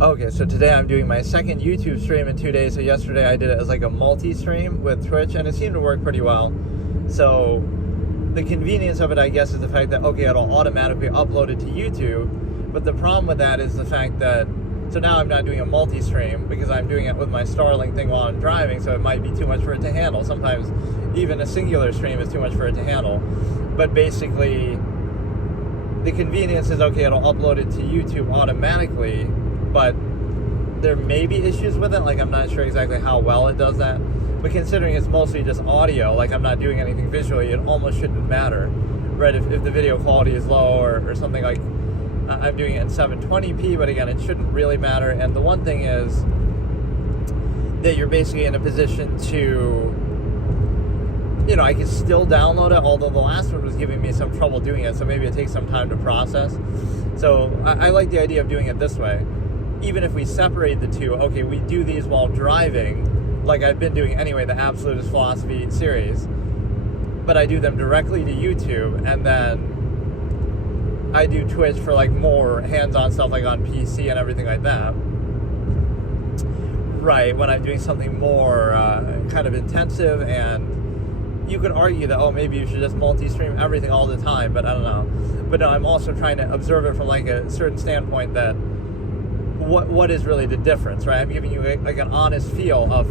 Okay, so today I'm doing my second YouTube stream in 2 days. So yesterday I did it as like a multi-stream with Twitch, and it seemed to work pretty well. So the convenience of it, I guess, is the fact that, okay, it'll automatically upload it to YouTube. But the problem with that is the fact that, so now I'm not doing a multi-stream because I'm doing it with my Starlink thing while I'm driving, so it might be too much for it to handle. Sometimes even a singular stream is too much for it to handle. But basically, the convenience is, okay, it'll upload it to YouTube automatically, but there may be issues with it. Like, I'm not sure exactly how well it does that. But considering it's mostly just audio, like I'm not doing anything visually, it almost shouldn't matter, right? If the video quality is low or something, like I'm doing it in 720p, but again, it shouldn't really matter. And the one thing is that you're basically in a position to, I can still download it, although the last one was giving me some trouble doing it, so maybe it takes some time to process. So I like the idea of doing it this way. Even if we separate the two, okay, we do these while driving, like I've been doing anyway, the Absolutist Philosophy series, but I do them directly to YouTube, and then I do Twitch for like more hands-on stuff, like on PC and everything like that. Right, when I'm doing something more kind of intensive, and you could argue that, oh, maybe you should just multi-stream everything all the time, but I don't know. But no, I'm also trying to observe it from like a certain standpoint that what is really the difference, right? I'm giving you like an honest feel of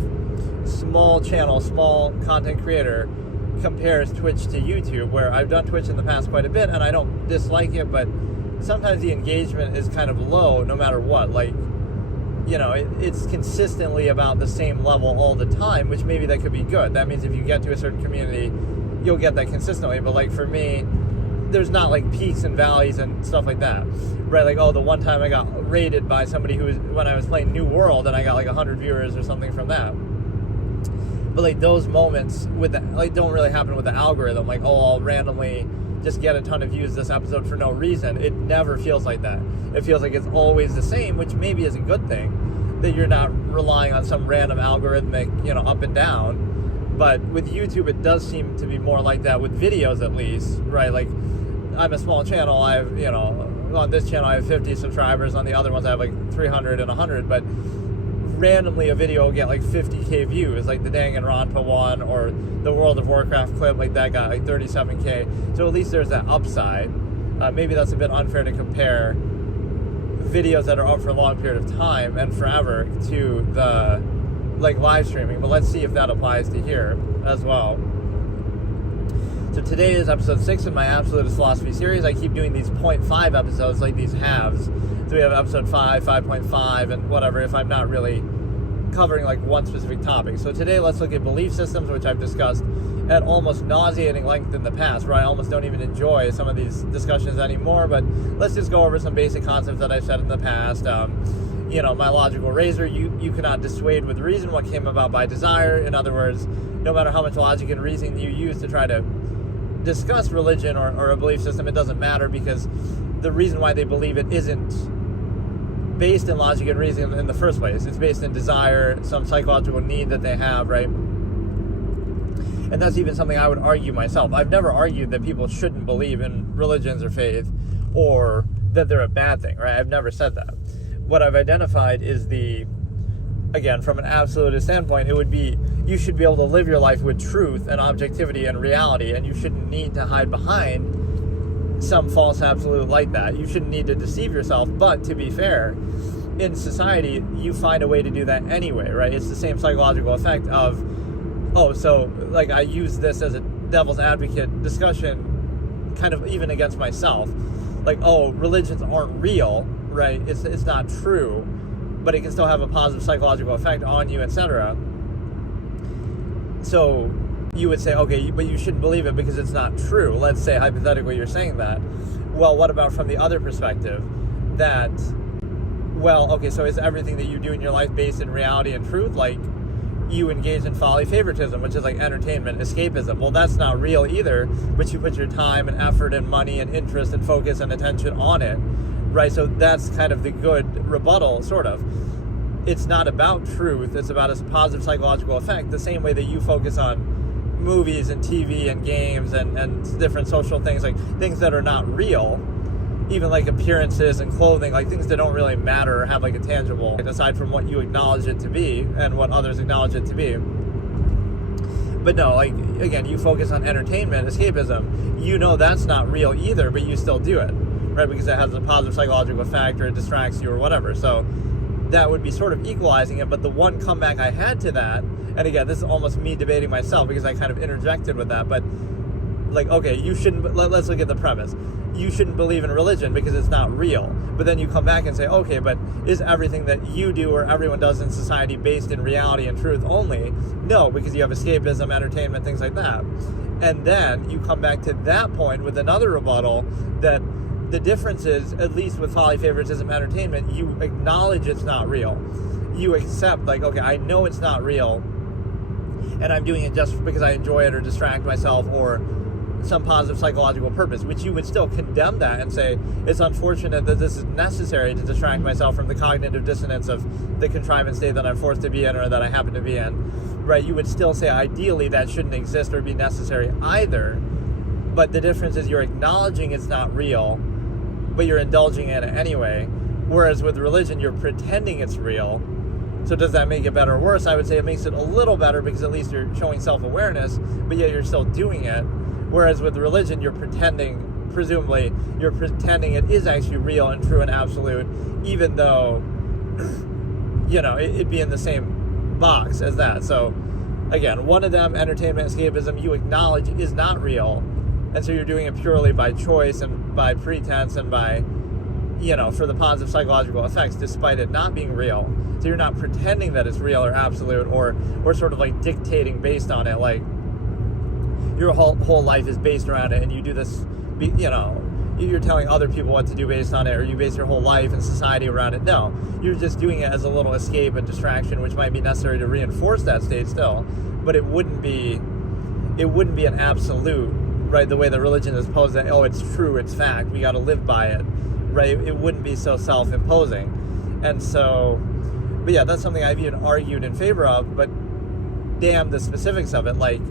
small channel, small content creator compares Twitch to YouTube, where I've done Twitch in the past quite a bit, and I don't dislike it, but sometimes the engagement is kind of low no matter what. Like, it's consistently about the same level all the time, which maybe that could be good. That means if you get to a certain community, you'll get that consistently. But like for me, there's not like peaks and valleys and stuff like that, right? Like, oh, the one time I got rated by somebody who was, when I was playing New World, and I got like 100 viewers or something from that. But like those moments don't really happen with the algorithm. Like, oh, I'll randomly just get a ton of views this episode for no reason. It never feels like that. It feels like it's always the same, which maybe is a good thing, that you're not relying on some random algorithmic, up and down. But with YouTube, it does seem to be more like that, with videos at least, right? Like, I'm a small channel. I have, on this channel I have 50 subscribers. On the other ones I have like 300 and 100. But randomly a video will get like 50k views, like the Danganronpa one, or the World of Warcraft clip, like that got like 37k. So at least there's that upside. Maybe that's a bit unfair to compare videos that are up for a long period of time and forever to the like live streaming. But let's see if that applies to here as well. So today is episode 6 in my Absolutist Philosophy series. I keep doing these 0.5 episodes, like these halves. So we have episode 5, 5.5, and whatever, if I'm not really covering like one specific topic. So today let's look at belief systems, which I've discussed at almost nauseating length in the past, where I almost don't even enjoy some of these discussions anymore. But let's just go over some basic concepts that I've said in the past. My logical razor, you cannot dissuade with reason what came about by desire. In other words, no matter how much logic and reasoning you use to try to discuss religion or a belief system, it doesn't matter, because the reason why they believe it isn't based in logic and reasoning in the first place. It's based in desire, some psychological need that they have, right? And that's even something I would argue myself. I've never argued that people shouldn't believe in religions or faith, or that they're a bad thing, right? I've never said that. What I've identified is again, from an absolutist standpoint, it would be, you should be able to live your life with truth and objectivity and reality, and you shouldn't need to hide behind some false absolute like that. You shouldn't need to deceive yourself. But to be fair, in society, you find a way to do that anyway, right? It's the same psychological effect of, oh, so like I use this as a devil's advocate discussion, kind of even against myself. Like, oh, religions aren't real, right? It's not true, but it can still have a positive psychological effect on you, etc. So you would say, okay, but you shouldn't believe it because it's not true. Let's say hypothetically you're saying that. Well, what about from the other perspective? That, well, okay, so is everything that you do in your life based in reality and truth? Like, you engage in folly favoritism, which is like entertainment, escapism. Well, that's not real either, but you put your time and effort and money and interest and focus and attention on it, right? So that's kind of the good rebuttal, sort of. It's not about truth, it's about a positive psychological effect, the same way that you focus on movies and TV and games and different social things, like things that are not real. even like appearances and clothing, like things that don't really matter or have like a tangible, aside from what you acknowledge it to be and what others acknowledge it to be. But no, like, again, you focus on entertainment, escapism. You know that's not real either, but you still do it, right? Because it has a positive psychological effect or it distracts you or whatever. So that would be sort of equalizing it. But the one comeback I had to that, and again, this is almost me debating myself because I kind of interjected with that, but like, okay, you shouldn't, let's look at the premise. You shouldn't believe in religion because it's not real. But then you come back and say, okay, but is everything that you do or everyone does in society based in reality and truth only? No, because you have escapism, entertainment, things like that. And then you come back to that point with another rebuttal that the difference is, at least with folly, favoritism, entertainment, you acknowledge it's not real. You accept, like, okay, I know it's not real, and I'm doing it just because I enjoy it or distract myself or some positive psychological purpose, which you would still condemn that and say, it's unfortunate that this is necessary to distract myself from the cognitive dissonance of the contrivance state that I'm forced to be in or that I happen to be in, right? You would still say, ideally, that shouldn't exist or be necessary either, but the difference is you're acknowledging it's not real, but you're indulging in it anyway, whereas with religion, you're pretending it's real. So does that make it better or worse? I would say it makes it a little better because at least you're showing self-awareness, but yet you're still doing it. Whereas with religion, you're pretending, presumably, you're pretending it is actually real and true and absolute, even though, you know, it'd be in the same box as that. So, again, one of them, entertainment, escapism, you acknowledge is not real, and so you're doing it purely by choice and by pretense and by, you know, for the positive psychological effects, despite it not being real. So you're not pretending that it's real or absolute or sort of like dictating based on it, like, your whole life is based around it, and you do this, you know, you're telling other people what to do based on it, or you base your whole life and society around it. No, you're just doing it as a little escape and distraction, which might be necessary to reinforce that state still, but it wouldn't be an absolute, right? The way that religion is posed, that, oh, it's true, it's fact, we got to live by it, right? It wouldn't be so self-imposing. And so, but yeah, that's something I've even argued in favor of, but damn the specifics of it, like,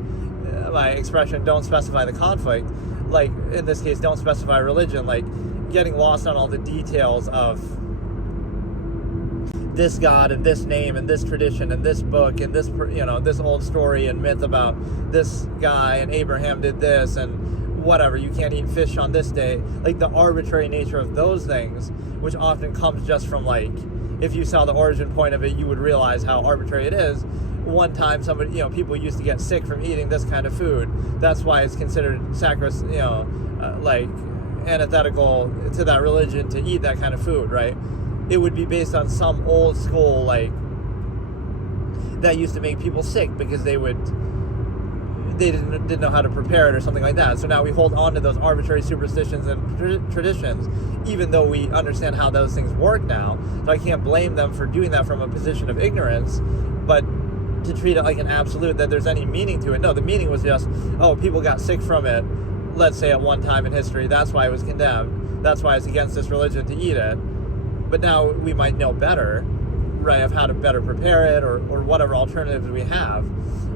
my expression, don't specify the conflict, like in this case, don't specify religion, like getting lost on all the details of this God and this name and this tradition and this book and this, you know, this old story and myth about this guy and Abraham did this and whatever, you can't eat fish on this day, like the arbitrary nature of those things, which often comes just from, like, if you saw the origin point of it, you would realize how arbitrary it is. One time, somebody, you know, people used to get sick from eating this kind of food. That's why it's considered like antithetical to that religion to eat that kind of food, right? It would be based on some old school, like, that used to make people sick because they didn't know how to prepare it or something like that. So now we hold on to those arbitrary superstitions and traditions, even though we understand how those things work now. So I can't blame them for doing that from a position of ignorance, but to treat it like an absolute, that there's any meaning to it. No, the meaning was just, oh, people got sick from it, let's say at one time in history, that's why it was condemned, that's why it's against this religion to eat it. But now we might know better, right, of how to better prepare it or whatever alternatives we have.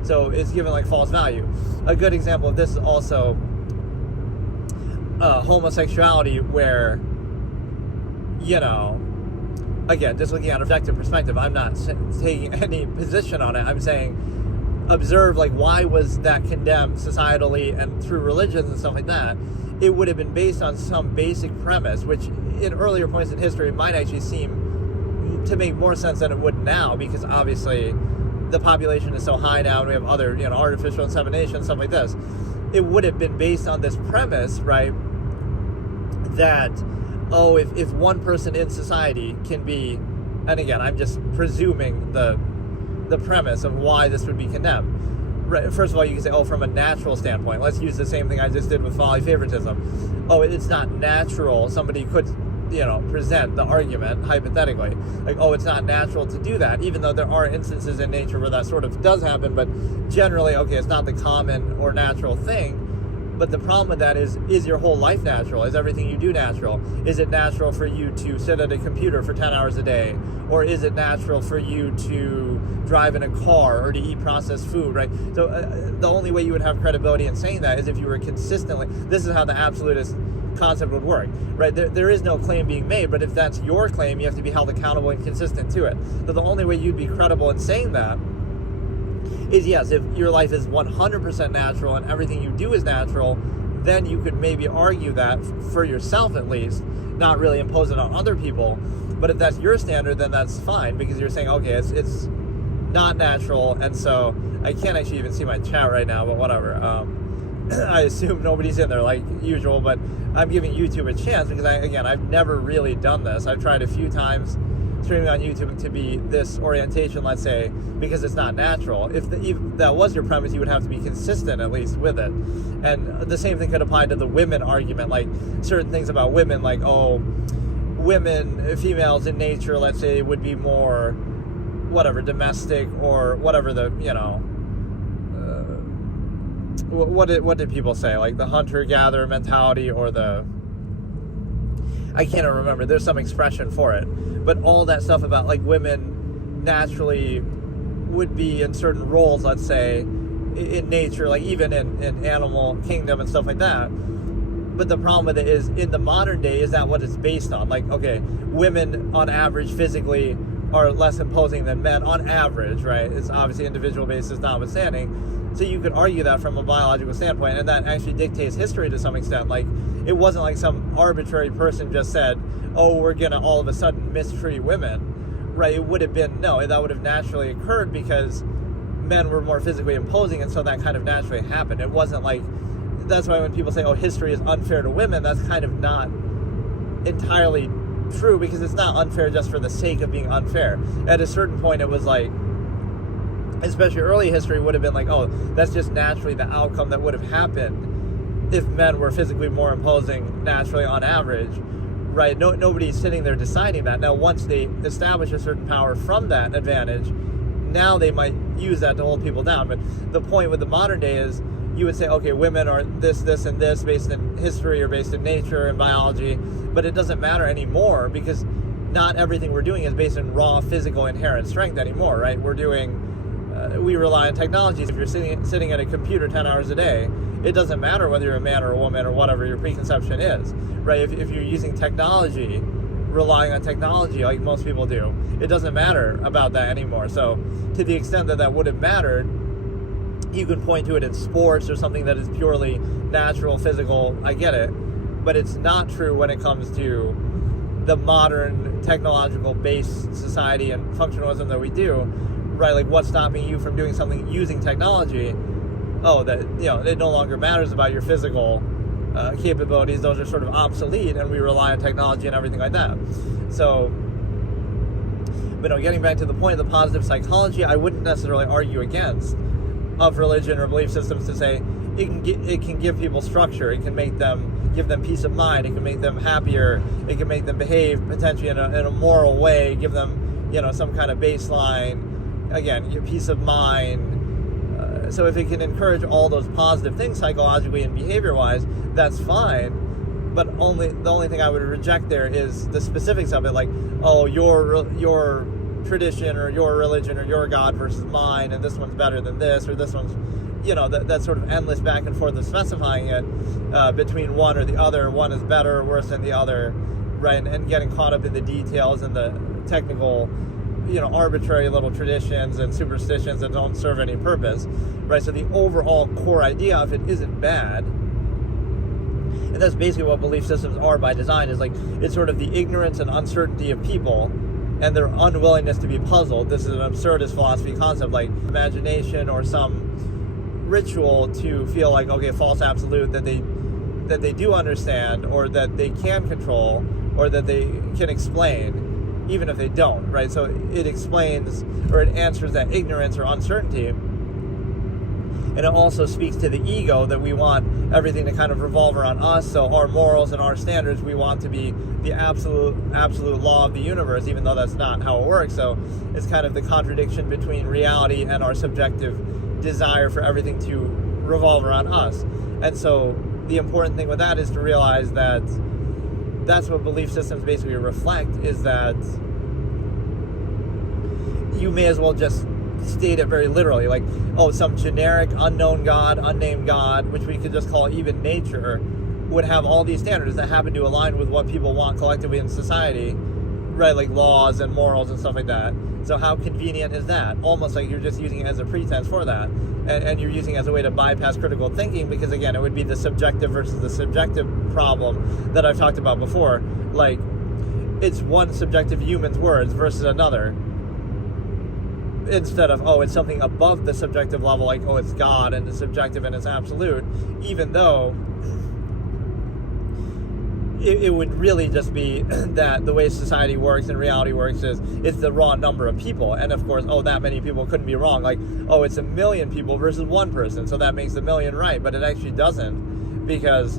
So it's given like false value. A good example of this is also homosexuality, where, you know, again, just looking at objective perspective, I'm not taking any position on it. I'm saying, observe, like, why was that condemned societally and through religions and stuff like that? It would have been based on some basic premise, which in earlier points in history might actually seem to make more sense than it would now, because obviously the population is so high now and we have other, you know, artificial insemination, stuff like this. It would have been based on this premise, right, that, oh, if one person in society can be, and again, I'm just presuming the premise of why this would be condemned. Right, first of all, you can say, oh, from a natural standpoint. Let's use the same thing I just did with folly favoritism. Oh, it's not natural. Somebody could, you know, present the argument, hypothetically. Like, oh, it's not natural to do that, even though there are instances in nature where that sort of does happen, but generally, okay, it's not the common or natural thing. But the problem with that is your whole life natural? Is everything you do natural? Is it natural for you to sit at a computer for 10 hours a day? Or is it natural for you to drive in a car or to eat processed food, right? So the only way you would have credibility in saying that is if you were consistently, this is how the absolutists concept would work, right? There is no claim being made, but if that's your claim, you have to be held accountable and consistent to it. So the only way you'd be credible in saying that is, yes, if your life is 100% natural and everything you do is natural, then you could maybe argue that for yourself at least, not really impose it on other people. But if that's your standard, then that's fine, because you're saying, okay, it's not natural, and so I can't actually even see my chat right now, but whatever. I assume nobody's in there like usual, but I'm giving YouTube a chance because, I've never really done this. I've tried a few times streaming on YouTube to be this orientation, let's say, because it's not natural. If that was your premise, you would have to be consistent at least with it. And the same thing could apply to the women argument, like certain things about women, like, women, females in nature, let's say, would be more, whatever, domestic, or whatever the, what did people say? Like the hunter-gatherer mentality, or the, I can't even remember. There's some expression for it. But all that stuff about like women naturally would be in certain roles, let's say, in nature, like even in animal kingdom and stuff like that. But the problem with it is, in the modern day, is that what it's based on? Like, okay, women on average physically are less imposing than men on average, right? It's obviously individual basis notwithstanding. So you could argue that from a biological standpoint, and that actually dictates history to some extent. Like, it wasn't like some arbitrary person just said, oh, we're going to all of a sudden mistreat women, right? It would have been, no, that would have naturally occurred because men were more physically imposing, and so that kind of naturally happened. It wasn't like, that's why when people say, oh, history is unfair to women, that's kind of not entirely true, because it's not unfair just for the sake of being unfair. At a certain point, it was like, especially early history, would have been like, oh, that's just naturally the outcome that would have happened if men were physically more imposing naturally on average, right? Nobody's sitting there deciding that. Now, once they establish a certain power from that advantage, now they might use that to hold people down. But the point with the modern day is, you would say, okay, women are this, and this, based in history or based in nature and biology, but it doesn't matter anymore, because not everything we're doing is based in raw physical inherent strength anymore, right? We're doing, we rely on technologies. If you're sitting at a computer 10 hours a day, it doesn't matter whether you're a man or a woman or whatever your preconception is, right? If you're using technology, relying on technology like most people do, it doesn't matter about that anymore. So to the extent that that would have mattered, you can point to it in sports or something that is purely natural, physical, I get it, but it's not true when it comes to the modern technological-based society and functionalism that we do, right? Like, what's stopping you from doing something using technology? Oh, that, it no longer matters about your physical capabilities. Those are sort of obsolete, and we rely on technology and everything like that. So, but getting back to the point of the positive psychology, I wouldn't necessarily argue against of religion or belief systems to say it can give people structure, it can give them peace of mind, it can make them happier, it can make them behave potentially in a moral way, give them some kind of baseline, again, peace of mind. So if it can encourage all those positive things psychologically and behavior wise, that's fine. But the only thing I would reject there is the specifics of it, like, oh, your tradition or your religion or your God versus mine, and this one's better than this, or this one's, that sort of endless back and forth of specifying it between one or the other. One is better or worse than the other, right? And getting caught up in the details and the technical, arbitrary little traditions and superstitions that don't serve any purpose, right? So the overall core idea of it isn't bad. And that's basically what belief systems are by design, is like, it's sort of the ignorance and uncertainty of people and their unwillingness to be puzzled. This is an absurdist philosophy concept, like imagination or some ritual to feel like, okay, false absolute that they do understand, or that they can control, or that they can explain, even if they don't, right? So it explains, or it answers that ignorance or uncertainty. And it also speaks to the ego, that we want everything to kind of revolve around us. So our morals and our standards, we want to be the absolute law of the universe, even though that's not how it works. So it's kind of the contradiction between reality and our subjective desire for everything to revolve around us. And so the important thing with that is to realize that that's what belief systems basically reflect, is that you may as well just state it very literally, like, oh, some generic unknown God, unnamed God, which we could just call even nature, would have all these standards that happen to align with what people want collectively in society, right? Like laws and morals and stuff like that. So how convenient is that? Almost like you're just using it as a pretense for that. And you're using it as a way to bypass critical thinking, because again, it would be the subjective versus the subjective problem that I've talked about before. Like, it's one subjective human's words versus another. Instead of, oh, it's something above the subjective level, like, oh, it's God and it's subjective and it's absolute, even though it would really just be that the way society works and reality works is it's the raw number of people. And of course, oh, that many people couldn't be wrong. Like, oh, it's 1 million people versus one person, so that makes 1 million right. But it actually doesn't, because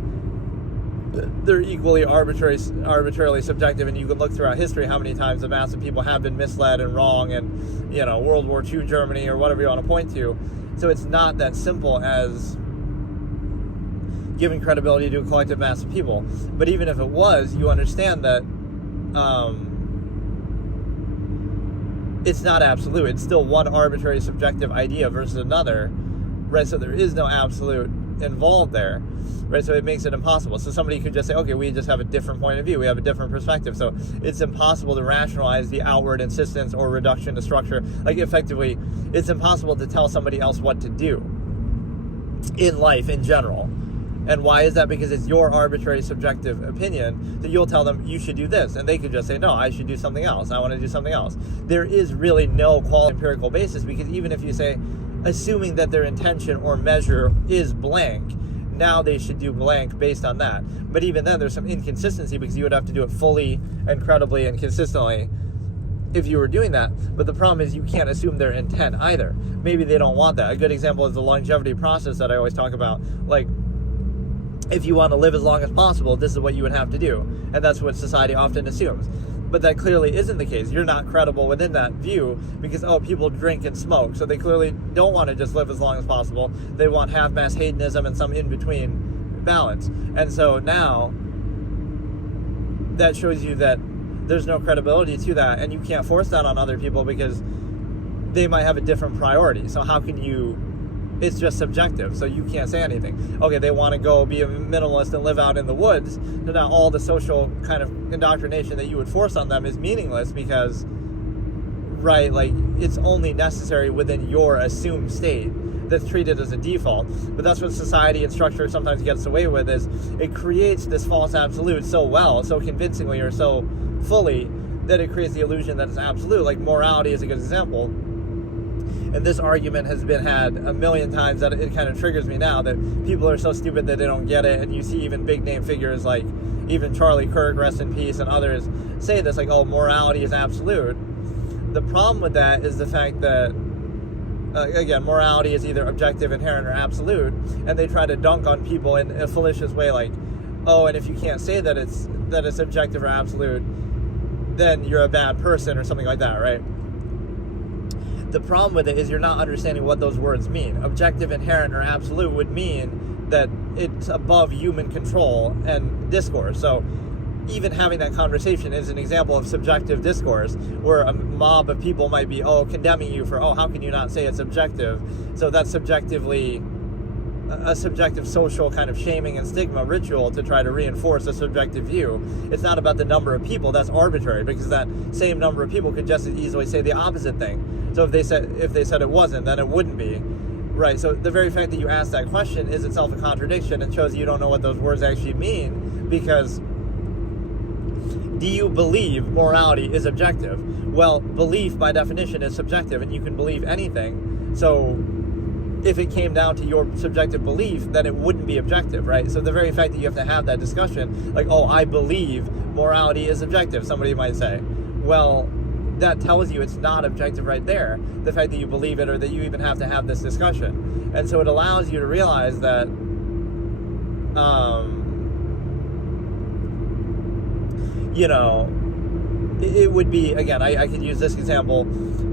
they're equally arbitrarily subjective. And you can look throughout history how many times the mass of people have been misled and wrong, and, you know, World War II Germany or whatever you want to point to. So it's not that simple as giving credibility to a collective mass of people. But even if it was, you understand that it's not absolute. It's still one arbitrary subjective idea versus another, right? So there is no absolute involved there, right? So it makes it impossible. So somebody could just say, okay, we just have a different point of view, we have a different perspective, so it's impossible to rationalize the outward insistence or reduction to structure. Like, effectively, it's impossible to tell somebody else what to do in life in general. And why is that? Because it's your arbitrary subjective opinion that you'll tell them you should do this, and they could just say, no, I should do something else, I want to do something else. There is really no quality empirical basis, because even if you say, assuming that their intention or measure is blank, now they should do blank based on that. But even then, there's some inconsistency, because you would have to do it fully and credibly and consistently if you were doing that. But the problem is you can't assume their intent either. Maybe they don't want that. A good example is the longevity process that I always talk about. Like, if you want to live as long as possible, this is what you would have to do. And that's what society often assumes. But that clearly isn't the case. You're not credible within that view, because, oh, people drink and smoke, so they clearly don't want to just live as long as possible. They want half-mass hedonism and some in-between balance. And so now that shows you that there's no credibility to that, and you can't force that on other people because they might have a different priority. So how can you... It's just subjective, so you can't say anything. Okay, they want to go be a minimalist and live out in the woods, so now all the social kind of indoctrination that you would force on them is meaningless, because, right, like, it's only necessary within your assumed state that's treated as a default. But that's what society and structure sometimes gets away with, is it creates this false absolute so well, so convincingly, or so fully, that it creates the illusion that it's absolute. Like, morality is a good example. And this argument has been had a million times that it kind of triggers me now, that people are so stupid that they don't get it. And you see even big name figures like even Charlie Kirk, rest in peace, and others say this, like, oh, morality is absolute. The problem with that is the fact that, again, morality is either objective, inherent, or absolute. And they try to dunk on people in a fallacious way, like, oh, and if you can't say that it's objective or absolute, then you're a bad person or something like that, right? The problem with it is you're not understanding what those words mean. Objective, inherent, or absolute would mean that it's above human control and discourse. So even having that conversation is an example of subjective discourse, where a mob of people might be, oh, condemning you for, oh, how can you not say it's objective? So that's subjectively a subjective social kind of shaming and stigma ritual to try to reinforce a subjective view. It's not about the number of people. That's arbitrary, because that same number of people could just as easily say the opposite thing. So if they said it wasn't, then it wouldn't be, right? So the very fact that you ask that question is itself a contradiction, and shows you don't know what those words actually mean. Because do you believe morality is objective? Well, belief by definition is subjective, and you can believe anything. So if it came down to your subjective belief, then it wouldn't be objective, right? So the very fact that you have to have that discussion, like, oh, I believe morality is objective, somebody might say. Well, that tells you it's not objective right there, the fact that you believe it, or that you even have to have this discussion. And so it allows you to realize that you know, it would be, again, I could use this example,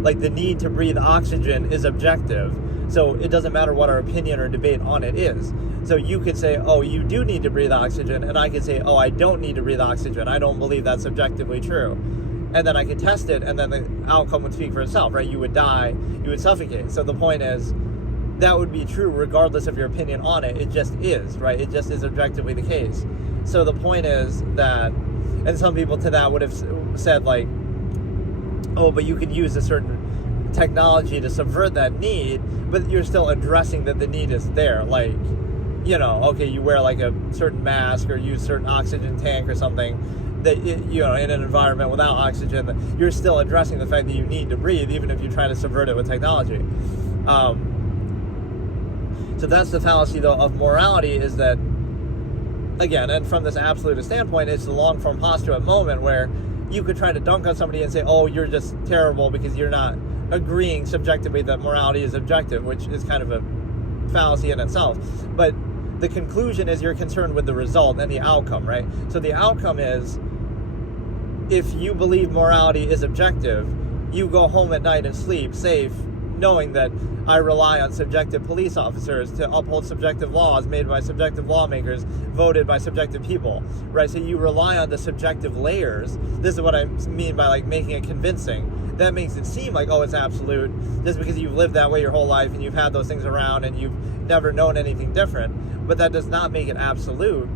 like the need to breathe oxygen is objective. So it doesn't matter what our opinion or debate on it is. So you could say, oh, you do need to breathe oxygen, and I could say, oh, I don't need to breathe oxygen. I don't believe that's objectively true. And then I could test it, and then the outcome would speak for itself, right? You would die, you would suffocate. So the point is, that would be true regardless of your opinion on it. It just is, right? It just is objectively the case. So the point is that, and some people to that would have said like, oh, but you could use a certain technology to subvert that need, but you're still addressing that the need is there. Like, you know, okay, you wear like a certain mask or use a certain oxygen tank or something that, you know, in an environment without oxygen, you're still addressing the fact that you need to breathe, even if you try to subvert it with technology. So that's the fallacy, though, of morality, is that, again, and from this absolutist standpoint, it's the long-form postulate moment where you could try to dunk on somebody and say, oh, you're just terrible because you're not agreeing subjectively that morality is objective, which is kind of a fallacy in itself. But the conclusion is you're concerned with the result and the outcome, right? So the outcome is, if you believe morality is objective, you go home at night and sleep safe, knowing that I rely on subjective police officers to uphold subjective laws made by subjective lawmakers, voted by subjective people, right? So you rely on the subjective layers. This is what I mean by like making it convincing. That makes it seem like, oh, it's absolute, just because you've lived that way your whole life and you've had those things around and you've never known anything different. But that does not make it absolute.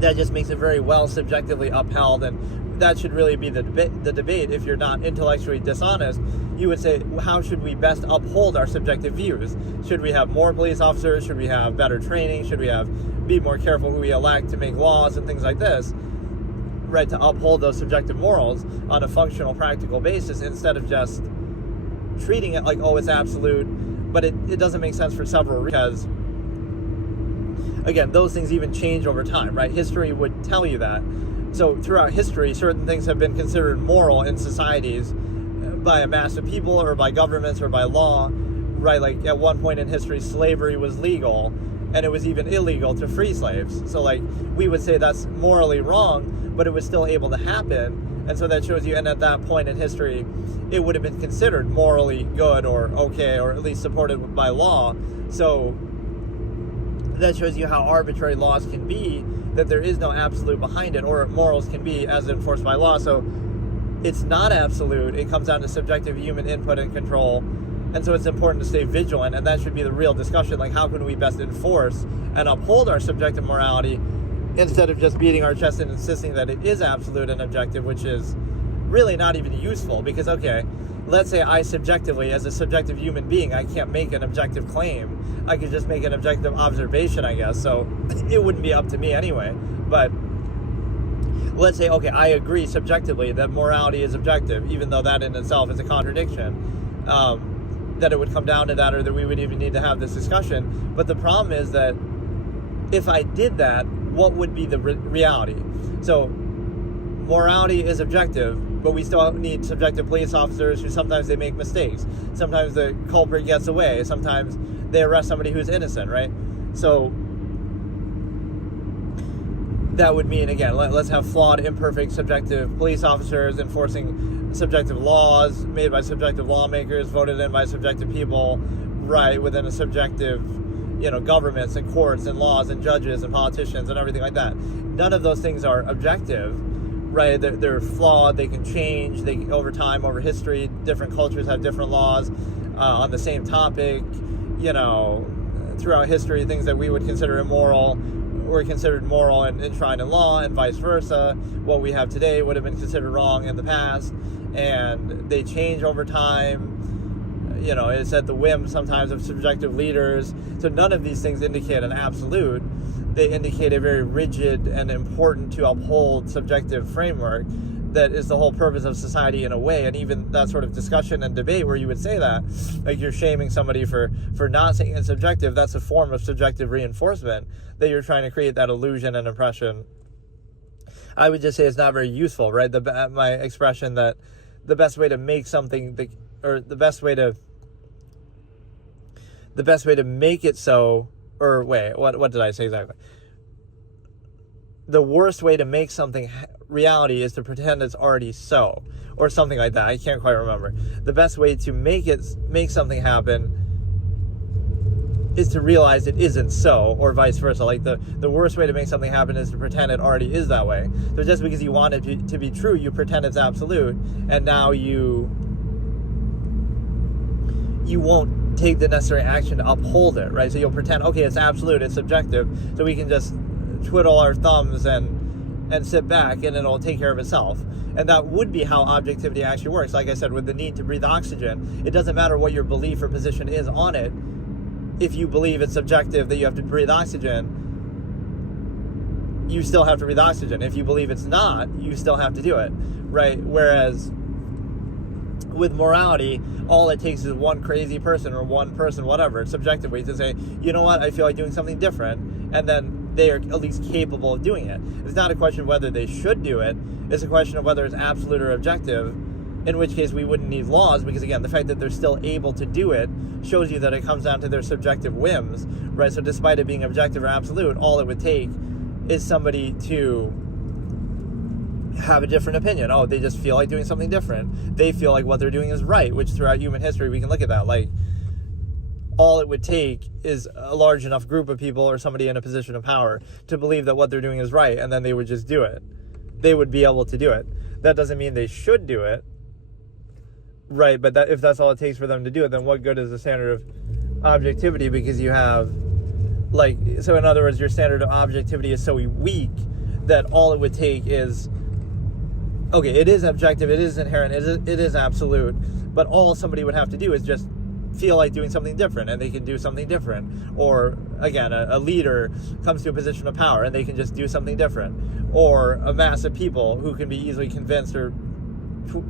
That just makes it very well subjectively upheld, and that should really be the debate. If you're not intellectually dishonest, you would say, how should we best uphold our subjective views? Should we have more police officers? Should we have better training? Should we be more careful who we elect to make laws and things like this, right, to uphold those subjective morals on a functional, practical basis, instead of just treating it like, oh, it's absolute. But it doesn't make sense for several reasons, because, again, those things even change over time, right? History would tell you that. So throughout history, certain things have been considered moral in societies by a mass of people or by governments or by law, right? Like at one point in history, slavery was legal, and it was even illegal to free slaves. So like we would say that's morally wrong, but it was still able to happen. And so that shows you, and at that point in history, it would have been considered morally good or okay, or at least supported by law. So that shows you how arbitrary laws can be, that there is no absolute behind it, or morals can be as enforced by law. So it's not absolute. It comes down to subjective human input and control. And so it's important to stay vigilant, and that should be the real discussion. Like, how can we best enforce and uphold our subjective morality instead of just beating our chest and insisting that it is absolute and objective, which is really not even useful. Because, okay, let's say I subjectively, as a subjective human being, I can't make an objective claim. I could just make an objective observation, I guess. So it wouldn't be up to me anyway. But let's say, okay, I agree subjectively that morality is objective, even though that in itself is a contradiction. That it would come down to that, or that we would even need to have this discussion. But the problem is that if I did that, what would be the reality? So morality is objective, but we still need subjective police officers who sometimes they make mistakes. Sometimes the culprit gets away. Sometimes they arrest somebody who's innocent, right? So that would mean, again, let's have flawed, imperfect, subjective police officers enforcing subjective laws made by subjective lawmakers, voted in by subjective people, right, within a subjective, governments and courts and laws and judges and politicians and everything like that. None of those things are objective, right? They're flawed. They can change. Over time, over history, different cultures have different laws on the same topic. Throughout history, things that we would consider immoral were considered moral and enshrined in law, and vice versa. What we have today would have been considered wrong in the past, and they change over time. It's at the whim sometimes of subjective leaders. So none of these things indicate an absolute. They indicate a very rigid and important to uphold subjective framework that is the whole purpose of society in a way. And even that sort of discussion and debate where you would say that, like you're shaming somebody for not saying it's subjective, that's a form of subjective reinforcement, that you're trying to create that illusion and impression. I would just say it's not very useful, right? My expression that the best way to make something, the best way to make it so, or wait, what did I say exactly? The worst way to make something reality is to pretend it's already so, or something like that. I can't quite remember. The best way to make something happen is to realize it isn't so, or vice versa. Like the worst way to make something happen is to pretend it already is that way. So just because you want it to be true, you pretend it's absolute, and now you won't take the necessary action to uphold it, right? So you'll pretend, okay, it's absolute, it's subjective, so we can just twiddle our thumbs and sit back, and it'll take care of itself. And that would be how objectivity actually works. Like I said, with the need to breathe oxygen, it doesn't matter what your belief or position is on it. If you believe it's subjective that you have to breathe oxygen, you still have to breathe oxygen. If you believe it's not, you still have to do it, right? Whereas with morality, all it takes is one crazy person or one person, whatever, subjectively, to say, you know what, I feel like doing something different, and then they are at least capable of doing it. It's not a question of whether they should do it, it's a question of whether it's absolute or objective, in which case we wouldn't need laws, because again, the fact that they're still able to do it shows you that it comes down to their subjective whims, right? So despite it being objective or absolute, all it would take is somebody to have a different opinion. Oh, they just feel like doing something different. They feel like what they're doing is right, which throughout human history we can look at that. Like, all it would take is a large enough group of people or somebody in a position of power to believe that what they're doing is right, and then they would just do it. They would be able to do it. That doesn't mean they should do it, right? But if that's all it takes for them to do it, then what good is the standard of objectivity? Because you have, like, so in other words, your standard of objectivity is so weak that all it would take is, okay, it is objective, it is inherent, it is absolute, but all somebody would have to do is just feel like doing something different, and they can do something different. Or again, a leader comes to a position of power and they can just do something different. Or a mass of people who can be easily convinced or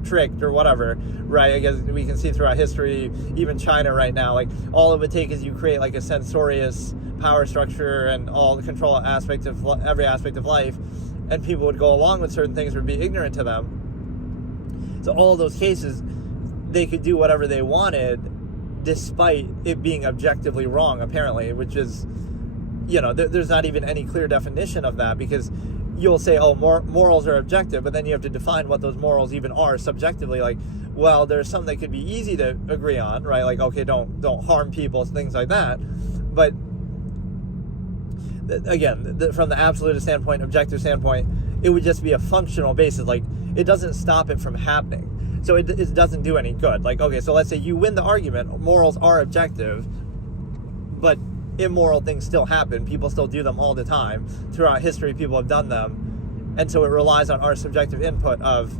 tricked or whatever, right? I guess we can see throughout history, even China right now, like, all it would take is you create like a censorious power structure and all the control aspect of every aspect of life, and people would go along with certain things or be ignorant to them. So all of those cases, they could do whatever they wanted despite it being objectively wrong, apparently, which is, there's not even any clear definition of that, because you'll say, oh, morals are objective, but then you have to define what those morals even are subjectively. Like, well, there's some that could be easy to agree on, right? Like, okay, don't harm people, things like that. But again, from the absolute standpoint, objective standpoint, it would just be a functional basis. Like, it doesn't stop it from happening. So it doesn't do any good. Like, okay, so let's say you win the argument, morals are objective, but immoral things still happen. People still do them all the time. Throughout history, people have done them. And so it relies on our subjective input of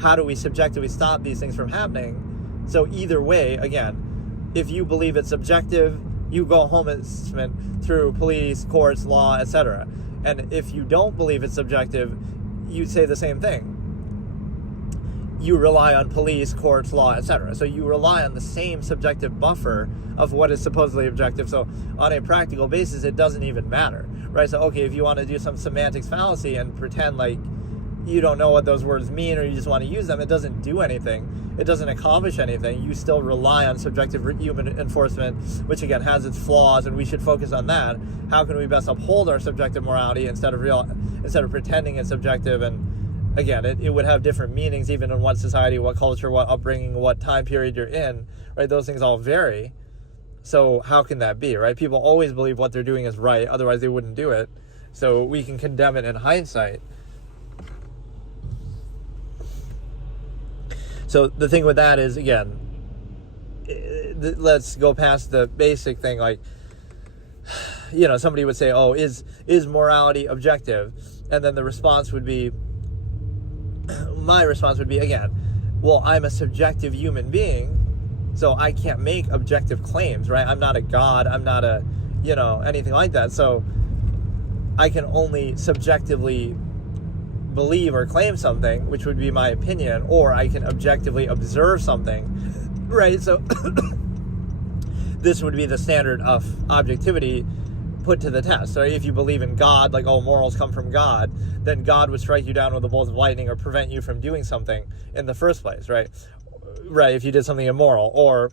how do we subjectively stop these things from happening. So either way, again, if you believe it's subjective, you go home through police, courts, law, etc. And if you don't believe it's subjective, you say the same thing. You rely on police, courts, law, etc. So you rely on the same subjective buffer of what is supposedly objective. So on a practical basis, it doesn't even matter, right? So, okay, if you want to do some semantics fallacy and pretend like you don't know what those words mean, or you just want to use them, it doesn't do anything. It doesn't accomplish anything. You still rely on subjective human enforcement, which again has its flaws, and we should focus on that. How can we best uphold our subjective morality instead of pretending it's subjective? And again, it would have different meanings even in what society, what culture, what upbringing, what time period you're in, right? Those things all vary. So how can that be, right? People always believe what they're doing is right, otherwise they wouldn't do it. So we can condemn it in hindsight. So the thing with that is, again, let's go past the basic thing. Like, somebody would say, oh, is morality objective? And then the response would be, my response would be, again, well, I'm a subjective human being, so I can't make objective claims, right? I'm not a god, I'm not a, anything like that. So I can only subjectively believe or claim something, which would be my opinion, or I can objectively observe something, right? So this would be the standard of objectivity put to the test. So if you believe in God, like, oh, morals come from God, then God would strike you down with a bolt of lightning or prevent you from doing something in the first place, right? Right, if you did something immoral. Or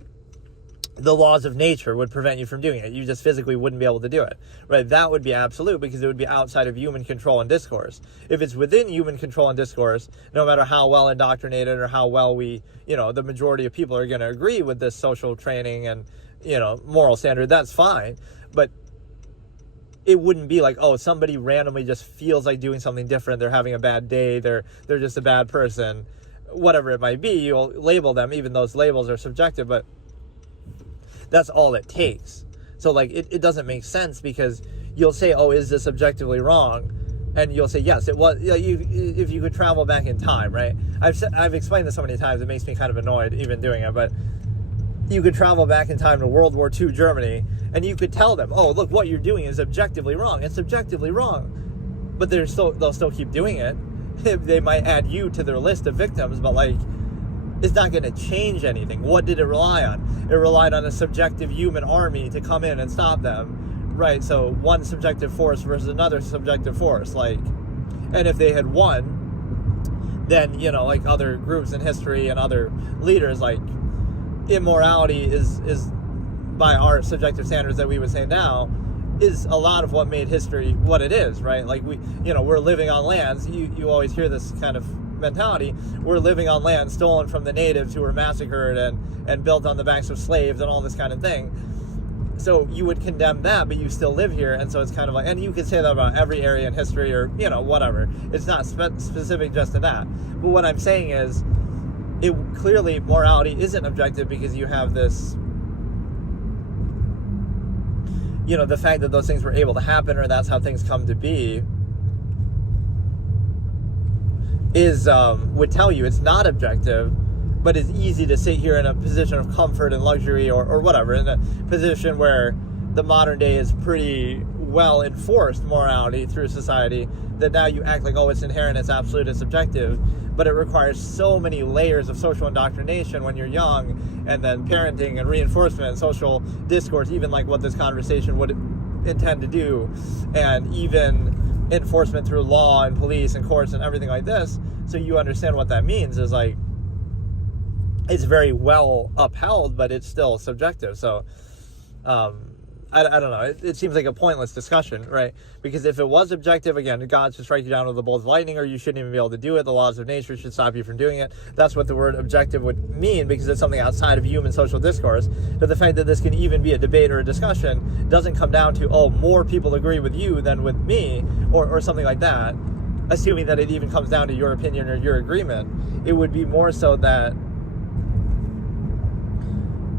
the laws of nature would prevent you from doing it. You just physically wouldn't be able to do it, right? That would be absolute, because it would be outside of human control and discourse. If it's within human control and discourse, no matter how well indoctrinated or how well we, the majority of people are going to agree with this social training and, moral standard, that's fine. But it wouldn't be like, oh, somebody randomly just feels like doing something different. They're having a bad day. They're just a bad person. Whatever it might be, you'll label them. Even those labels are subjective, but That's all it takes. So like it doesn't make sense, because you'll say, oh, is this objectively wrong? And you'll say, yes, it was. If you could travel back in time, right? I've explained this so many times, it makes me kind of annoyed even doing it, but you could travel back in time to World War II Germany, and you could tell them, oh, look, what you're doing is objectively wrong. It's objectively wrong. But they'll still keep doing it. They might add you to their list of victims, but like, it's not going to change anything. What did it rely on? It relied on a subjective human army to come in and stop them, right? So one subjective force versus another subjective force, like, and if they had won, then, you know, like other groups in history and other leaders, like, immorality is by our subjective standards that we would say now, is a lot of what made history what it is, right? Like, we're living on lands. You always hear this kind of mentality. We're living on land stolen from the natives who were massacred and built on the backs of slaves and all this kind of thing. So you would condemn that, but you still live here. And so it's kind of like, and you could say that about every area in history, or, you know, whatever. It's not specific just to that. But what I'm saying is, it clearly, morality isn't objective, because you have this, you know, the fact that those things were able to happen, or that's how things come to be, is would tell you it's not objective. But it's easy to sit here in a position of comfort and luxury, or whatever, in a position where the modern day is pretty well enforced morality through society, that now you act like, oh, it's inherent, it's absolute, it's objective. But it requires so many layers of social indoctrination when you're young, and then parenting and reinforcement and social discourse, even like what this conversation would intend to do, and even enforcement through law and police and courts and everything like this. So you understand what that means is, like, it's very well upheld, but it's still subjective. So, I don't know. It seems like a pointless discussion, right? Because if it was objective, again, God should strike you down with a bolt of lightning, or you shouldn't even be able to do it. The laws of nature should stop you from doing it. That's what the word objective would mean, because it's something outside of human social discourse. But the fact that this can even be a debate or a discussion doesn't come down to, oh, more people agree with you than with me, or something like that, assuming that it even comes down to your opinion or your agreement. It would be more so that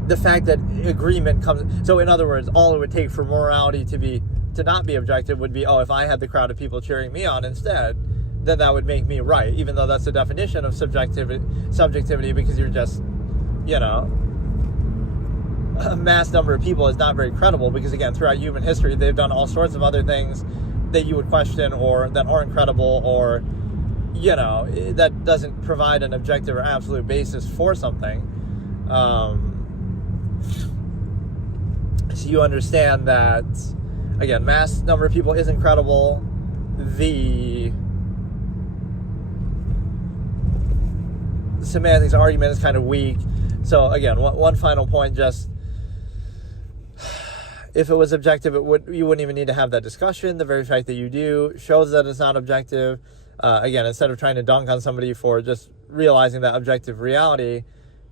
the fact that agreement comes. So in other words, all it would take for morality to not be objective would be, oh, if I had the crowd of people cheering me on instead, then that would make me right, even though that's the definition of subjectivity, because you're just, you know, a mass number of people is not very credible, because again, throughout human history, they've done all sorts of other things that you would question, or that aren't credible, or, you know, that doesn't provide an objective or absolute basis for something. So you understand that, again, mass number of people isn't credible. The semantics argument is kind of weak. So again, one final point, just, if it was objective, you wouldn't even need to have that discussion. The very fact that you do shows that it's not objective. Again, instead of trying to dunk on somebody for just realizing that objective reality,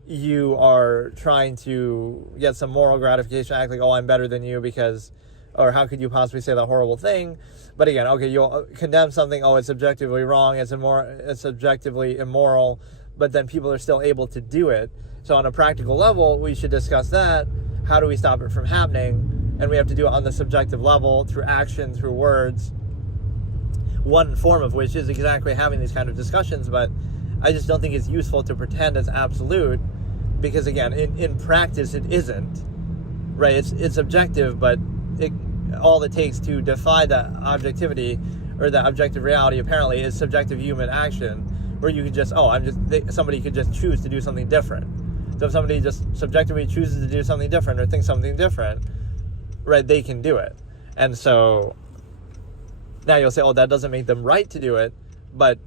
you are trying to get some moral gratification, act like, oh, I'm better than you because, or how could you possibly say that horrible thing? But again, okay, you'll condemn something, oh, it's objectively wrong, it's objectively immoral, but then people are still able to do it. So on a practical level, we should discuss that. How do we stop it from happening? And we have to do it on the subjective level, through action, through words. One form of which is exactly having these kind of discussions, but I just don't think it's useful to pretend it's absolute, because again, in practice, it isn't, right? It's objective, but all it takes to defy that objectivity, or that objective reality, apparently, is subjective human action, where you could just, somebody could just choose to do something different. So if somebody just subjectively chooses to do something different, or think something different, right, they can do it. And so now you'll say, oh, that doesn't make them right to do it, but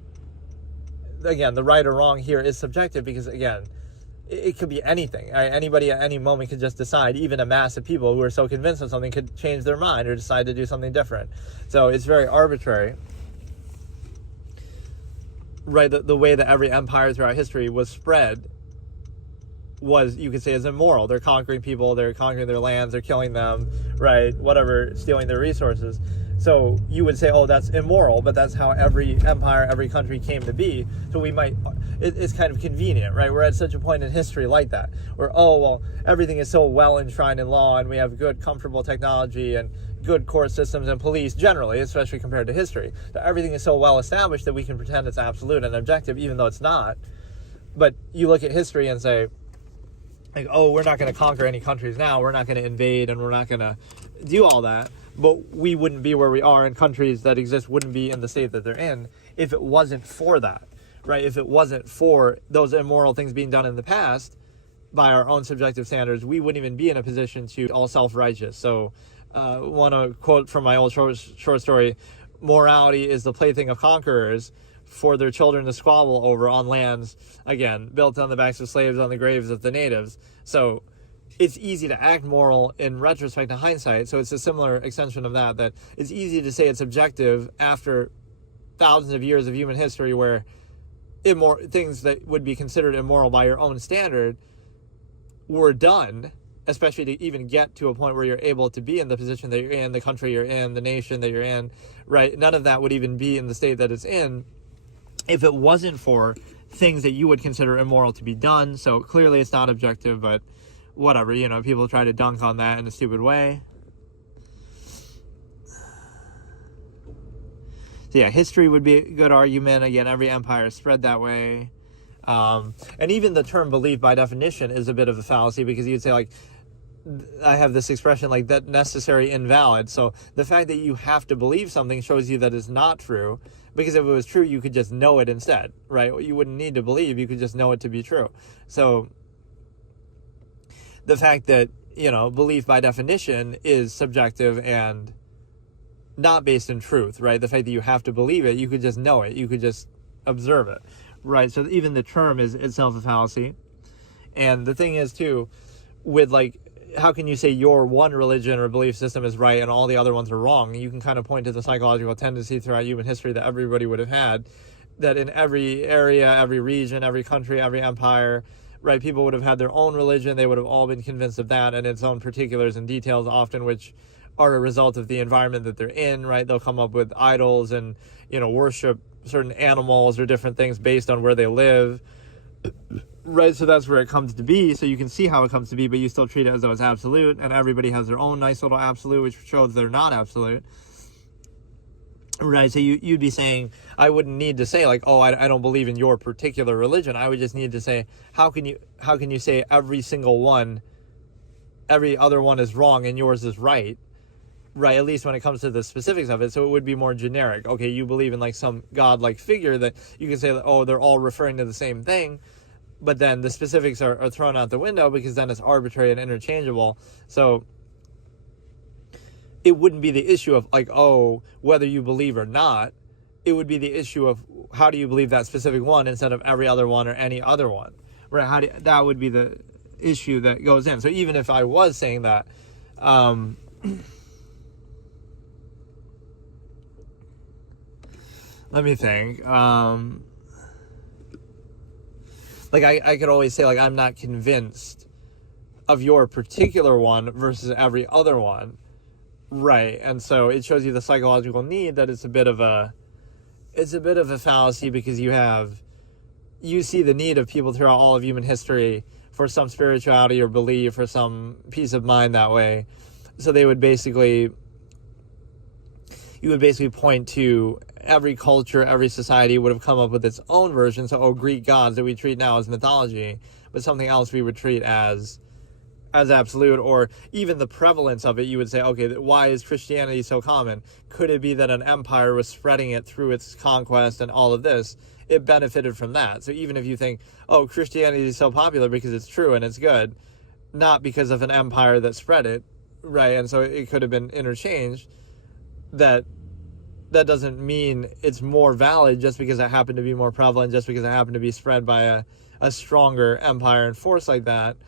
again, the right or wrong here is subjective, because again, it could be anything. Right? Anybody at any moment could just decide. Even a mass of people who are so convinced of something could change their mind or decide to do something different. So it's very arbitrary. Right, the way that every empire throughout history was spread was, you could say, is immoral. They're conquering people, they're conquering their lands, they're killing them, right, whatever, stealing their resources. So you would say, oh, that's immoral, but that's how every empire, every country came to be. So we might, it's kind of convenient, right? We're at such a point in history like that, where, oh, well, everything is so well enshrined in law, and we have good, comfortable technology and good court systems and police generally, especially compared to history. That everything is so well established that we can pretend it's absolute and objective, even though it's not. But you look at history and say, like, oh, we're not going to conquer any countries now, we're not going to invade, and we're not going to do all that. But we wouldn't be where we are, and countries that exist wouldn't be in the state that they're in if it wasn't for that, right? If it wasn't for those immoral things being done in the past by our own subjective standards, we wouldn't even be in a position to all self-righteous. So want to quote from my old short story, morality is the plaything of conquerors for their children to squabble over on lands, again, built on the backs of slaves on the graves of the natives. So it's easy to act moral in retrospect to hindsight. So it's a similar extension of that it's easy to say it's objective after thousands of years of human history where things that would be considered immoral by your own standard were done, especially to even get to a point where you're able to be in the position that you're in, the country you're in, the nation that you're in, right? None of that would even be in the state that it's in if it wasn't for things that you would consider immoral to be done. So clearly it's not objective, but whatever, people try to dunk on that in a stupid way. So yeah, history would be a good argument. Again, every empire is spread that way. And even the term belief by definition is a bit of a fallacy, because you'd say, like, I have this expression like that necessary invalid. So the fact that you have to believe something shows you that it's not true, because if it was true, you could just know it instead, right? You wouldn't need to believe, you could just know it to be true. So the fact that, belief by definition is subjective and not based in truth, right? The fact that you have to believe it, you could just know it, you could just observe it, right? So even the term is itself a fallacy. And the thing is, too, with, like, how can you say your one religion or belief system is right and all the other ones are wrong? You can kind of point to the psychological tendency throughout human history that everybody would have had, that in every area, every region, every country, every empire, right, people would have had their own religion. They would have all been convinced of that and its own particulars and details, often which are a result of the environment that they're in, right? They'll come up with idols and, worship certain animals or different things based on where they live, right? So that's where it comes to be. So you can see how it comes to be, but you still treat it as though it's absolute, and everybody has their own nice little absolute, which shows they're not absolute, right? So you'd be saying, I wouldn't need to say, like, oh, I don't believe in your particular religion. I would just need to say, how can you say every single one, every other one is wrong and yours is right? Right, at least when it comes to the specifics of it. So it would be more generic. Okay, you believe in, like, some godlike figure that you can say that, oh, they're all referring to the same thing, but then the specifics are thrown out the window, because then it's arbitrary and interchangeable. So it wouldn't be the issue of, like, oh, whether you believe or not. It would be the issue of how do you believe that specific one instead of every other one or any other one, right? That would be the issue that goes in. So even if I was saying that, let me think. Like, I could always say, like, I'm not convinced of your particular one versus every other one, right? And so it shows you the psychological need that it's a bit of a fallacy, because you see the need of people throughout all of human history for some spirituality or belief or some peace of mind that way. So you would basically point to every culture, every society would have come up with its own version. So, Greek gods that we treat now as mythology, but something else we would treat as absolute, or even the prevalence of it. You would say, okay, why is Christianity so common? Could it be that an empire was spreading it through its conquest and all of this? It benefited from that. So even if you think, oh, Christianity is so popular because it's true and it's good, not because of an empire that spread it, right? And so it could have been interchanged. That doesn't mean it's more valid just because it happened to be more prevalent, just because it happened to be spread by a stronger empire and force like that,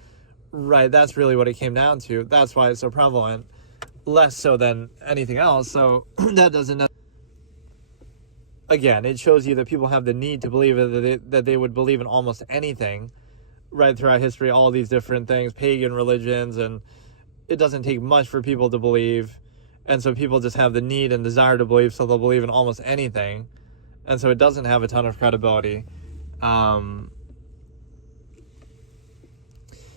right? That's really what it came down to. That's why it's so prevalent, less so than anything else. So that doesn't, again, it shows you that people have the need to believe that they would believe in almost anything, right, throughout history, all these different things, pagan religions, and it doesn't take much for people to believe. And so people just have the need and desire to believe, so they'll believe in almost anything. And so it doesn't have a ton of credibility.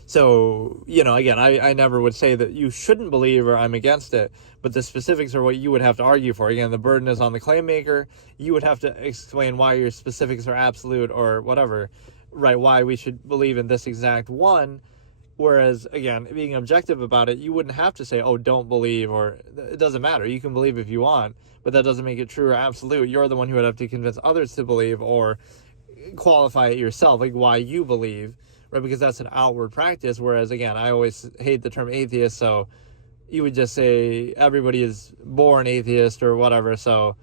So, again, I never would say that you shouldn't believe or I'm against it, but the specifics are what you would have to argue for. Again, the burden is on the claim maker. You would have to explain why your specifics are absolute or whatever, right? Why we should believe in this exact one. Whereas, again, being objective about it, you wouldn't have to say, oh, don't believe, or it doesn't matter. You can believe if you want, but that doesn't make it true or absolute. You're the one who would have to convince others to believe or qualify it yourself, like why you believe, right? Because that's an outward practice. Whereas, again, I always hate the term atheist, so you would just say everybody is born atheist or whatever. So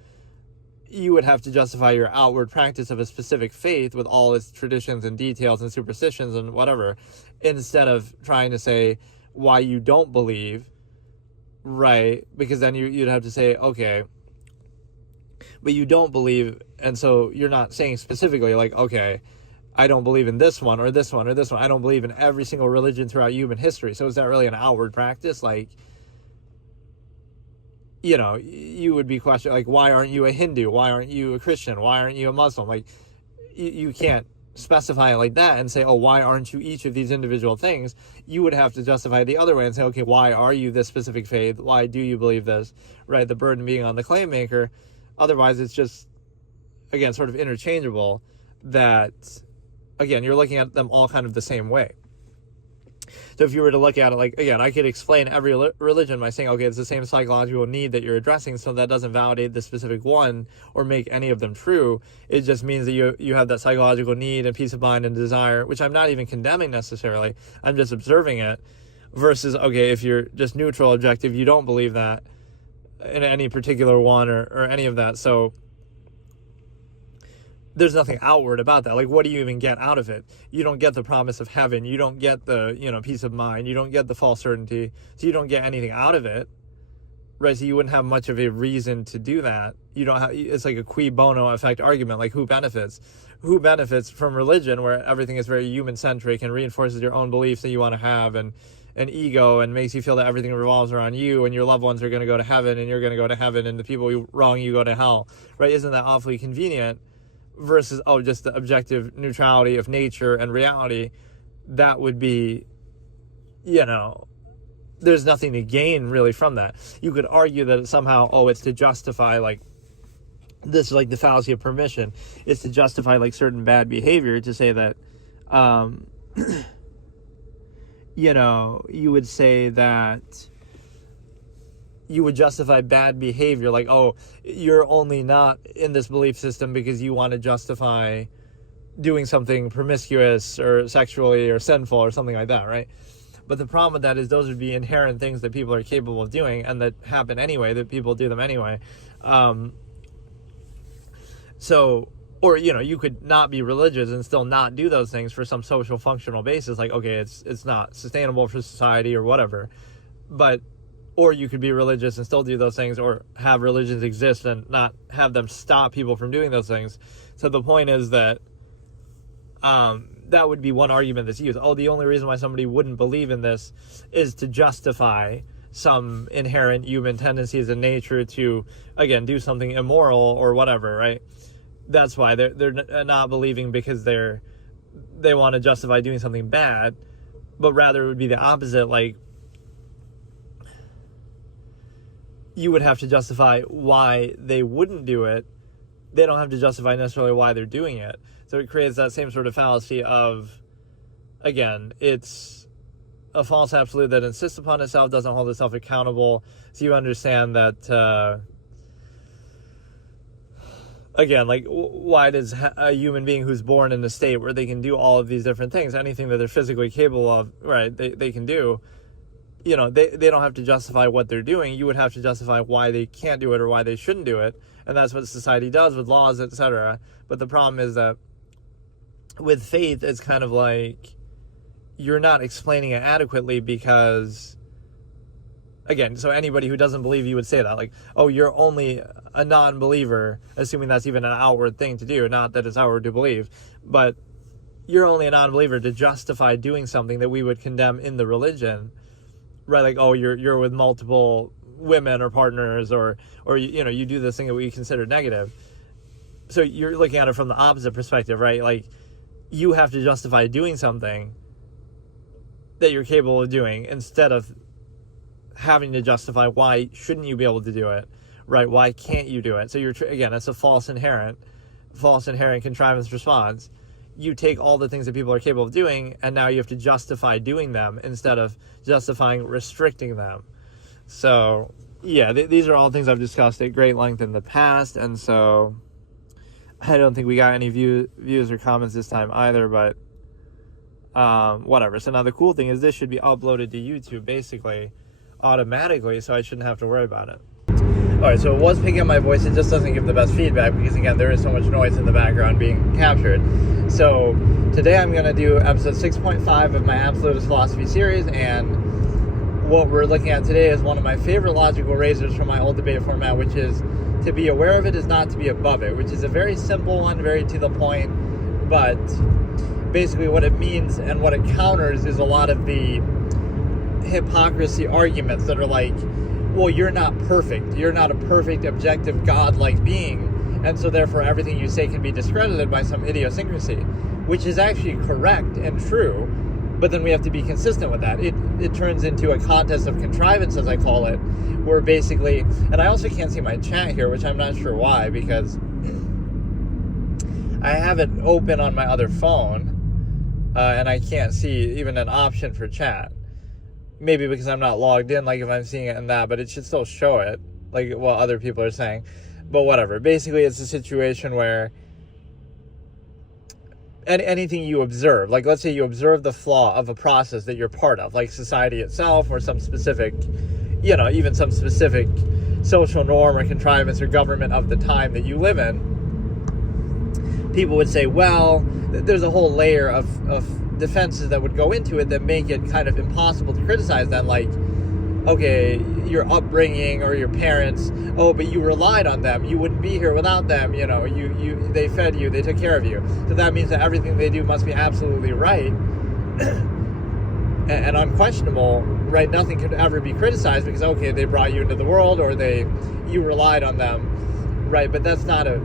you would have to justify your outward practice of a specific faith with all its traditions and details and superstitions and whatever, instead of trying to say why you don't believe, right? Because then you'd have to say, okay, but you don't believe, and so you're not saying specifically, like, okay, I don't believe in this one or this one or this one. I don't believe in every single religion throughout human history. So is that really an outward practice? Like, you would be questioning, like, why aren't you a Hindu? Why aren't you a Christian? Why aren't you a Muslim? Like, you can't specify it like that and say, oh, why aren't you each of these individual things? You would have to justify it the other way and say, okay, why are you this specific faith? Why do you believe this? Right? The burden being on the claim maker. Otherwise, it's just, again, sort of interchangeable that, again, you're looking at them all kind of the same way. So if you were to look at it, like, again, I could explain every religion by saying, okay, it's the same psychological need that you're addressing, so that doesn't validate the specific one or make any of them true. It just means that you have that psychological need and peace of mind and desire, which I'm not even condemning necessarily. I'm just observing it. Versus, okay, if you're just neutral, objective, you don't believe that in any particular one or any of that. So there's nothing outward about that. Like, what do you even get out of it? You don't get the promise of heaven. You don't get the, peace of mind. You don't get the false certainty. So you don't get anything out of it, right? So you wouldn't have much of a reason to do that. You don't have, it's like a cui bono effect argument. Like, who benefits? Who benefits from religion where everything is very human-centric and reinforces your own beliefs that you want to have and an ego and makes you feel that everything revolves around you and your loved ones are going to go to heaven and you're going to go to heaven and the people who wrong you go to hell, right? Isn't that awfully convenient? Versus, just the objective neutrality of nature and reality, that would be, there's nothing to gain really from that. You could argue that somehow, it's to justify, like, this is like the fallacy of permission. It's to justify, like, certain bad behavior, to say that, you would say that you would justify bad behavior, like, you're only not in this belief system because you want to justify doing something promiscuous or sexually or sinful or something like that, right? But the problem with that is those would be inherent things that people are capable of doing and that happen anyway, that people do them anyway. Or you could not be religious and still not do those things for some social functional basis, like, okay, it's not sustainable for society or whatever. Or you could be religious and still do those things, or have religions exist and not have them stop people from doing those things. So the point is that that would be one argument that's used. The only reason why somebody wouldn't believe in this is to justify some inherent human tendencies in nature to, again, do something immoral or whatever, right? That's why they're not believing because they want to justify doing something bad, but rather it would be the opposite, like, you would have to justify why they wouldn't do it. They don't have to justify necessarily why they're doing it. So it creates that same sort of fallacy of, again, it's a false absolute that insists upon itself, doesn't hold itself accountable. So you understand that, again, like, why does a human being who's born in a state where they can do all of these different things, anything that they're physically capable of, right, they can do, they don't have to justify what they're doing. You would have to justify why they can't do it or why they shouldn't do it. And that's what society does with laws, etc. But the problem is that with faith, it's kind of like you're not explaining it adequately because, again, so anybody who doesn't believe you would say that, like, you're only a non-believer, assuming that's even an outward thing to do, not that it's outward to believe, but you're only a non-believer to justify doing something that we would condemn in the religion. Right, like, you're with multiple women or partners, or you do this thing that we consider negative. So you're looking at it from the opposite perspective, right? Like, you have to justify doing something that you're capable of doing instead of having to justify why shouldn't you be able to do it, right? Why can't you do it? So again, it's a false inherent contrivance response. You take all the things that people are capable of doing, and now you have to justify doing them instead of justifying restricting them. So, yeah, these are all things I've discussed at great length in the past, and so I don't think we got any views or comments this time either, but whatever. So now the cool thing is this should be uploaded to YouTube basically automatically, so I shouldn't have to worry about it. Alright, so it was picking up my voice. It just doesn't give the best feedback because, again, there is so much noise in the background being captured. So today I'm going to do episode 6.5 of my Absolutist philosophy series, and what we're looking at today is one of my favorite logical razors from my old debate format, which is to be aware of it is not to be above it, which is a very simple one, very to the point, but basically what it means and what it counters is a lot of the hypocrisy arguments that are like, well, you're not perfect. You're not a perfect, objective, God-like being, and so therefore everything you say can be discredited by some idiosyncrasy, which is actually correct and true, but then we have to be consistent with that. It turns into a contest of contrivance, as I call it, where basically, and I also can't see my chat here, which I'm not sure why, because I have it open on my other phone, and I can't see even an option for chat. Maybe because I'm not logged in, like if I'm seeing it in that, but it should still show it, like what other people are saying. But whatever. Basically, it's a situation where anything you observe, like let's say you observe the flaw of a process that you're part of, like society itself or some specific, even some specific social norm or contrivance or government of the time that you live in, people would say, well, there's a whole layer of defenses that would go into it that make it kind of impossible to criticize them, like, okay, your upbringing or your parents, but you relied on them, you wouldn't be here without them, they fed you, they took care of you, so that means that everything they do must be absolutely right and unquestionable, right? Nothing could ever be criticized because, okay, they brought you into the world or you relied on them, right? But that's not a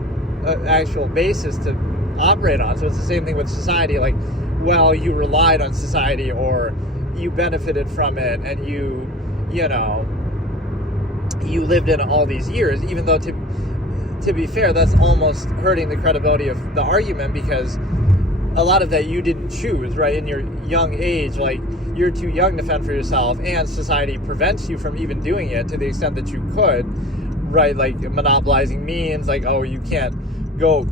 actual basis to operate on. So it's the same thing with society, like, well, you relied on society or you benefited from it and you lived in all these years, even though to be fair, that's almost hurting the credibility of the argument because a lot of that you didn't choose, right? In your young age, like you're too young to fend for yourself and society prevents you from even doing it to the extent that you could, right? Like monopolizing means, like, oh, you can't go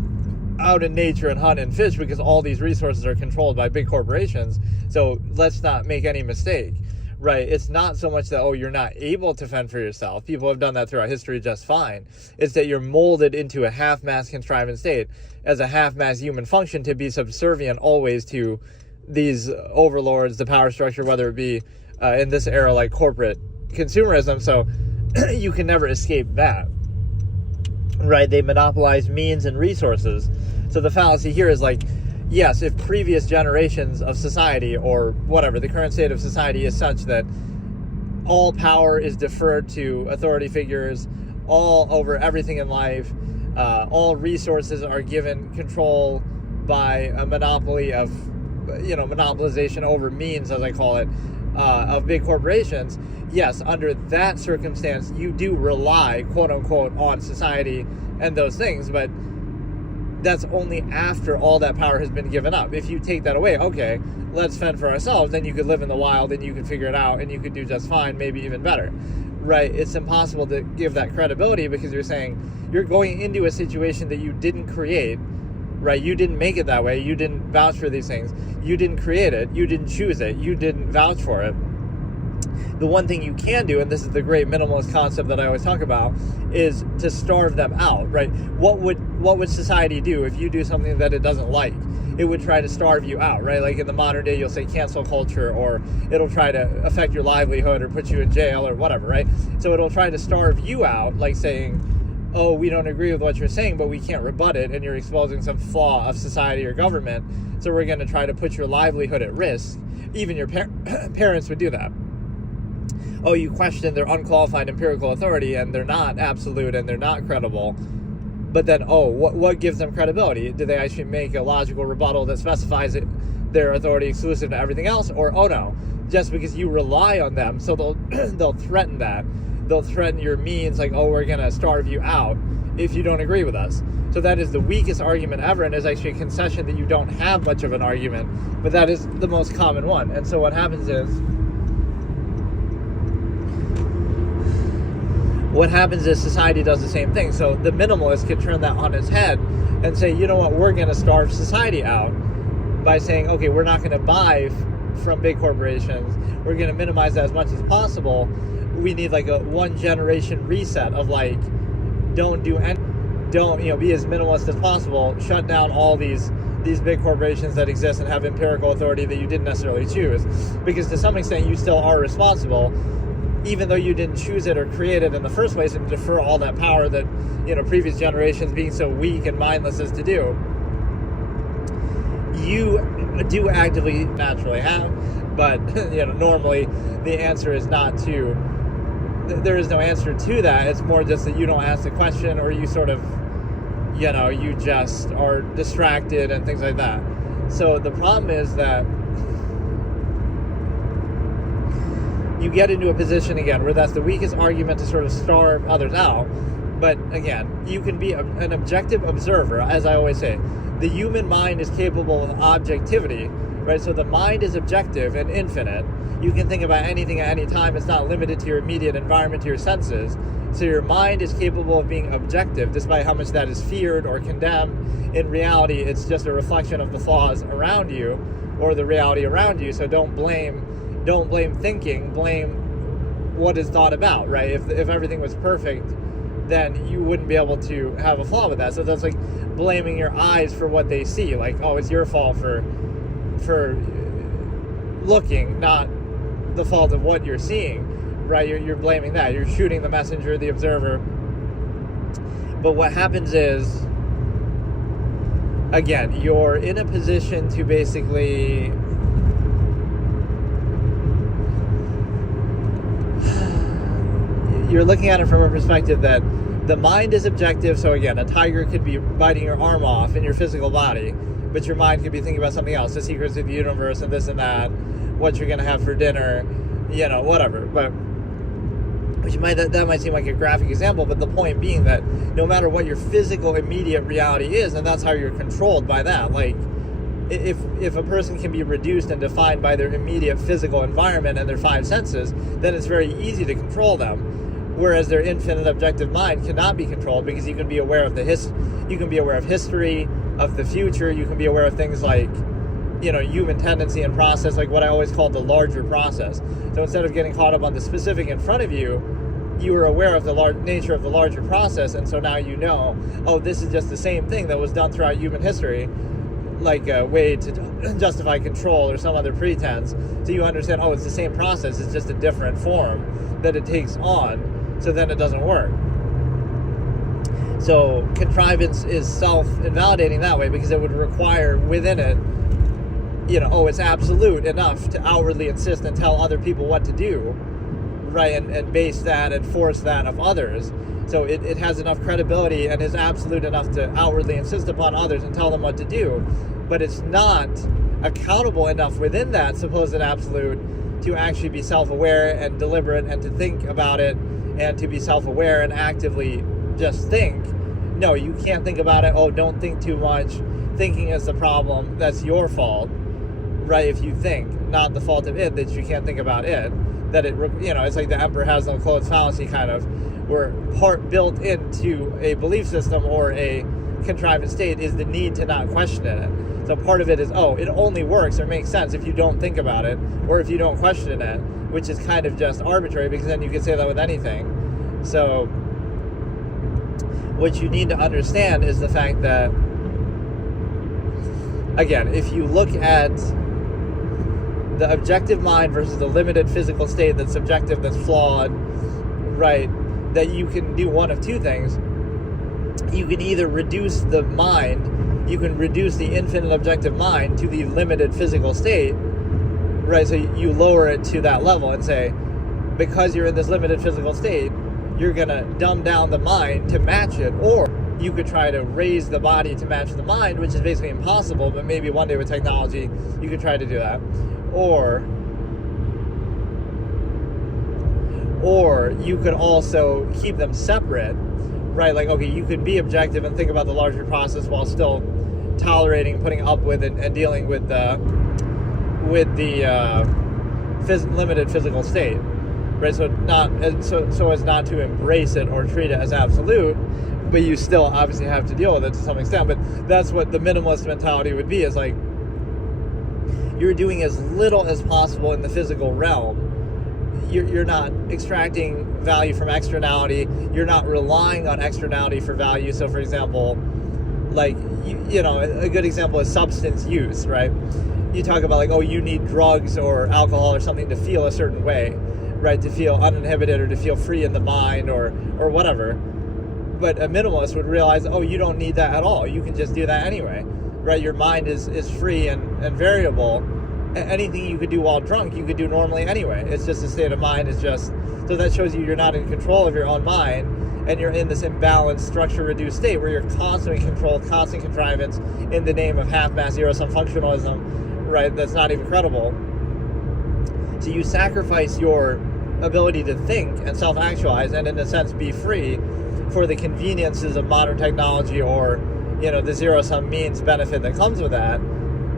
out in nature and hunt and fish because all these resources are controlled by big corporations. So let's not make any mistake, right? It's not so much that, oh, you're not able to fend for yourself. People have done that throughout history just fine. It's that you're molded into a half-mass contrivance state as a half-mass human function to be subservient always to these overlords, the power structure, whether it be in this era like corporate consumerism. So you can never escape that. Right, they monopolize means and resources. So the fallacy here is like, yes, if previous generations of society or whatever, the current state of society is such that all power is deferred to authority figures, all over everything in life, all resources are given control by a monopoly of, monopolization over means, as I call it, of big corporations. Yes, under that circumstance, you do rely, quote unquote, on society and those things, but that's only after all that power has been given up. If you take that away, okay, let's fend for ourselves, then you could live in the wild and you could figure it out and you could do just fine, maybe even better, right? It's impossible to give that credibility because you're saying you're going into a situation that you didn't create, right? You didn't make it that way. You didn't vouch for these things. You didn't create it. You didn't choose it. You didn't vouch for it. The one thing you can do, and this is the great minimalist concept that I always talk about, is to starve them out, right? What would society do if you do something that it doesn't like? It would try to starve you out, right? Like in the modern day, you'll say cancel culture, or it'll try to affect your livelihood or put you in jail or whatever, right? So it'll try to starve you out, like saying, oh, we don't agree with what you're saying, but we can't rebut it, and you're exposing some flaw of society or government, so we're going to try to put your livelihood at risk. Even your parents would do that. Oh, you question their unqualified empirical authority, and they're not absolute, and they're not credible. But then, what gives them credibility? Do they actually make a logical rebuttal that specifies their authority exclusive to everything else? Or, oh no, just because you rely on them, so they'll threaten that. They'll threaten your means, like, we're going to starve you out if you don't agree with us. So that is the weakest argument ever, and is actually a concession that you don't have much of an argument, but that is the most common one. And so what happens is society does the same thing. So the minimalist could turn that on its head and say, you know what, we're going to starve society out by saying, okay, we're not going to buy from big corporations. We're going to minimize that as much as possible. We need like a one generation reset of like, don't be as minimalist as possible. Shut down all these big corporations that exist and have empirical authority that you didn't necessarily choose, because to some extent you still are responsible, even though you didn't choose it or create it in the first place, and defer all that power that previous generations being so weak and mindless as to do. You do actively naturally have, but normally the answer is not to. There is no answer to that. It's more just that you don't ask the question, or you sort of, you just are distracted and things like that. So the problem is that you get into a position again where that's the weakest argument to sort of starve others out. But again, you can be an objective observer, as I always say. The human mind is capable of objectivity, right? So the mind is objective and infinite. You can think about anything at any time. It's not limited to your immediate environment, to your senses. So your mind is capable of being objective, despite how much that is feared or condemned. In reality, it's just a reflection of the flaws around you, or the reality around you. So don't blame thinking, blame what is thought about, right? If everything was perfect, then you wouldn't be able to have a flaw with that. So that's like blaming your eyes for what they see. Like, it's your fault for looking, not the fault of what you're seeing, right? You're blaming that. You're shooting the messenger, the observer. But what happens is, again, you're in a position to basically you're looking at it from a perspective that the mind is objective. So again, a tiger could be biting your arm off in your physical body, but your mind could be thinking about something else, the secrets of the universe and this and that, what you're going to have for dinner, whatever. But that might seem like a graphic example, but the point being that no matter what your physical immediate reality is, and that's how you're controlled by that. Like, if a person can be reduced and defined by their immediate physical environment and their five senses, then it's very easy to control them. Whereas their infinite objective mind cannot be controlled, because you can be aware of you can be aware of history, of the future. You can be aware of things like, human tendency and process, like what I always call the larger process. So instead of getting caught up on the specific in front of you, you were aware of the nature of the larger process, and so now this is just the same thing that was done throughout human history, like a way to justify control or some other pretense. So you understand, it's the same process, it's just a different form that it takes on. So then it doesn't work. So contrivance is self-invalidating that way, because it would require within it, it's absolute enough to outwardly insist and tell other people what to do, right? And base that and force that of others. So it has enough credibility and is absolute enough to outwardly insist upon others and tell them what to do. But it's not accountable enough within that supposed absolute to actually be self-aware and deliberate and to think about it and to be self-aware and actively just think. No, you can't think about it. Don't think too much. Thinking is the problem. That's your fault, right? If you think, not the fault of it that you can't think about it. That it's like the emperor has no clothes fallacy kind of, where part built into a belief system or a contrived state is the need to not question it. So part of it is, it only works or makes sense if you don't think about it or if you don't question it, which is kind of just arbitrary, because then you can say that with anything. So what you need to understand is the fact that, again, if you look at the objective mind versus the limited physical state that's subjective, that's flawed, right, that you can do one of two things. You can either reduce the mind, you can reduce the infinite objective mind to the limited physical state, right? So you lower it to that level and say, because you're in this limited physical state, you're going to dumb down the mind to match it. Or you could try to raise the body to match the mind, which is basically impossible, but maybe one day with technology you could try to do that. Or you could also keep them separate, right? Like, okay, you could be objective and think about the larger process while still tolerating, putting up with, and dealing with the limited physical state, right? So as not to embrace it or treat it as absolute, but you still obviously have to deal with it to some extent. But that's what the minimalist mentality would be, is like, you're doing as little as possible in the physical realm. You're not extracting value from externality. You're not relying on externality for value. So, for example, like, you know, a good example is substance use, right? You talk about, like, oh, you need drugs or alcohol or something to feel a certain way, right? To feel uninhibited or to feel free in the mind or whatever. But a minimalist would realize, oh, you don't need that at all. You can just do that anyway, right? Your mind is free and variable. Anything you could do while drunk, you could do normally anyway. It's just a state of mind. It's just, so that shows you you're not in control of your own mind, and you're in this imbalanced, structure-reduced state where you're constantly controlled, constant contrivance in the name of half-mass zero-sum functionalism, right? That's not even credible. So you sacrifice your ability to think and self-actualize and, in a sense, be free for the conveniences of modern technology, or, you know, the zero-sum means benefit that comes with that,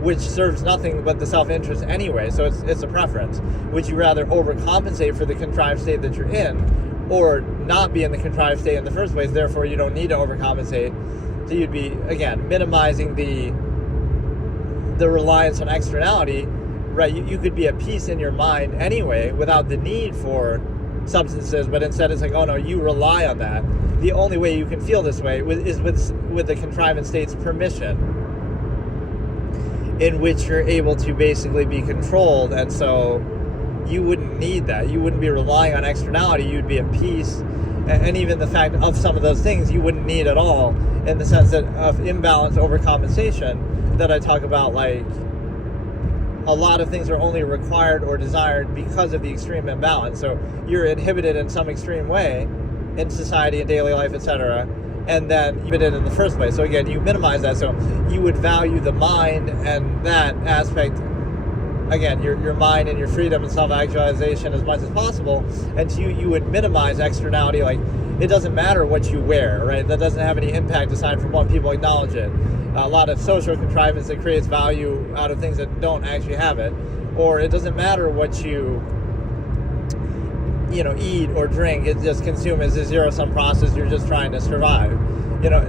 which serves nothing but the self-interest anyway. So it's a preference. Would you rather overcompensate for the contrived state that you're in, or not be in the contrived state in the first place? Therefore, you don't need to overcompensate. So you'd be, again, minimizing the reliance on externality, right? You could be at peace in your mind anyway without the need for substances, but instead it's like, oh no, you rely on that. The only way you can feel this way is with the contrivance state's permission, in which you're able to basically be controlled, and so you wouldn't need that. You wouldn't be relying on externality. You'd be at peace, and even the fact of some of those things you wouldn't need at all, in the sense that of imbalance overcompensation that I talk about. Like, a lot of things are only required or desired because of the extreme imbalance. So you're inhibited in some extreme way in society and daily life, etc., and then you did it in the first place. So again, you minimize that. So you would value the mind and that aspect, again, your mind and your freedom and self-actualization as much as possible, and so you would minimize externality. Like, it doesn't matter what you wear, right? That doesn't have any impact aside from what people acknowledge it. A lot of social contrivance that creates value out of things that don't actually have it. Or it doesn't matter what you eat or drink. It just consume as a zero-sum process. You're just trying to survive.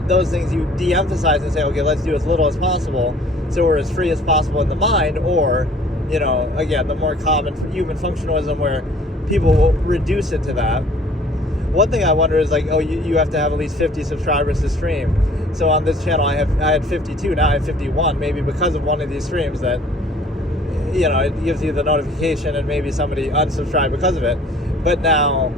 Those things you de-emphasize and say, okay, let's do as little as possible so we're as free as possible in the mind. Or, again, the more common human functionalism where people will reduce it to that. One thing I wonder is, like, oh, you have to have at least 50 subscribers to stream. So on this channel, I had 52, now I have 51, maybe because of one of these streams that, it gives you the notification and maybe somebody unsubscribed because of it. But now,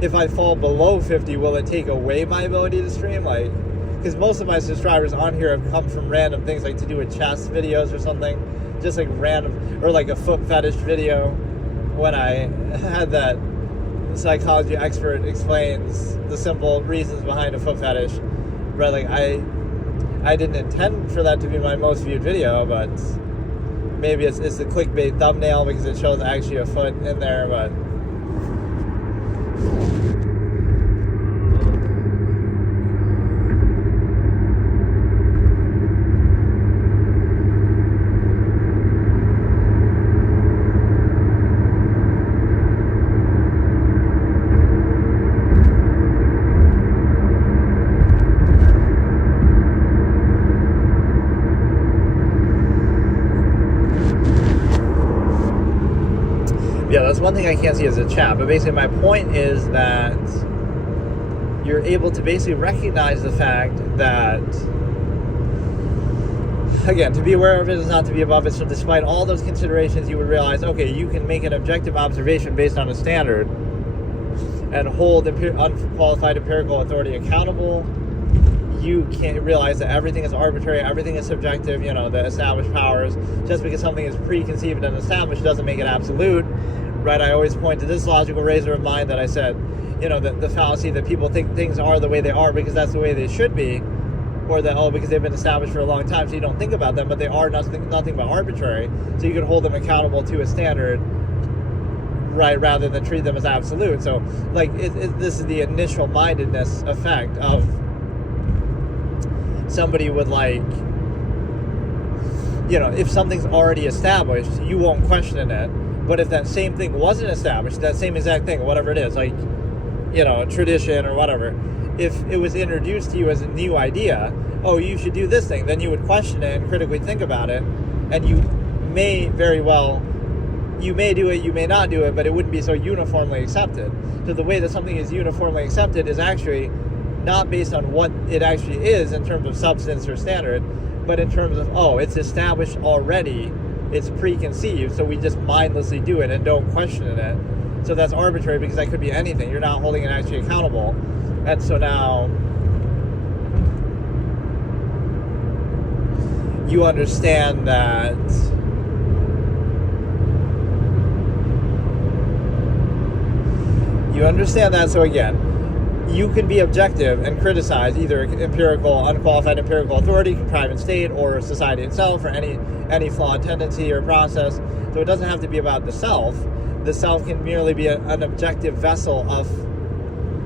if I fall below 50, will it take away my ability to stream? Like, because most of my subscribers on here have come from random things, like to do with chess videos or something, just like random, or like a foot fetish video when I had that psychology expert explains the simple reasons behind a foot fetish. Right, like I didn't intend for that to be my most viewed video, but maybe it's the clickbait thumbnail because it shows actually a foot in there, but that's one thing I can't see as a chat. But basically my point is that you're able to basically recognize the fact that, again, to be aware of it is not to be above it. So despite all those considerations, you would realize, okay, you can make an objective observation based on a standard and hold unqualified empirical authority accountable. You can't realize that everything is arbitrary, everything is subjective, the established powers. Just because something is preconceived and established doesn't make it absolute. Right, I always point to this logical razor of mine that I said, the fallacy that people think things are the way they are because that's the way they should be, or that, because they've been established for a long time, so you don't think about them, but they are nothing but arbitrary, so you can hold them accountable to a standard, right, rather than treat them as absolute. So, this is the initial mindedness effect of somebody would, if something's already established, you won't question it. But if that same thing wasn't established, that same exact thing, whatever it is, tradition or whatever, if it was introduced to you as a new idea, you should do this thing, then you would question it and critically think about it, and you may do it, you may not do it, but it wouldn't be so uniformly accepted. So the way that something is uniformly accepted is actually not based on what it actually is in terms of substance or standard, but in terms of, it's established already, it's preconceived, so we just mindlessly do it and don't question it. So that's arbitrary because that could be anything. You're not holding it actually accountable. And so now you understand that so again, you can be objective and criticize either empirical, unqualified empirical authority, contrivance state, or society itself, or any flawed tendency or process. So it doesn't have to be about the self. The self can merely be an objective vessel of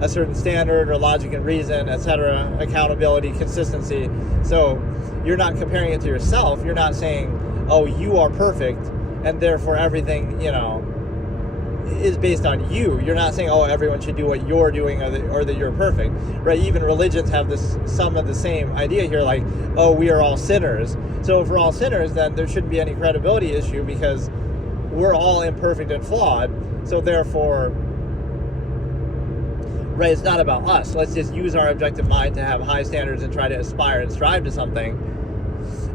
a certain standard or logic and reason, etc., accountability, consistency. So you're not comparing it to yourself. You're not saying, you are perfect, and therefore everything, is based on you. You're not saying, everyone should do what you're doing, or that you're perfect, right? Even religions have some of the same idea here, we are all sinners. So if we're all sinners, then there shouldn't be any credibility issue because we're all imperfect and flawed. So therefore, right, it's not about us. Let's just use our objective mind to have high standards and try to aspire and strive to something.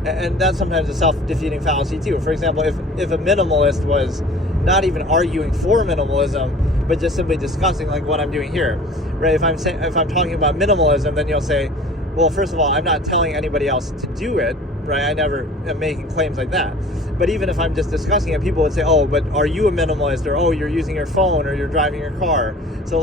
And that's sometimes a self-defeating fallacy too. For example, if a minimalist was not even arguing for minimalism, but just simply discussing what I'm doing here, right? If I'm talking about minimalism, then you'll say, well, first of all, I'm not telling anybody else to do it, right? I never am making claims like that. But even if I'm just discussing it, people would say, but are you a minimalist? Or, you're using your phone, or you're driving your car. So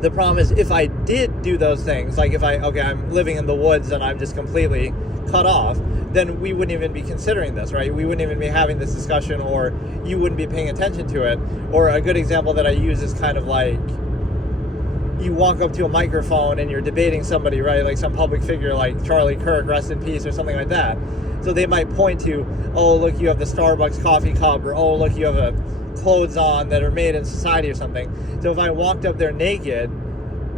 the problem is, if I did do those things, if I'm living in the woods and I'm just completely cut off, then we wouldn't even be considering this, right? We wouldn't even be having this discussion, or you wouldn't be paying attention to it. Or a good example that I use is kind of you walk up to a microphone and you're debating somebody, right? Some public figure like Charlie Kirk, rest in peace, or something like that. So they might point to, look, you have the Starbucks coffee cup, or, look, you have clothes on that are made in society or something. So if I walked up there naked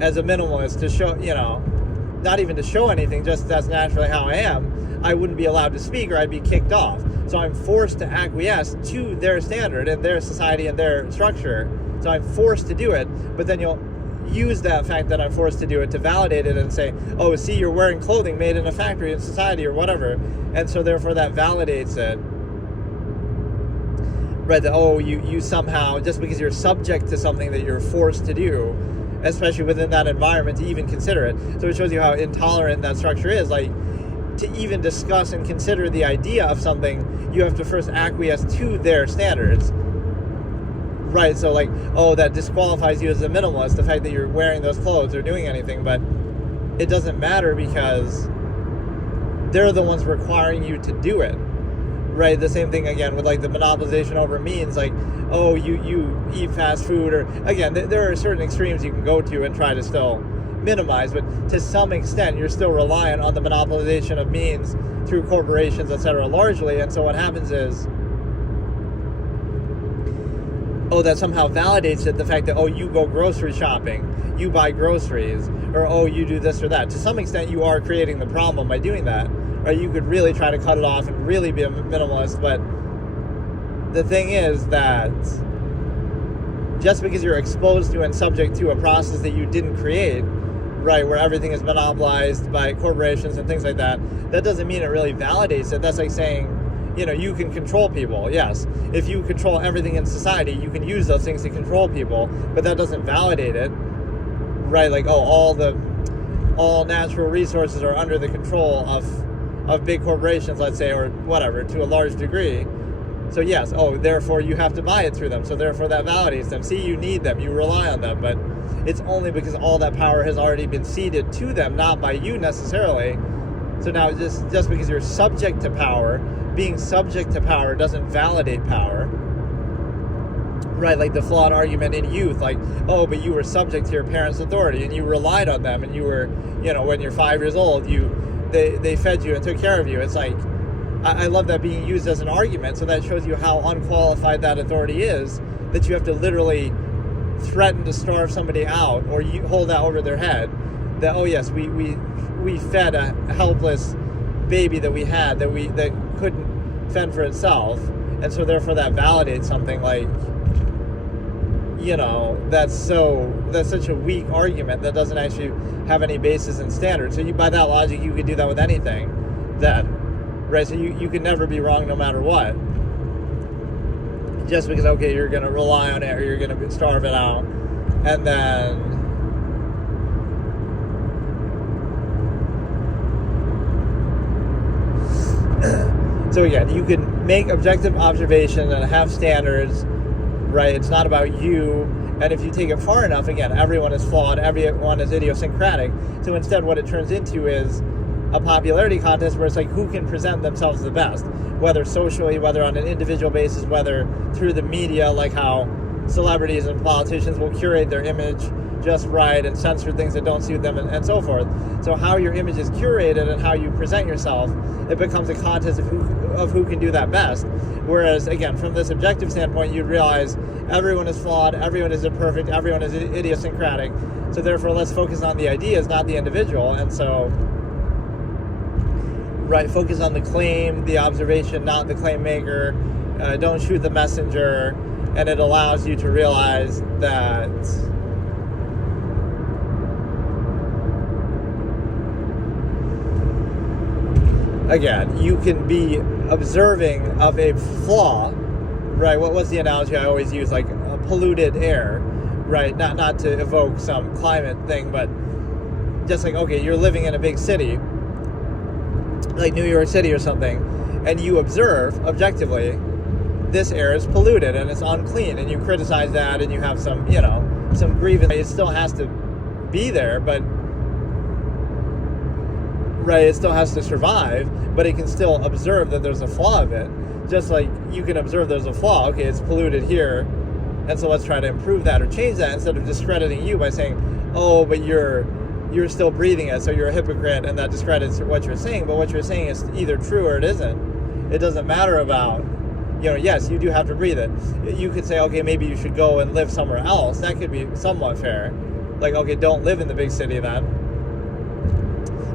as a minimalist to show, not even to show anything, just that's naturally how I am, I wouldn't be allowed to speak, or I'd be kicked off. So I'm forced to acquiesce to their standard and their society and their structure. So I'm forced to do it, but then you'll use that fact that I'm forced to do it to validate it and say, see, you're wearing clothing made in a factory in society or whatever. And so therefore that validates it. Right, that, you somehow, just because you're subject to something that you're forced to do, especially within that environment, to even consider it. So it shows you how intolerant that structure is. To even discuss and consider the idea of something, you have to first acquiesce to their standards. Right, so that disqualifies you as a minimalist, the fact that you're wearing those clothes or doing anything, but it doesn't matter because they're the ones requiring you to do it. Right, the same thing again with the monopolization over means, you eat fast food, or again, there are certain extremes you can go to and try to still minimize, but to some extent you're still reliant on the monopolization of means through corporations, etc., largely. And so what happens is, that somehow validates it, the fact that, you go grocery shopping, you buy groceries, or you do this or that. To some extent you are creating the problem by doing that. Or you could really try to cut it off and really be a minimalist, but the thing is that just because you're exposed to and subject to a process that you didn't create, right, where everything is monopolized by corporations and things like that, that doesn't mean it really validates it. That's like saying, you can control people. Yes, if you control everything in society, you can use those things to control people, but that doesn't validate it, right? All natural resources are under the control of big corporations, let's say, or whatever, to a large degree, So yes, therefore you have to buy it through them. So therefore that validates them. See, you need them, you rely on them, but it's only because all that power has already been ceded to them, not by you necessarily. So now just because you're subject to power, being subject to power doesn't validate power. Right, like the flawed argument in youth, like, but you were subject to your parents' authority and you relied on them, and you were, when you're 5 years old, they fed you and took care of you. It's like, I love that being used as an argument, so that shows you how unqualified that authority is, that you have to literally threaten to starve somebody out, or you hold that over their head, that, yes, we fed a helpless baby that we had, that couldn't fend for itself, and so therefore that validates something. Like, that's such a weak argument that doesn't actually have any basis in standards. So by that logic, you could do that with anything then, right? So you could never be wrong no matter what. Just because, you're going to rely on it, or you're going to starve it out. And then, so again, you can make objective observation and have standards, right? It's not about you. And if you take it far enough, again, everyone is flawed, everyone is idiosyncratic. So instead what it turns into is a popularity contest where it's like, who can present themselves the best, whether socially, whether on an individual basis, whether through the media, like how celebrities and politicians will curate their image just right and censor things that don't suit them, and so forth. So how your image is curated and how you present yourself, it becomes a contest of who can do that best. Whereas, again, from this objective standpoint, you realize everyone is flawed, everyone is imperfect, everyone is idiosyncratic. So therefore, let's focus on the ideas, not the individual. And so, right, focus on the claim, the observation, not the claim maker. Don't shoot the messenger. And it allows you to realize that again, you can be observing of a flaw, right? What was the analogy I always use? Like a polluted air, right? Not to evoke some climate thing, but just like, you're living in a big city, like New York City or something, and you observe objectively, this air is polluted and it's unclean, and you criticize that, and you have some, some grievance. It still has to be there, but right, it still has to survive, but it can still observe that there's a flaw of it. Just like you can observe there's a flaw, it's polluted here, and so let's try to improve that or change that, instead of discrediting you by saying, but you're still breathing it, so you're a hypocrite, and that discredits what you're saying. But what you're saying is either true or it isn't. It doesn't matter about, yes, you do have to breathe it. You could say, maybe you should go and live somewhere else. That could be somewhat fair. Like, don't live in the big city then.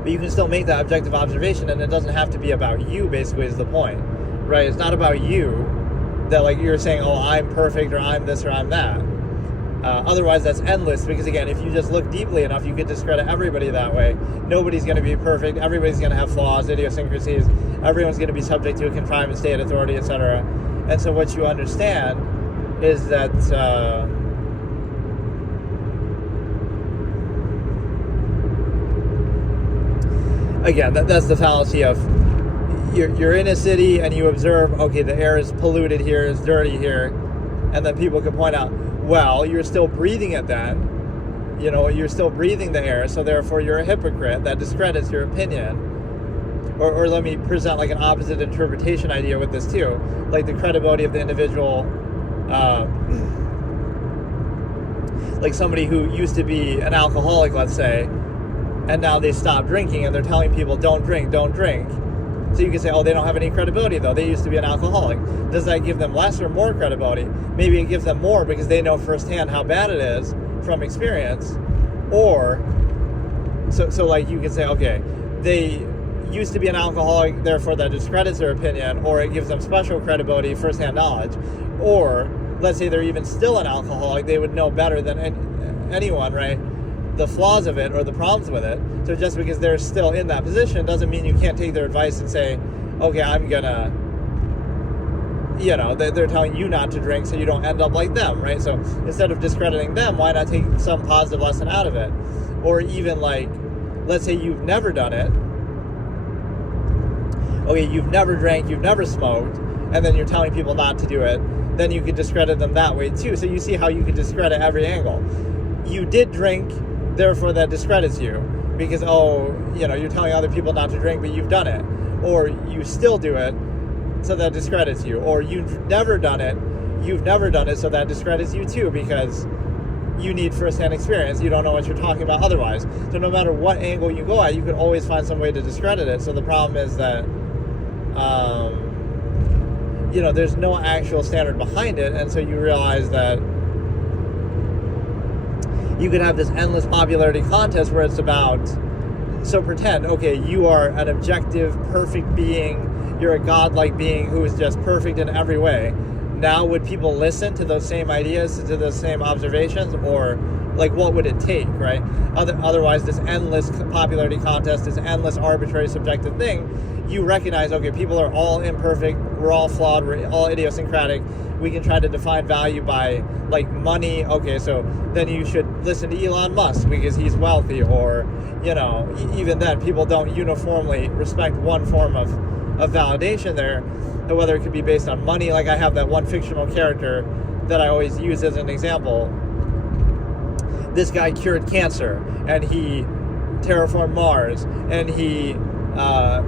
But you can still make that objective observation, and it doesn't have to be about you, basically, is the point, right? It's not about you, that like you're saying, I'm perfect, or I'm this, or I'm that. Otherwise, that's endless, because again, if you just look deeply enough, you could discredit everybody that way. Nobody's going to be perfect. Everybody's going to have flaws, idiosyncrasies. Everyone's going to be subject to a confinement state, authority, etc. And so what you understand is that again, that's the fallacy of you're in a city and you observe, the air is polluted here, it's dirty here, and then people can point out, well, you're still breathing it then, you're still breathing the air, so therefore you're a hypocrite. That discredits your opinion. Or let me present like an opposite interpretation idea with this too, like the credibility of the individual, like somebody who used to be an alcoholic, let's say, and now they stop drinking, and they're telling people, don't drink. So you can say, they don't have any credibility, though. They used to be an alcoholic. Does that give them less or more credibility? Maybe it gives them more, because they know firsthand how bad it is from experience. Or, so like you can say, they used to be an alcoholic, therefore that discredits their opinion, or it gives them special credibility, firsthand knowledge. Or, let's say they're even still an alcoholic, they would know better than anyone, right, the flaws of it or the problems with it. So just because they're still in that position doesn't mean you can't take their advice and say, I'm gonna, they're telling you not to drink so you don't end up like them, right? So instead of discrediting them, why not take some positive lesson out of it? Or even like, let's say you've never done it. You've never drank, you've never smoked, and then you're telling people not to do it, then you could discredit them that way too. So you see how you could discredit every angle. You did drink, therefore that discredits you, because you're telling other people not to drink, but you've done it. Or you still do it, so that discredits you. Or you've never done it, so that discredits you too, because you need first-hand experience. You don't know what you're talking about otherwise. So no matter what angle you go at, you could always find some way to discredit it. So the problem is that there's no actual standard behind it, and so you realize that you could have this endless popularity contest where it's about, so pretend, okay, you are an objective, perfect being, you're a godlike being who is just perfect in every way. Now, would people listen to those same ideas, to those same observations, or what would it take, right? Otherwise, this endless popularity contest, this endless arbitrary subjective thing, you recognize, okay, people are all imperfect, we're all flawed, we're all idiosyncratic, we can try to define value by, money, okay, so then you should listen to Elon Musk because he's wealthy, or, even then, people don't uniformly respect one form of validation there, whether it could be based on money. I have that one fictional character that I always use as an example. This guy cured cancer, and he terraformed Mars, and he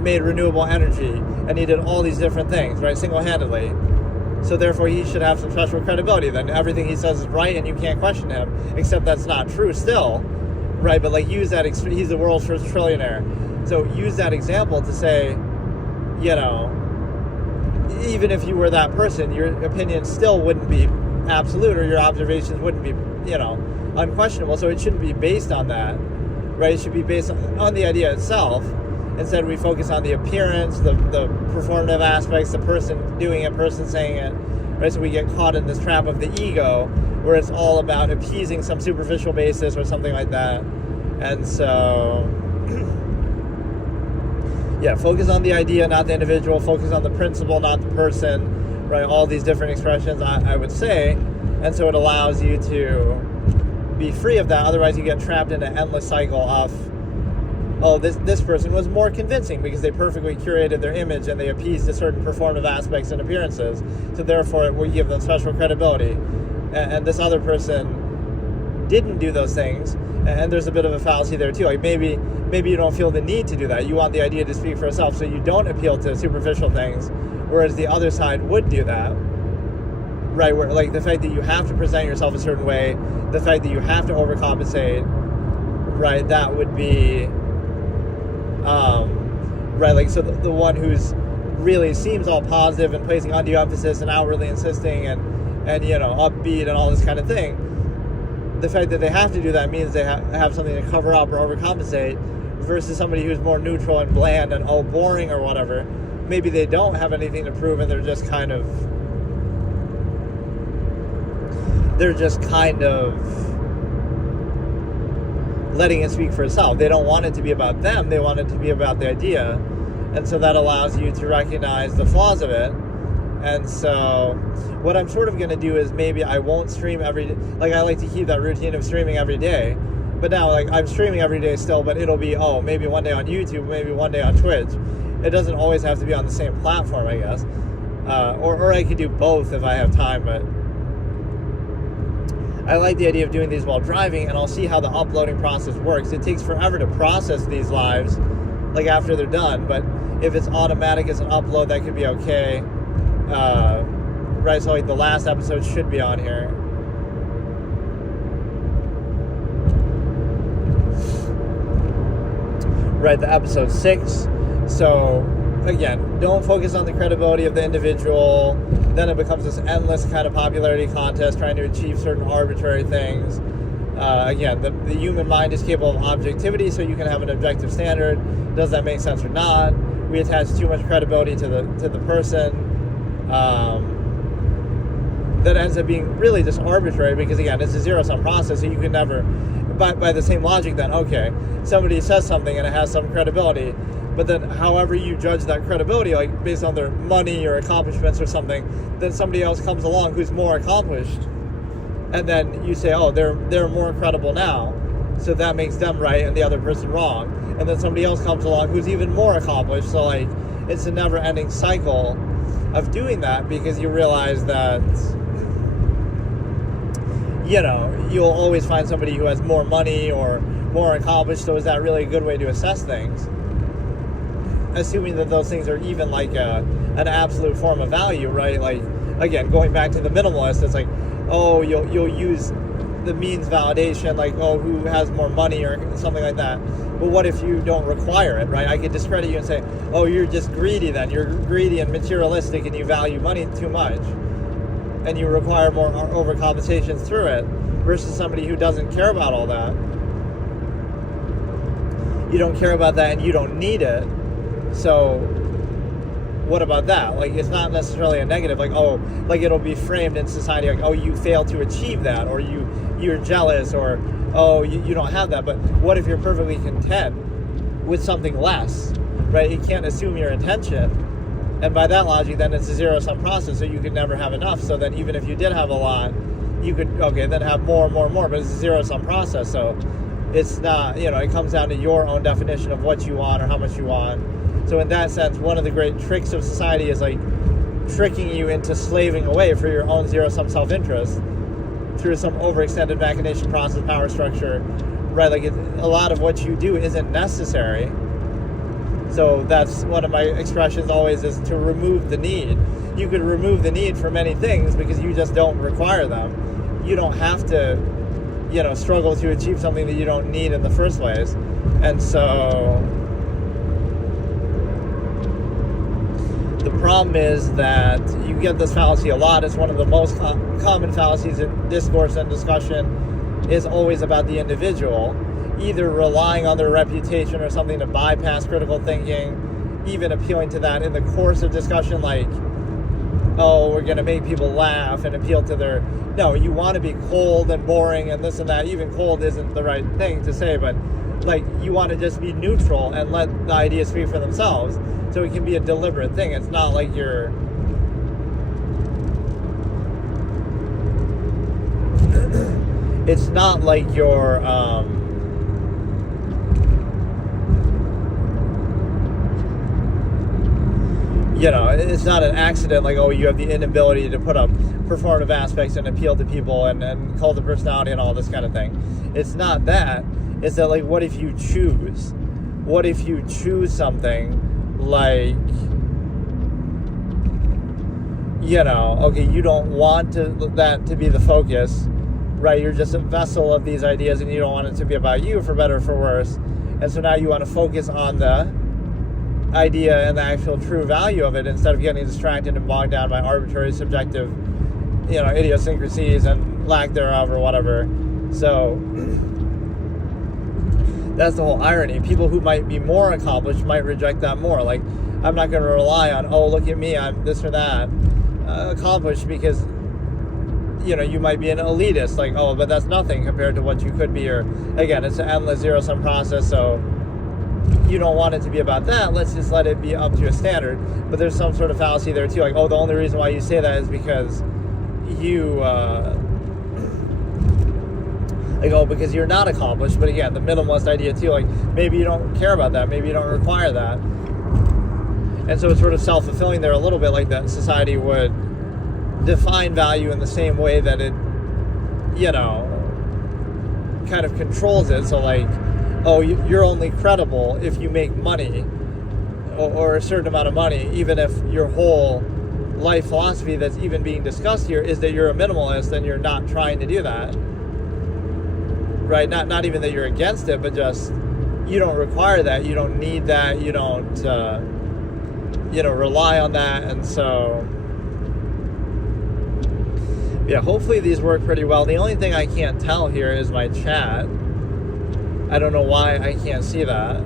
made renewable energy, and he did all these different things, right, single-handedly. So therefore, he should have some special credibility. Then everything he says is right, and you can't question him, except that's not true still, right? But use that. He's the world's first trillionaire. So use that example to say, even if you were that person, your opinion still wouldn't be absolute, or your observations wouldn't be, unquestionable. So it shouldn't be based on that, right? It should be based on the idea itself. Instead, we focus on the appearance, the performative aspects, the person doing it, person saying it, right? So we get caught in this trap of the ego, where it's all about appeasing some superficial basis or something like that. And so, focus on the idea, not the individual. Focus on the principle, not the person, right? All these different expressions, I would say. And so it allows you to be free of that. Otherwise, you get trapped in an endless cycle of, this person was more convincing because they perfectly curated their image and they appeased to certain performative aspects and appearances. So therefore, we give them special credibility. And this other person didn't do those things. And there's a bit of a fallacy there too. Maybe you don't feel the need to do that. You want the idea to speak for itself, so you don't appeal to superficial things, whereas the other side would do that, right? Where the fact that you have to present yourself a certain way, the fact that you have to overcompensate, right? That would be, right? So the one who's really seems all positive and placing undue emphasis and outwardly insisting and upbeat and all this kind of thing. The fact that they have to do that means they have something to cover up or overcompensate, versus somebody who's more neutral and bland and boring or whatever. Maybe they don't have anything to prove, and they're just kind of letting it speak for itself. They don't want it to be about them, they want it to be about the idea. And so that allows you to recognize the flaws of it. And so what I'm sort of going to do is maybe I won't stream every day. I like to keep that routine of streaming every day. But now, I'm streaming every day still, but it'll be, maybe one day on YouTube, maybe one day on Twitch. It doesn't always have to be on the same platform, I guess. Or I could do both if I have time, but I like the idea of doing these while driving, and I'll see how the uploading process works. It takes forever to process these lives, after they're done, but if it's automatic as an upload, that could be okay. Right, so the last episode should be on here. Right, the episode 6. So again, don't focus on the credibility of the individual. Then it becomes this endless kind of popularity contest trying to achieve certain arbitrary things. Again, the human mind is capable of objectivity, so you can have an objective standard. Does that make sense or not? We attach too much credibility to the person. That ends up being really just arbitrary, because again, it's a zero-sum process, so you can never, by the same logic then, okay, somebody says something and it has some credibility, but then however you judge that credibility, based on their money or accomplishments or something, then somebody else comes along who's more accomplished, and then you say, they're more credible now, so that makes them right and the other person wrong, and then somebody else comes along who's even more accomplished, so it's a never-ending cycle of doing that, because you realize that, you know, you'll always find somebody who has more money or more accomplished. So is that really a good way to assess things? Assuming that those things are even like an absolute form of value, right? Like, again, going back to the minimalist, it's like, oh, you'll use the means validation, like, oh, who has more money or something like that. But what if you don't require it, right? I could discredit you and say, oh, you're just greedy then. You're greedy and materialistic and you value money too much. And you require more overcompensations through it, versus somebody who doesn't care about all that. You don't care about that and you don't need it. So what about that? Like, it's not necessarily a negative, like, oh, like it'll be framed in society like, oh, you failed to achieve that, or you're jealous, or oh, you don't have that. But what if you're perfectly content with something less, right? You can't assume your intention, and by that logic, then it's a zero-sum process, so you could never have enough. So then even if you did have a lot, you could, okay, then have more, but it's a zero-sum process. So it's not, you know, it comes down to your own definition of what you want or how much you want. So in that sense, one of the great tricks of society is like tricking you into slaving away for your own zero-sum self-interest through some overextended machination process, power structure, right? Like, a lot of what you do isn't necessary. So that's one of my expressions always, is to remove the need. You could remove the need for many things because you just don't require them. You don't have to, you know, struggle to achieve something that you don't need in the first place. And so the problem is that you get this fallacy a lot. It's one of the most common fallacies in discourse and discussion, is always about the individual, either relying on their reputation or something to bypass critical thinking, even appealing to that in the course of discussion, like, oh, we're going to make people laugh and appeal to their... No, you want to be cold and boring and this and that. Even cold isn't the right thing to say, but like, you want to just be neutral and let the ideas speak for themselves. So it can be a deliberate thing. It's not like you're... it's not like you're... you know, it's not an accident, like, oh, you have the inability to put up performative aspects and appeal to people and cult of personality and all this kind of thing. It's not that. It's that, like, what if you choose? What if you choose something like, you know, okay, you don't want that to be the focus, right? You're just a vessel of these ideas and you don't want it to be about you, for better or for worse. And so now you want to focus on the idea and the actual true value of it, instead of getting distracted and bogged down by arbitrary, subjective, you know, idiosyncrasies and lack thereof or whatever. So that's the whole irony. People who might be more accomplished might reject that more. Like, I'm not going to rely on, oh, look at me, I'm this or that accomplished, because, you know, you might be an elitist, like, oh, but that's nothing compared to what you could be. Or, again, it's an endless zero-sum process, so you don't want it to be about that. Let's just let it be up to a standard. But there's some sort of fallacy there too, like, oh, the only reason why you say that is because you like, oh, because you're not accomplished. But again, the minimalist idea too, like, maybe you don't care about that, maybe you don't require that. And so it's sort of self-fulfilling there a little bit, like that society would define value in the same way that it, you know, kind of controls it. So like, oh, you're only credible if you make money, or a certain amount of money, even if your whole life philosophy that's even being discussed here is that you're a minimalist and you're not trying to do that, right? Not even that you're against it, but just you don't require that, you don't need that, you don't you know, rely on that. And so yeah, hopefully these work pretty well. The only thing I can't tell here is my chat. I don't know why I can't see that.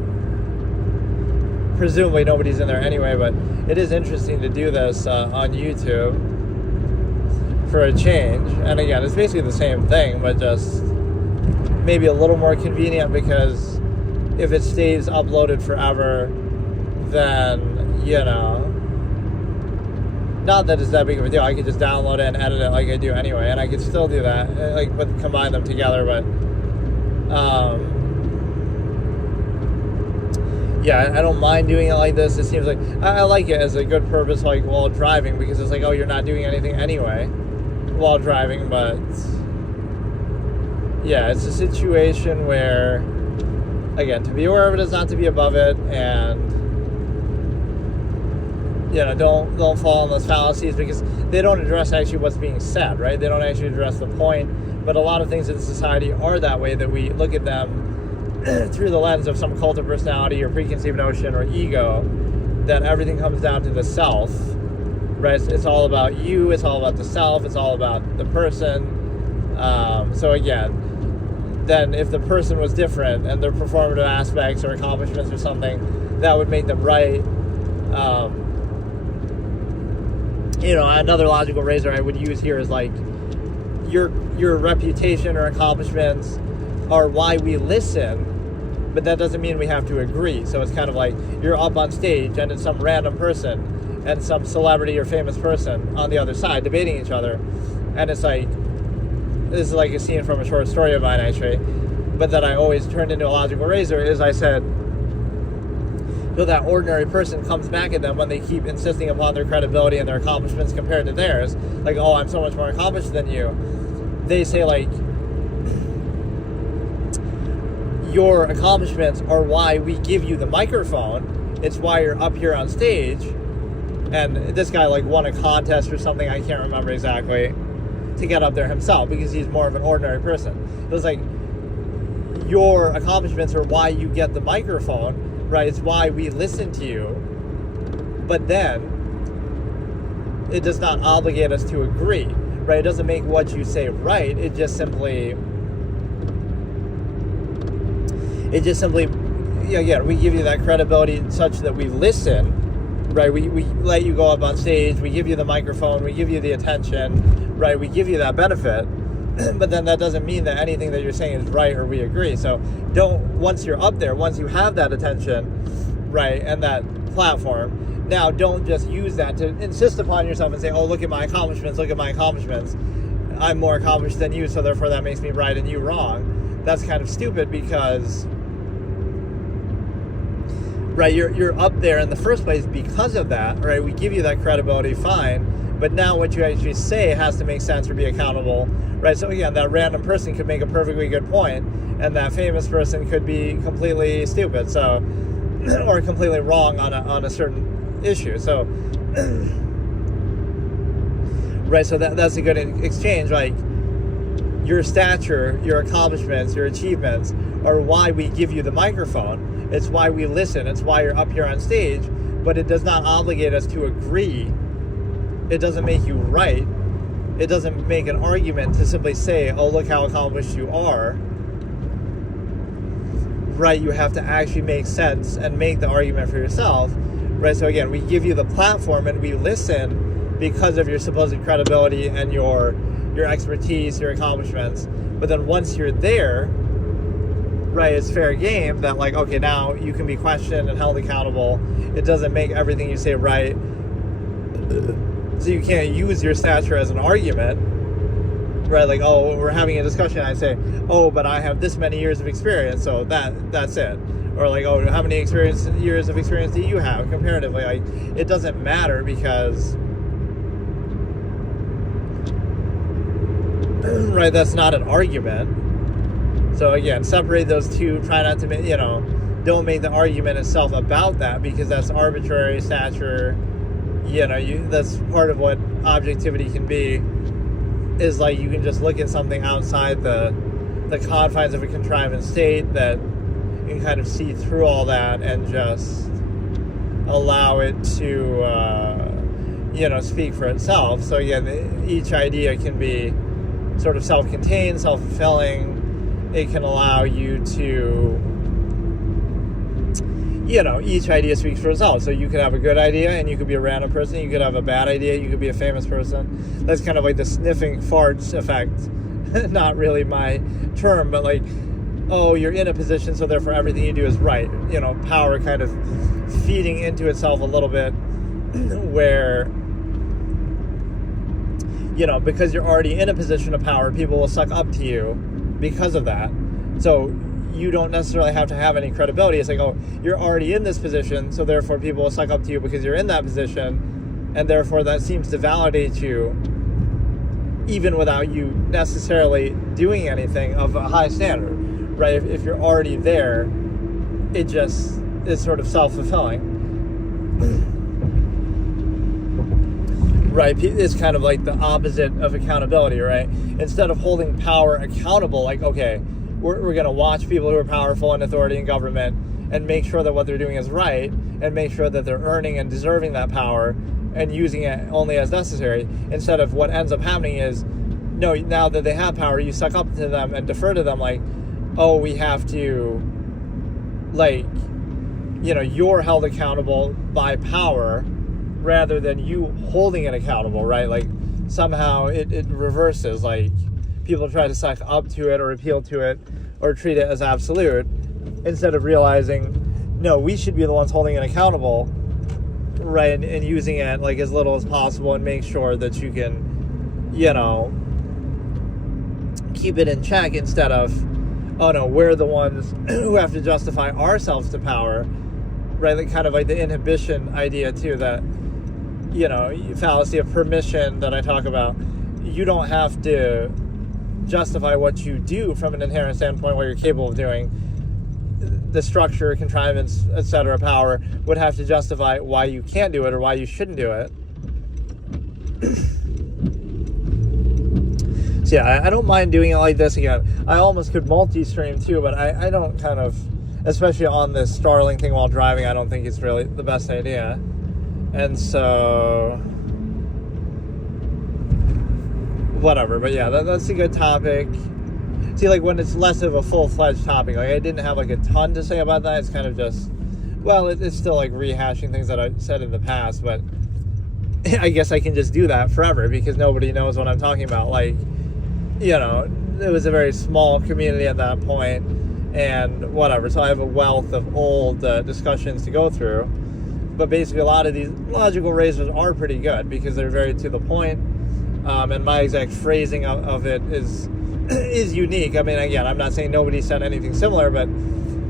Presumably nobody's in there anyway, but it is interesting to do this on YouTube for a change. And again, it's basically the same thing, but just maybe a little more convenient, because if it stays uploaded forever, then, you know, not that it's that big of a deal. I could just download it and edit it like I do anyway, and I could still do that, like combine them together, but yeah, I don't mind doing it like this. It seems like I like it as a good purpose, like while driving, because it's like, oh, you're not doing anything anyway while driving. But yeah, it's a situation where, again, to be aware of it is not to be above it, and don't fall in those fallacies, because they don't address actually what's being said, right? They don't actually address the point. But a lot of things in society are that way, that we look at them through the lens of some cult of personality or preconceived notion or ego, that everything comes down to the self, right? It's all about you, it's all about the self, it's all about the person. So again, then if the person was different and their performative aspects or accomplishments or something, that would make them right. Another logical razor I would use here is like, your reputation or accomplishments are why we listen, but that doesn't mean we have to agree. So it's kind of like you're up on stage and it's some random person and some celebrity or famous person on the other side debating each other, and it's like, this is like a scene from a short story of mine actually, but that I always turned into a logical razor, is I said, so that ordinary person comes back at them when they keep insisting upon their credibility and their accomplishments compared to theirs, like, oh, I'm so much more accomplished than you. They say, like, your accomplishments are why we give you the microphone. It's why you're up here on stage. And this guy, like, won a contest or something, I can't remember exactly, to get up there himself, because he's more of an ordinary person. It was like, your accomplishments are why you get the microphone, right? It's why we listen to you. But then, it does not obligate us to agree, right? It doesn't make what you say right. It just simply, yeah, we give you that credibility such that we listen, right? We let you go up on stage, we give you the microphone, we give you the attention, right? We give you that benefit, but then that doesn't mean that anything that you're saying is right or we agree. So once you're up there, once you have that attention, right, and that platform, now don't just use that to insist upon yourself and say, oh, look at my accomplishments, I'm more accomplished than you, so therefore that makes me right and you wrong. That's kind of stupid, because, right, you're up there in the first place because of that, right? We give you that credibility, fine, but now what you actually say has to make sense or be accountable, right? So again, that random person could make a perfectly good point, and that famous person could be completely stupid, so, or completely wrong on a certain issue. So, right, so that's a good exchange. Like, your stature, your accomplishments, your achievements are why we give you the microphone. It's why we listen. It's why you're up here on stage. But it does not obligate us to agree. It doesn't make you right. It doesn't make an argument to simply say, oh, look how accomplished you are. Right, you have to actually make sense and make the argument for yourself. Right, so again, we give you the platform and we listen because of your supposed credibility and your expertise, your accomplishments. But then once you're there, right, it's fair game that, like, okay, now you can be questioned and held accountable. It doesn't make everything you say right. So you can't use your stature as an argument, right? Like, oh, we're having a discussion, I say, oh, but I have this many years of experience, so that's it. Or like, oh, how many years of experience do you have comparatively? Like, it doesn't matter, because, right, that's not an argument. So again, separate those two. Try not to make, don't make the argument itself about that, because that's arbitrary stature. That's part of what objectivity can be, is like, you can just look at something outside the confines of a contrived state that can kind of see through all that and just allow it to, speak for itself. So again, each idea can be sort of self-contained, self-fulfilling. It can allow you to, each idea speaks for itself. So you could have a good idea and you could be a random person. You could have a bad idea. You could be a famous person. That's kind of like the sniffing farts effect. Not really my term, but like, oh, you're in a position, so therefore everything you do is right. Power kind of feeding into itself a little bit, where, because you're already in a position of power, people will suck up to you because of that. So you don't necessarily have to have any credibility. It's like, oh, you're already in this position, so therefore people will suck up to you because you're in that position, and therefore that seems to validate you even without you necessarily doing anything of a high standard, right? If you're already there, it just is sort of self-fulfilling. Right, it's kind of like the opposite of accountability, right? Instead of holding power accountable, like, okay, we're going to watch people who are powerful in authority in government and make sure that what they're doing is right, and make sure that they're earning and deserving that power and using it only as necessary. Instead of what ends up happening is, no, now that they have power, you suck up to them and defer to them like, oh, we have to, like, you know, you're held accountable by power rather than you holding it accountable, right? Like, somehow it reverses. Like, people try to suck up to it or appeal to it or treat it as absolute instead of realizing, no, we should be the ones holding it accountable, right? And using it like as little as possible and make sure that you can, you know, keep it in check instead of, oh no, we're the ones who have to justify ourselves to power, right? Like, kind of like the inhibition idea too, that, you know, fallacy of permission that I talk about. You don't have to justify what you do from an inherent standpoint, what you're capable of doing. The structure, contrivance, etc., power would have to justify why you can't do it or why you shouldn't do it. So yeah, I don't mind doing it like this again. I almost could multi-stream too, but I don't kind of, especially on this Starling thing while driving, I don't think it's really the best idea. And so, whatever. But yeah, that's a good topic. See, like, when it's less of a full-fledged topic, like, I didn't have like a ton to say about that. It's kind of just, well, it's still like rehashing things that I said in the past, but I guess I can just do that forever because nobody knows what I'm talking about. Like, you know, it was a very small community at that point, and whatever. So I have a wealth of old discussions to go through. But basically, a lot of these logical razors are pretty good because they're very to the point, and my exact phrasing of it is unique. I mean, again, I'm not saying nobody said anything similar, but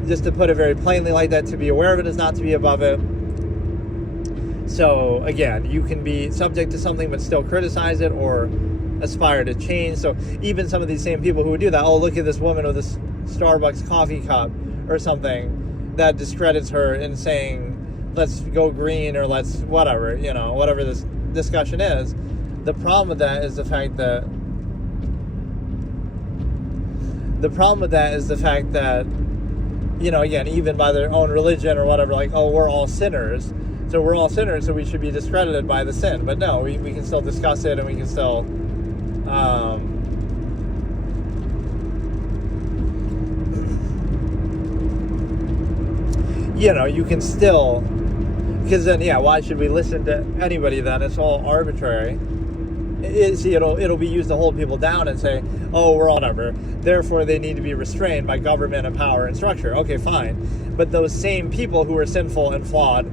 just to put it very plainly like that, to be aware of it is not to be above it. So again, you can be subject to something but still criticize it or aspire to change. So even some of these same people who would do that, oh, look at this woman with this Starbucks coffee cup or something, that discredits her in saying, let's go green or let's whatever, you know, whatever this discussion is. The problem with that is the fact that you know, again, even by their own religion or whatever, like, oh, we're all sinners, so we should be discredited by the sin. But no, we can still discuss it, and we can still you know, you can still, because then, yeah, why should we listen to anybody then? It's all arbitrary. See, it'll be used to hold people down and say, oh, we're all whatever, therefore they need to be restrained by government and power and structure. Okay, fine. But those same people who are sinful and flawed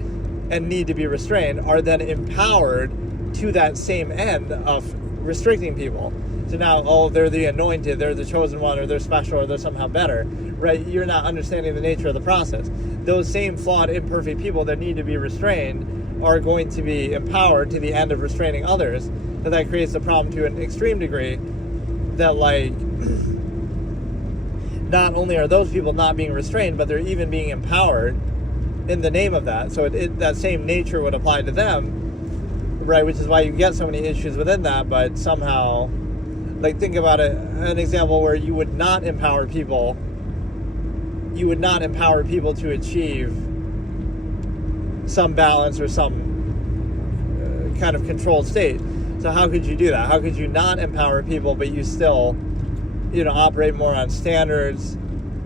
and need to be restrained are then empowered to that same end of restricting people. So now, oh, they're the anointed, they're the chosen one, or they're special, or they're somehow better, right? You're not understanding the nature of the process. Those same flawed, imperfect people that need to be restrained are going to be empowered to the end of restraining others. So that creates a problem to an extreme degree that, like, not only are those people not being restrained, but they're even being empowered in the name of that. So that same nature would apply to them, right? Which is why you get so many issues within that, but somehow, like, think about it, an example where you would not empower people to achieve some balance or some kind of controlled state. So how could you do that? How could you not empower people, but you still, you know, operate more on standards,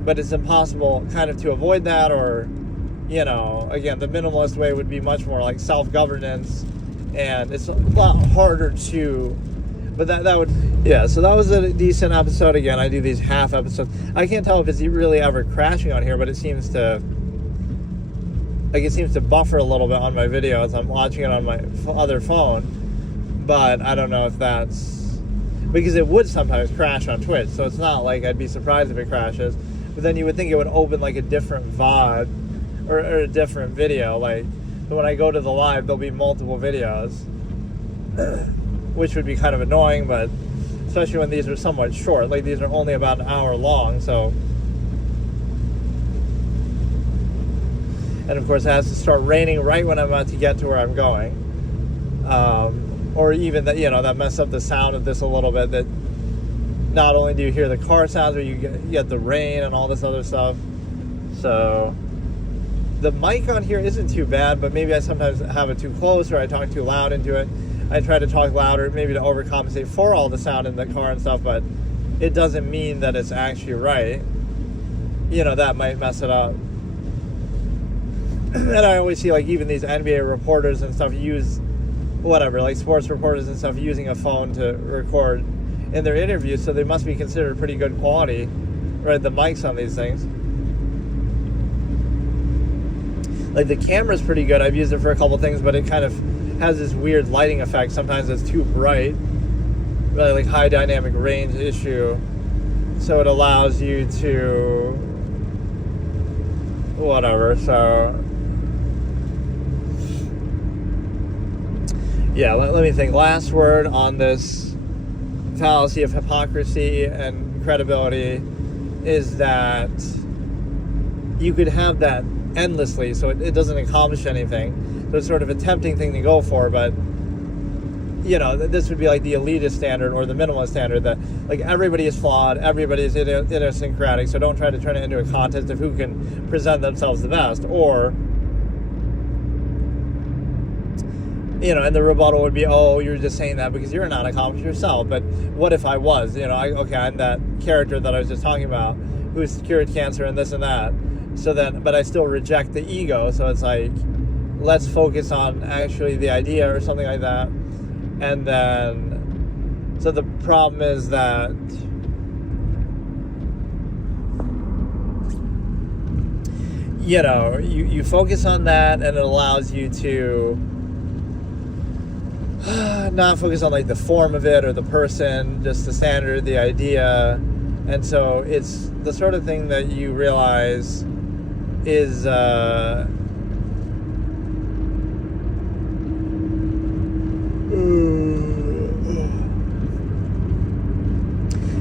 but it's impossible kind of to avoid that? Or, you know, again, the minimalist way would be much more like self-governance, and it's a lot harder to, but that would, yeah, so that was a decent episode. Again, I do these half episodes. I can't tell if it's really ever crashing on here, but it seems to buffer a little bit on my video as I'm watching it on my other phone. But I don't know if that's, because it would sometimes crash on Twitch, so it's not like I'd be surprised if it crashes. but then you would think it would open like a different VOD or a different video. Like when I go to the live, there'll be multiple videos, which would be kind of annoying, but especially when these are somewhat short. Like these are only about an hour long, so. And of course, it has to start raining right when I'm about to get to where I'm going, or even that that messed up the sound of this a little bit. That not only do you hear the car sounds, but you get the rain and all this other stuff. So the mic on here isn't too bad, but maybe I sometimes have it too close or I talk too loud into it. I try to talk louder, maybe to overcompensate for all the sound in the car and stuff, but it doesn't mean that it's actually right. That might mess it up. And I always see, like, even these NBA reporters and stuff use like sports reporters and stuff using a phone to record in their interviews, so they must be considered pretty good quality, right? The mics on these things. Like, the camera's pretty good. I've used it for a couple things, but it kind of has this weird lighting effect. Sometimes it's too bright, really, like high dynamic range issue. So it allows you to whatever, so yeah, let me think. Last word on this fallacy of hypocrisy and credibility is that you could have that endlessly, so it doesn't accomplish anything. So it's sort of a tempting thing to go for, but this would be like the elitist standard or the minimalist standard that like everybody is flawed, everybody is idiosyncratic, so don't try to turn it into a contest of who can present themselves the best. Or and the rebuttal would be, oh, you're just saying that because you're not accomplished yourself. But what if I was? I'm that character that I was just talking about who's cured cancer and this and that. So then, but I still reject the ego. So it's like, let's focus on actually the idea or something like that. And then, so the problem is that you focus on that, and it allows you to not focus on like the form of it or the person, just the standard, the idea. And so it's the sort of thing that you realize is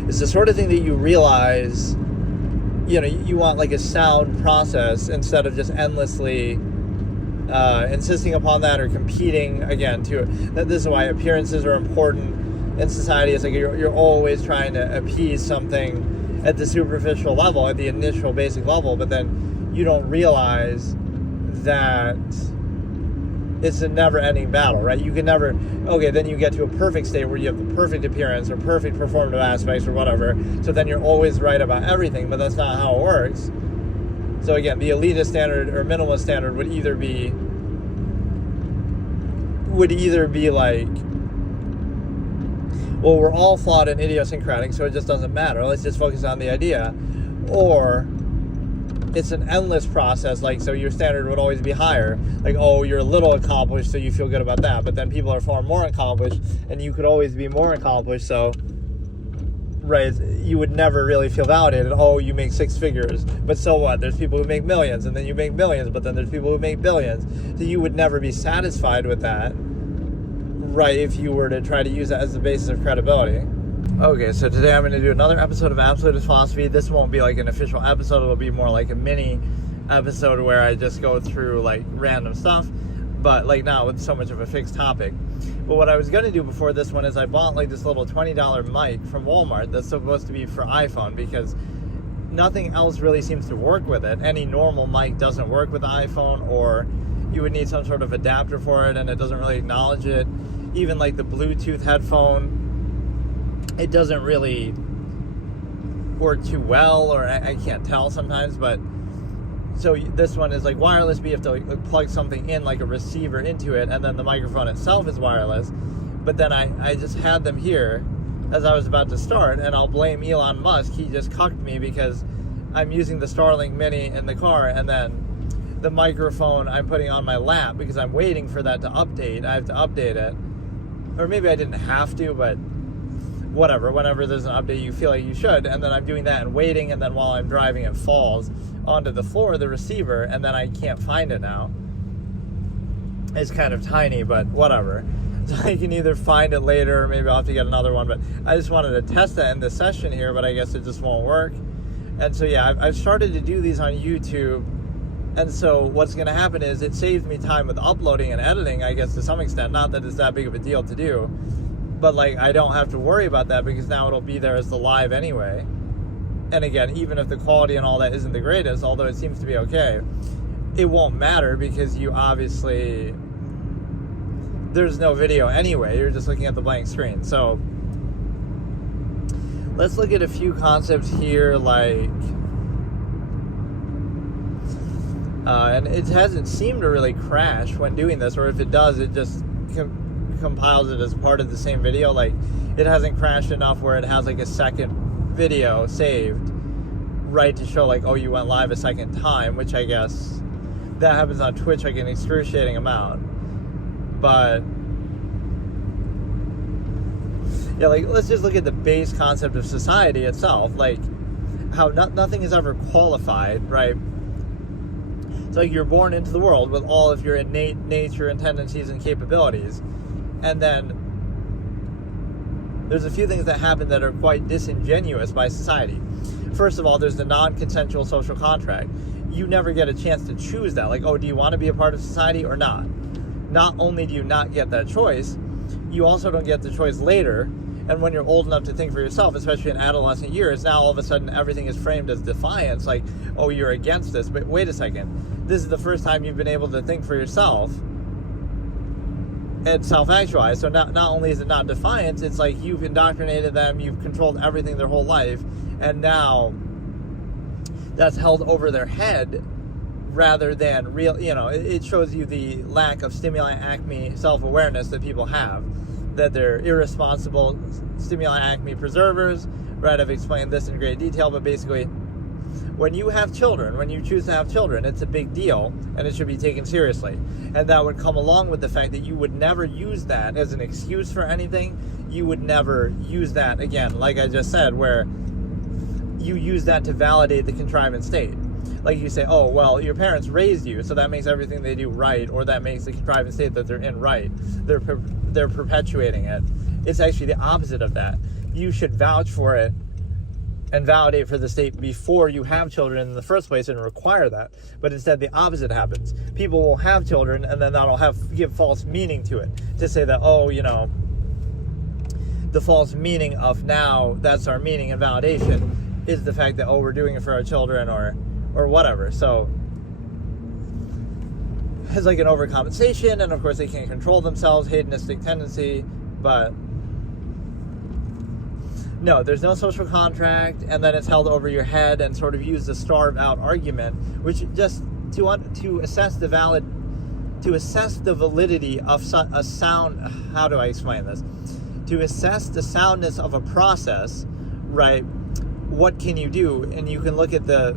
it's the sort of thing that you realize you want like a sound process instead of just endlessly insisting upon that or competing again to that. This is why appearances are important in society. It's like you're always trying to appease something at the superficial level, at the initial basic level, but then you don't realize that it's a never-ending battle, right? You can never, then you get to a perfect state where you have the perfect appearance or perfect performative aspects or whatever, so then you're always right about everything, but that's not how it works. So again, the elitist standard or minimalist standard would either be like, well, we're all flawed and idiosyncratic, so it just doesn't matter. Let's just focus on the idea. Or it's an endless process, like, so your standard would always be higher. Like, oh, you're a little accomplished, so you feel good about that. But then people are far more accomplished, and you could always be more accomplished, so, right, you would never really feel validated. Oh, you make 6 figures, but so what? There's people who make millions, and then you make millions, but then there's people who make billions. So you would never be satisfied with that, right, if you were to try to use that as the basis of credibility. Okay, so today I'm going to do another episode of Absolutist Philosophy. This won't be like an official episode. It'll be more like a mini episode where I just go through like random stuff, but like not with so much of a fixed topic. But what I was going to do before this one is I bought like this little $20 mic from Walmart that's supposed to be for iPhone, because nothing else really seems to work with it. Any normal mic doesn't work with the iPhone, or you would need some sort of adapter for it, and it doesn't really acknowledge it. Even like the Bluetooth headphone, it doesn't really work too well, or I can't tell sometimes. But so this one is like wireless, but you have to like plug something in, like a receiver, into it, and then the microphone itself is wireless. But then I just had them here as I was about to start, and I'll blame Elon Musk. He just cucked me because I'm using the Starlink Mini in the car, and then the microphone I'm putting on my lap because I'm waiting for that to update. I have to update it. Or maybe I didn't have to, but whatever, whenever there's an update you feel like you should, and then I'm doing that and waiting, and then while I'm driving it falls onto the floor of the receiver, and then I can't find it now. It's kind of tiny, but whatever. So I can either find it later, or maybe I'll have to get another one, but I just wanted to test that in this session here, but I guess it just won't work. And so yeah, I've started to do these on YouTube, and so what's going to happen is it saves me time with uploading and editing, I guess, to some extent. Not that it's that big of a deal to do, but like I don't have to worry about that because now it'll be there as the live anyway. And again, even if the quality and all that isn't the greatest, although it seems to be okay, it won't matter because you obviously, there's no video anyway, you're just looking at the blank screen. So let's look at a few concepts here, like and it hasn't seemed to really crash when doing this, or if it does, it just compiles it as part of the same video. Like it hasn't crashed enough where it has like a second video saved, right, to show like, oh, you went live a second time, which I guess that happens on Twitch like an excruciating amount. But yeah, like let's just look at the base concept of society itself, like how nothing is ever qualified, right? It's like you're born into the world with all of your innate nature and tendencies and capabilities, and then there's a few things that happen that are quite disingenuous by society. First of all, there's the non-consensual social contract. You never get a chance to choose that. Like, oh, do you want to be a part of society or not? Not only do you not get that choice, you also don't get the choice later. And when you're old enough to think for yourself, especially in adolescent years, now all of a sudden everything is framed as defiance. Like, oh, you're against this. But wait a second. This is the first time you've been able to think for yourself and self-actualize. So not only is it not defiance, it's like you've indoctrinated them, you've controlled everything their whole life, and now that's held over their head rather than real. You know, it shows you the lack of stimuli acme self-awareness that people have, that they're irresponsible stimuli acme preservers, right? I've explained this in great detail, but basically when you have children, when you choose to have children, it's a big deal and it should be taken seriously. And that would come along with the fact that you would never use that as an excuse for anything. You would never use that, again, like I just said, where you use that to validate the contrivance state. Like you say, oh, well, your parents raised you, so that makes everything they do right, or that makes the contrivance state that they're in right. They're perpetuating it. It's actually the opposite of that. You should vouch for it and validate for the state before you have children in the first place and require that. But instead, the opposite happens. People will have children, and then that'll give false meaning to it. To say that, oh, you know, the false meaning of now, that's our meaning and validation, is the fact that, oh, we're doing it for our children, or whatever. So it's like an overcompensation, and of course they can't control themselves, hedonistic tendency. But no, there's no social contract, and then it's held over your head and sort of used the starved out argument, which just to assess the validity of a sound. How do I explain this? To assess the soundness of a process, right? What can you do? And you can look at the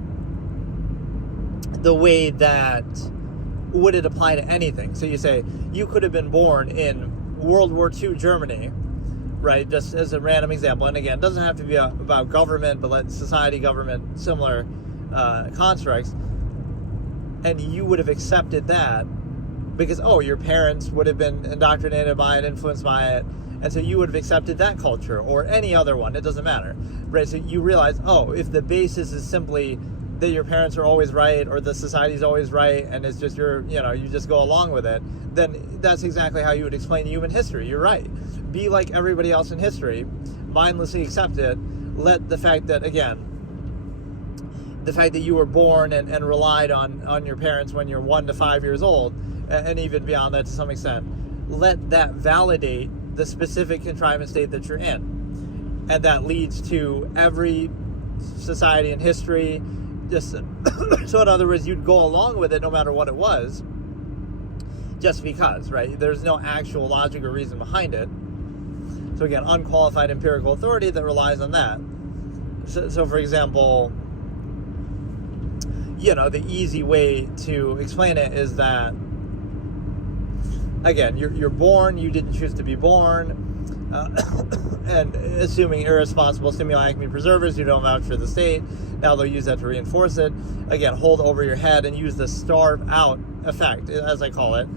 way that would it apply to anything. So you say you could have been born in World War II Germany, right? Just as a random example. And again, it doesn't have to be about government, but let society, government, similar constructs. And you would have accepted that because, oh, your parents would have been indoctrinated by it, influenced by it. And so you would have accepted that culture or any other one. It doesn't matter, right? So you realize, oh, if the basis is simply that your parents are always right or the society's always right and it's just you just go along with it, then that's exactly how you would explain human history. You're right. Be like everybody else in history, mindlessly accept it. Let the fact that, again, the fact that you were born and relied on your parents when you're 1 to 5 years old, and even beyond that to some extent, let that validate the specific contrivance state that you're in. And that leads to every society in history. Just so in other words, you'd go along with it no matter what it was, just because, right? There's no actual logic or reason behind it. So again, unqualified empirical authority that relies on that. So for example, the easy way to explain it is that, again, you're born, you didn't choose to be born, and assuming irresponsible stimuli-acme preservers who don't vouch for the state, now they'll use that to reinforce it. Again, hold over your head and use the starve out effect, as I call it.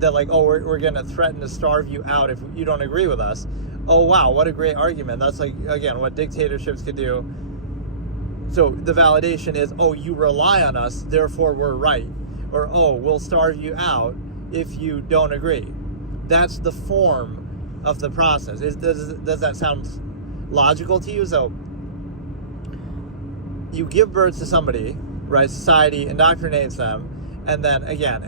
That like, oh, we're going to threaten to starve you out if you don't agree with us. Oh, wow, what a great argument. That's like, again, what dictatorships could do. So the validation is, oh, you rely on us, therefore we're right. Or, oh, we'll starve you out if you don't agree. That's the form of the process. Does that sound logical to you? So you give birth to somebody, right? Society indoctrinates them, and then again,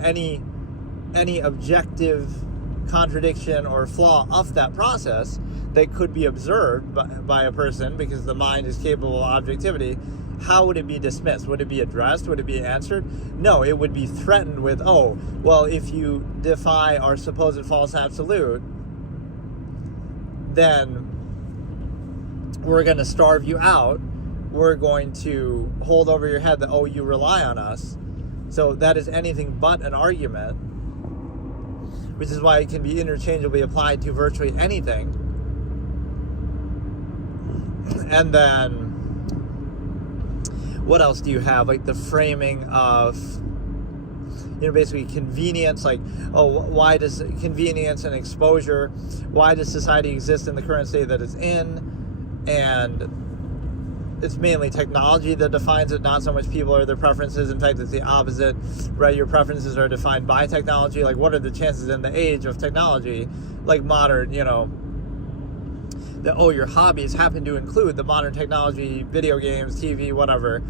any objective contradiction or flaw of that process that could be observed by a person, because the mind is capable of objectivity, how would it be dismissed? Would it be addressed? Would it be answered? No, it would be threatened with, oh, well, if you defy our supposed false absolute, then we're going to starve you out. We're going to hold over your head that, oh, you rely on us. So that is anything but an argument, which is why it can be interchangeably applied to virtually anything. And then, what else do you have? Like the framing of, basically convenience, like, oh, why does convenience and exposure, why does society exist in the current state that it's in? And it's mainly technology that defines it, not so much people or their preferences. In fact, it's the opposite, right? Your preferences are defined by technology. Like, what are the chances in the age of technology, like modern, that, oh, your hobbies happen to include the modern technology, video games, TV, whatever,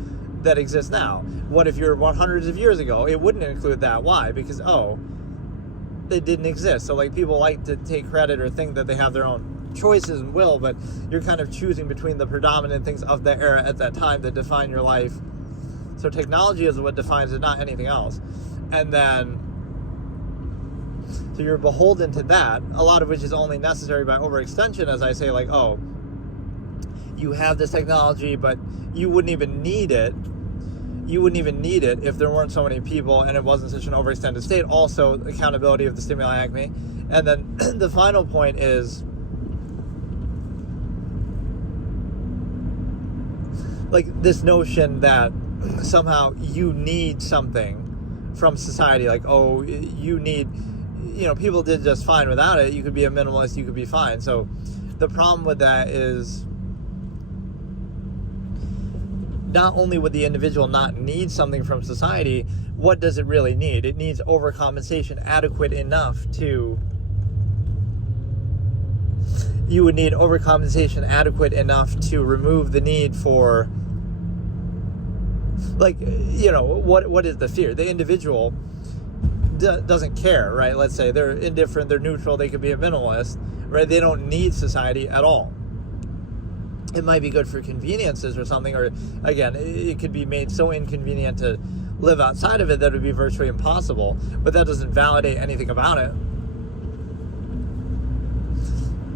that exists now. What if you're hundreds of years ago? It wouldn't include that. Why? Because, oh, it didn't exist. So, like, people like to take credit or think that they have their own choices and will, but you're kind of choosing between the predominant things of that era at that time that define your life. So technology is what defines it, not anything else. And then, so you're beholden to that, a lot of which is only necessary by overextension, as I say, like, oh, you have this technology, but you wouldn't even need it. You wouldn't even need it if there weren't so many people and it wasn't such an overextended state. Also, accountability of the stimuli acme. And then the final point is, like, this notion that somehow you need something from society. Like, oh, you need, people did just fine without it. You could be a minimalist, you could be fine. So the problem with that is, not only would the individual not need something from society, what does it really need? It needs overcompensation adequate enough to... You would need overcompensation adequate enough to remove the need for... Like, what is the fear? The individual doesn't care, right? Let's say they're indifferent, they're neutral, they could be a minimalist, right? They don't need society at all. It might be good for conveniences or something, or again, it could be made so inconvenient to live outside of it that it would be virtually impossible, but that doesn't validate anything about it.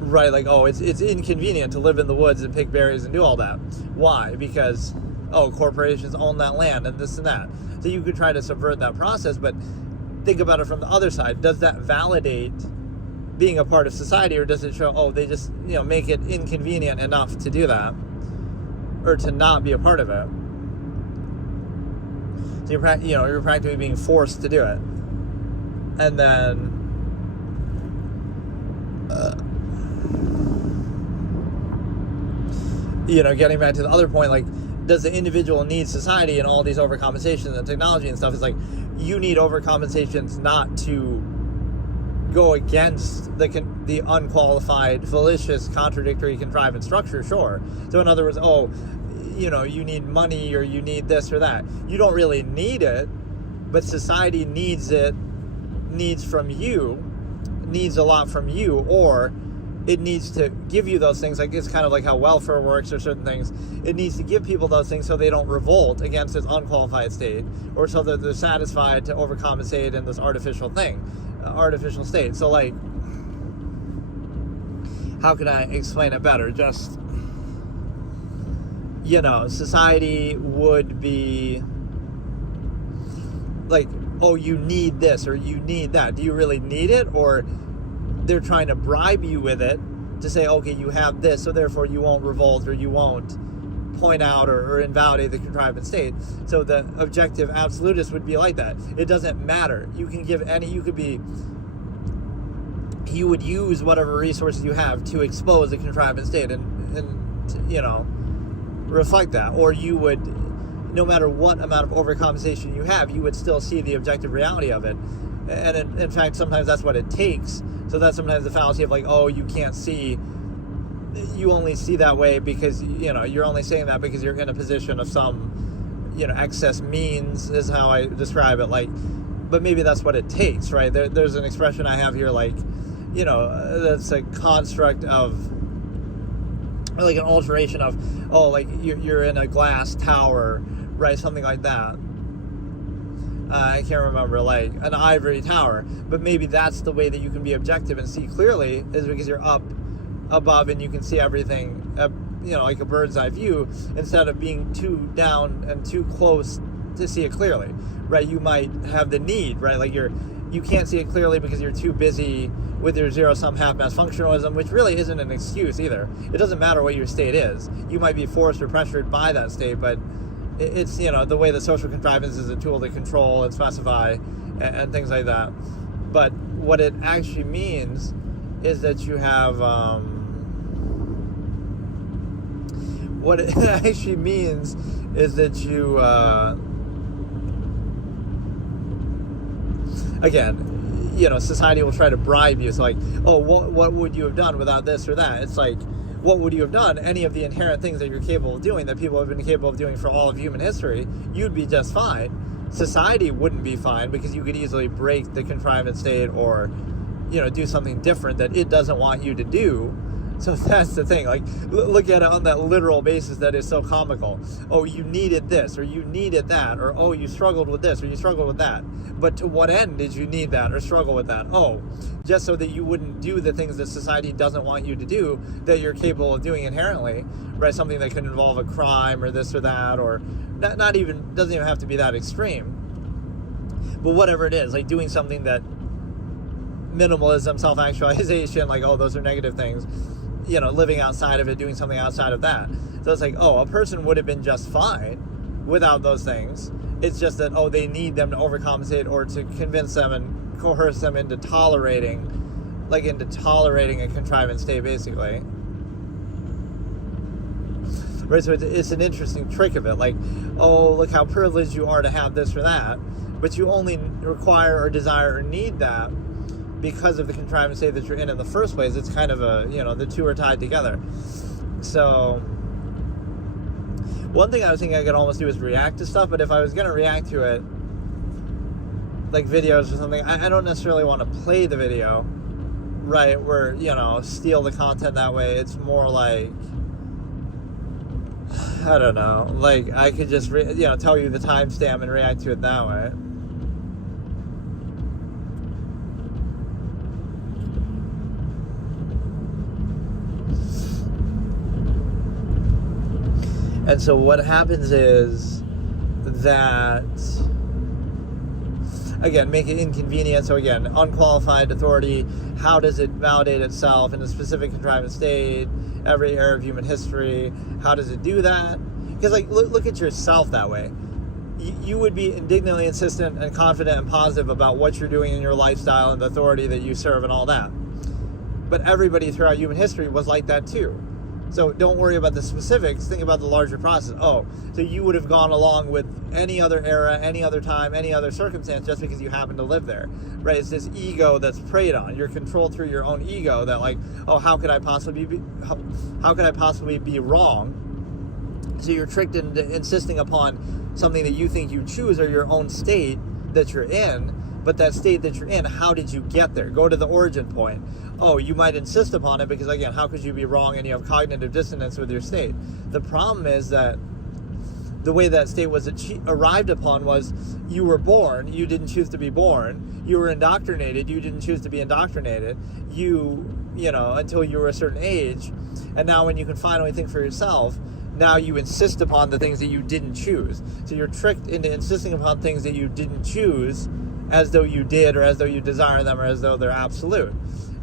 Right, like, oh, it's inconvenient to live in the woods and pick berries and do all that. Why? Because, oh, corporations own that land and this and that. So you could try to subvert that process, but think about it from the other side. Does that validate being a part of society, or does it show, oh, they just, make it inconvenient enough to do that, or to not be a part of it? So you're practically being forced to do it. And then, getting back to the other point, like, does the individual need society and all these overcompensations and technology and stuff? It's like, you need overcompensations not to go against the unqualified, fallacious, contradictory, contrived structure, sure. So in other words, oh, you need money, or you need this or that. You don't really need it, but society needs it, needs a lot from you, or it needs to give you those things. Like, it's kind of like how welfare works or certain things. It needs to give people those things so they don't revolt against its unqualified state, or so that they're satisfied to overcompensate in this artificial state. So, like, how can I explain it better? Just, society would be like, oh, you need this or you need that. Do you really need it? Or they're trying to bribe you with it to say, okay, you have this, so therefore you won't revolt or you won't point out or invalidate the contrivance state. So the objective absolutist would be like that. It doesn't matter. You can give you would use whatever resources you have to expose the contrivance state and reflect that. Or you would, no matter what amount of overcompensation you have, you would still see the objective reality of it. And in fact, sometimes that's what it takes. So that's sometimes the fallacy of like, oh, you can't see. You only see that way because, you're only saying that because you're in a position of some, excess means is how I describe it. Like, but maybe that's what it takes, right? There's an expression I have here, like, that's a construct of, like an alteration of, oh, like you're in a glass tower, right? Something like that. I can't remember, like an ivory tower. But maybe that's the way that you can be objective and see clearly, is because you're up above and you can see everything, like a bird's eye view, instead of being too down and too close to see it clearly, right? You might have the need, right? Like you can't see it clearly because you're too busy with your zero-sum half-mass functionalism, which really isn't an excuse either. It doesn't matter what your state is. You might be forced or pressured by that state, but it's, the way the social contrivance is a tool to control and specify and things like that. But what it actually means is that you have, what it actually means is that you, again, society will try to bribe you. It's like, oh, what would you have done without this or that? It's like, what would you have done? Any of the inherent things that you're capable of doing, that people have been capable of doing for all of human history, you'd be just fine. Society wouldn't be fine because you could easily break the contrivance state or, do something different that it doesn't want you to do. So that's the thing. Like, look at it on that literal basis that is so comical. Oh, you needed this, or you needed that, or oh, you struggled with this, or you struggled with that. But to what end did you need that or struggle with that? Oh, just so that you wouldn't do the things that society doesn't want you to do that you're capable of doing inherently, right? Something that could involve a crime or this or that, or not even, doesn't even have to be that extreme. But whatever it is, like doing something that minimalism, self-actualization, like, oh, those are negative things, living outside of it, doing something outside of that. So it's like, oh, a person would have been just fine without those things. It's just that, oh, they need them to overcompensate or to convince them and coerce them into tolerating a contrivance state, basically. Right, so it's an interesting trick of it. Like, oh, look how privileged you are to have this or that, but you only require or desire or need that because of the contrivance state that you're in the first place. It's kind of the two are tied together. So one thing I was thinking I could almost do is react to stuff, but if I was going to react to it, like videos or something, I don't necessarily want to play the video, right, where, steal the content that way. It's more like, I don't know, like I could just, tell you the timestamp and react to it that way. And so what happens is that, again, make it inconvenient. So again, unqualified authority, how does it validate itself in a specific contrivance state, every era of human history? How does it do that? Because like, look at yourself that way. You would be indignantly insistent and confident and positive about what you're doing in your lifestyle and the authority that you serve and all that. But everybody throughout human history was like that too. So don't worry about the specifics, think about the larger process. Oh, so you would have gone along with any other era, any other time, any other circumstance just because you happen to live there, right? It's this ego that's preyed on. You're controlled through your own ego that like, oh, how could I possibly be wrong? So you're tricked into insisting upon something that you think you choose or your own state that you're in. But that state that you're in, how did you get there? Go to the origin point. Oh, you might insist upon it because, again, how could you be wrong and you have cognitive dissonance with your state? The problem is that the way that state was arrived upon was you were born, you didn't choose to be born. You were indoctrinated, you didn't choose to be indoctrinated. Until you were a certain age. And now when you can finally think for yourself, now you insist upon the things that you didn't choose. So you're tricked into insisting upon things that you didn't choose as though you did, or as though you desire them, or as though they're absolute.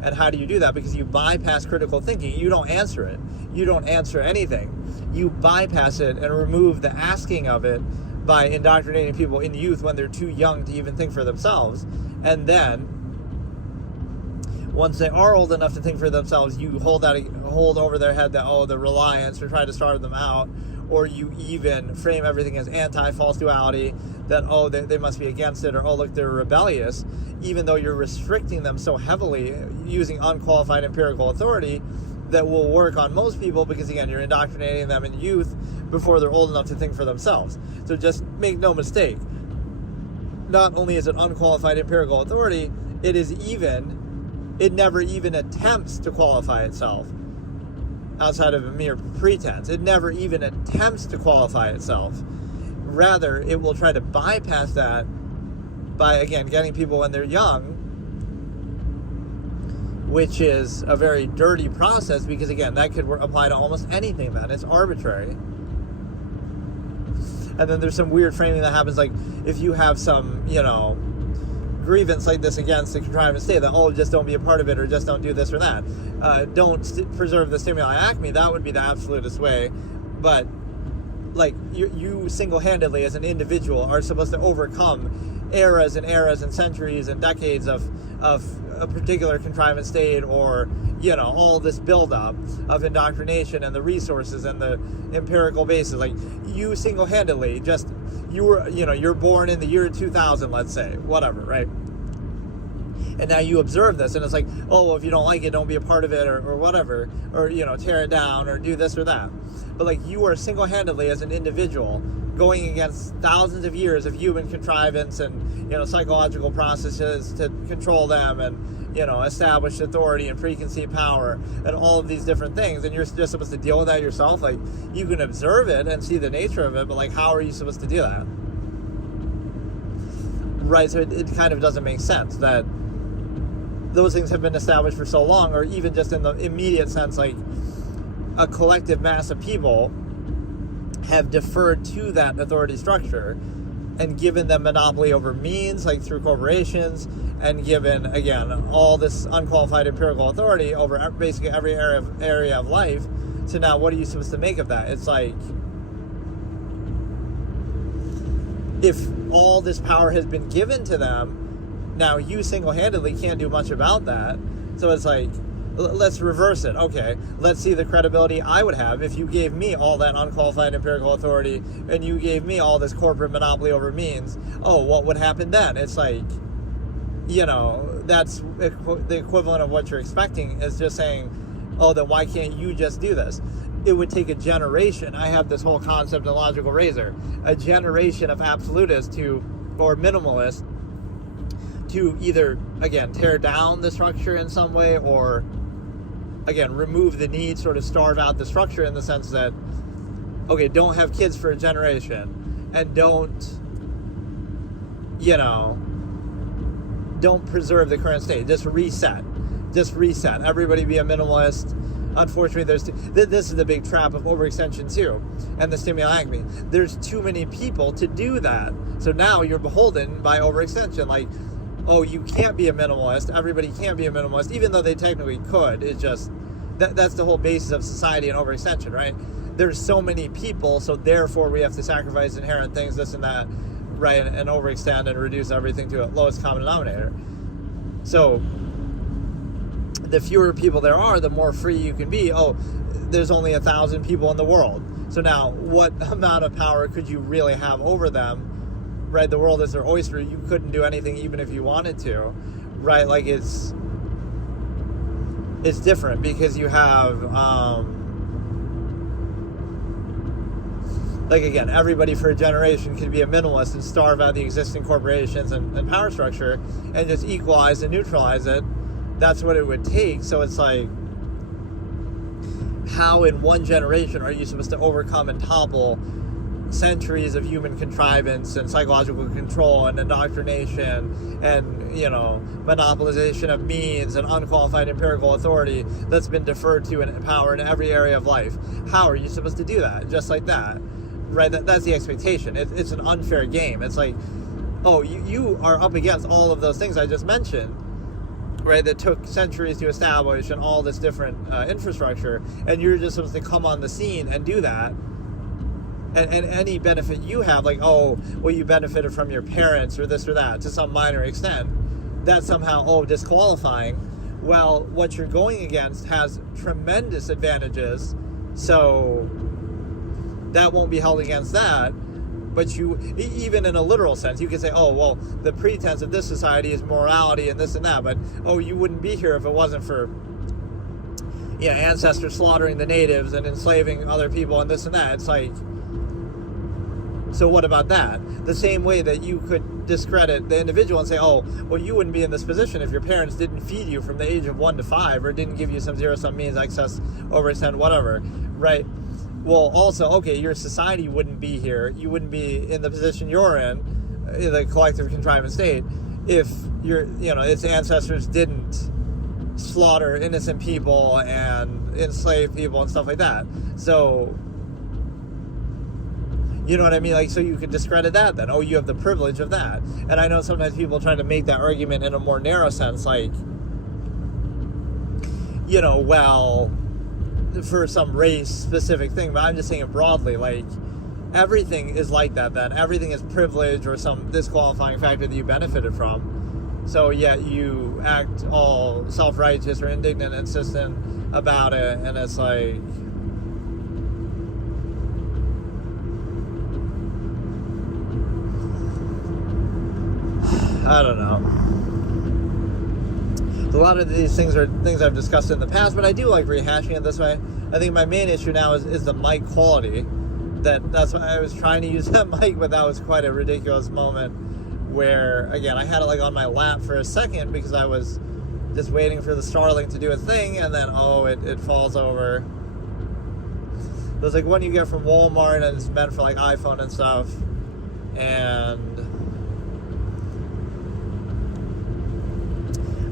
And how do you do that? Because you bypass critical thinking. You don't answer it. You don't answer anything. You bypass it and remove the asking of it by indoctrinating people in youth when they're too young to even think for themselves. And then, once they are old enough to think for themselves, you hold over their head the reliance, or try to starve them out, or you even frame everything as anti-false duality, that, they must be against it, or, look, they're rebellious, even though you're restricting them so heavily using unqualified empirical authority that will work on most people, because, again, you're indoctrinating them in youth before they're old enough to think for themselves. So just make no mistake. Not only is it unqualified empirical authority, it never even attempts to qualify itself outside of a mere pretense. It never even attempts to qualify itself. Rather, it will try to bypass that by, again, getting people when they're young, which is a very dirty process, because, again, that could apply to almost anything then. It's arbitrary. And then there's some weird framing that happens, like if you have some, grievance like this against the contrivance state, that, just don't be a part of it, or just don't do this or that. Don't preserve the stimuli acme. That would be the absolutist way. But, like, you single-handedly as an individual are supposed to overcome eras and centuries and decades of a particular contrivance state, or, all this buildup of indoctrination and the resources and the empirical basis. Like, you single-handedly you're born in the year 2000, let's say, whatever, right? And now you observe this, and it's like, if you don't like it, don't be a part of it, or whatever, or, tear it down, or do this or that. But, like, you are single-handedly as an individual going against thousands of years of human contrivance and, psychological processes to control them, and, established authority and preconceived power and all of these different things. And you're just supposed to deal with that yourself. Like, you can observe it and see the nature of it, but, like, how are you supposed to do that? Right, so it kind of doesn't make sense that those things have been established for so long, or even just in the immediate sense, like, a collective mass of people have deferred to that authority structure and given them monopoly over means, like through corporations, and given, again, all this unqualified empirical authority over basically every area of life. So now what are you supposed to make of that? It's like, if all this power has been given to them, now you single-handedly can't do much about that. So it's like, let's reverse it. Okay, let's see the credibility I would have if you gave me all that unqualified empirical authority and you gave me all this corporate monopoly over means. What would happen then? It's like, that's the equivalent of what you're expecting, is just saying, then why can't you just do this? It would take a generation. I have this whole concept in Logical Razor, a generation of absolutists or minimalists to either, again, tear down the structure in some way, or, again, remove the need, sort of starve out the structure in the sense that, okay, don't have kids for a generation, and don't preserve the current state. Just reset. Everybody be a minimalist. Unfortunately, this is the big trap of overextension too, and the stimuli acme. There's too many people to do that. So now you're beholden by overextension. Like, you can't be a minimalist. Everybody can't be a minimalist, even though they technically could. It's just, that's the whole basis of society and overextension, right? There's so many people, so therefore we have to sacrifice inherent things, this and that, right? And overextend and reduce everything to a lowest common denominator. So the fewer people there are, the more free you can be. There's only 1,000 people in the world. So now, what amount of power could you really have over them? Right, the world is their oyster. You couldn't do anything even if you wanted to, right? Like, it's different because you have, like, again, everybody for a generation could be a minimalist and starve out the existing corporations and power structure and just equalize and neutralize it. That's what it would take. So it's like, how in one generation are you supposed to overcome and topple centuries of human contrivance and psychological control and indoctrination and, monopolization of means and unqualified empirical authority that's been deferred to in power in every area of life? How are you supposed to do that? Just like that, right? That's the expectation. It's an unfair game. It's like, you are up against all of those things I just mentioned, right, that took centuries to establish and all this different infrastructure, and you're just supposed to come on the scene and do that. And any benefit you have, like, oh, well, you benefited from your parents or this or that to some minor extent, that's somehow, disqualifying. Well, what you're going against has tremendous advantages, so that won't be held against that. But you, even in a literal sense, you can say, oh, well, the pretense of this society is morality and this and that, but, oh, you wouldn't be here if it wasn't for, ancestors slaughtering the natives and enslaving other people and this and that. It's like, so what about that? The same way that you could discredit the individual and say, oh, well, you wouldn't be in this position if your parents didn't feed you from the age of 1 to 5 or didn't give you some zero-sum means, excess, overextend, whatever, right? Well, also, okay, your society wouldn't be here. You wouldn't be in the position you're in the collective contrivance state, if its ancestors didn't slaughter innocent people and enslave people and stuff like that. So, you know what I mean? Like, so you could discredit that then. Oh, you have the privilege of that. And I know sometimes people try to make that argument in a more narrow sense, like, well, for some race-specific thing, but I'm just saying it broadly, like, everything is like that then. Everything is privilege or some disqualifying factor that you benefited from. So yet you act all self-righteous or indignant and insistent about it, and it's like, I don't know. A lot of these things are things I've discussed in the past, but I do like rehashing it this way. I think my main issue now is the mic quality. That's why I was trying to use that mic, but that was quite a ridiculous moment where, again, I had it like on my lap for a second because I was just waiting for the Starlink to do its thing, and then, it falls over. It was like one you get from Walmart, and it's meant for like iPhone and stuff. And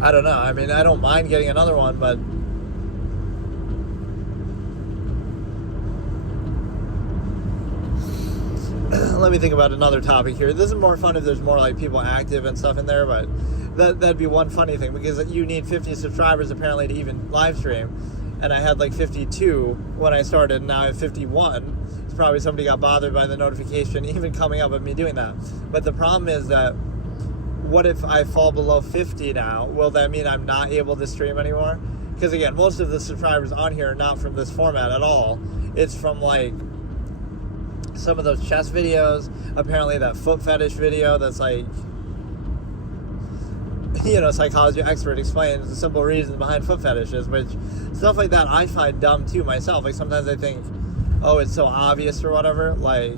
I don't know. I mean, I don't mind getting another one, but let me think about another topic here. This is more fun if there's more like people active and stuff in there, but that'd be one funny thing, because you need 50 subscribers apparently to even live stream, and I had like 52 when I started, and now I have 51. It's probably somebody got bothered by the notification even coming up of me doing that. But the problem is that, what if I fall below 50 now? Will that mean I'm not able to stream anymore? Because again, most of the subscribers on here are not from this format at all. It's from like some of those chess videos, apparently that foot fetish video that's like, psychology expert explains the simple reasons behind foot fetishes, which stuff like that I find dumb too myself. Like sometimes I think, oh, it's so obvious or whatever, like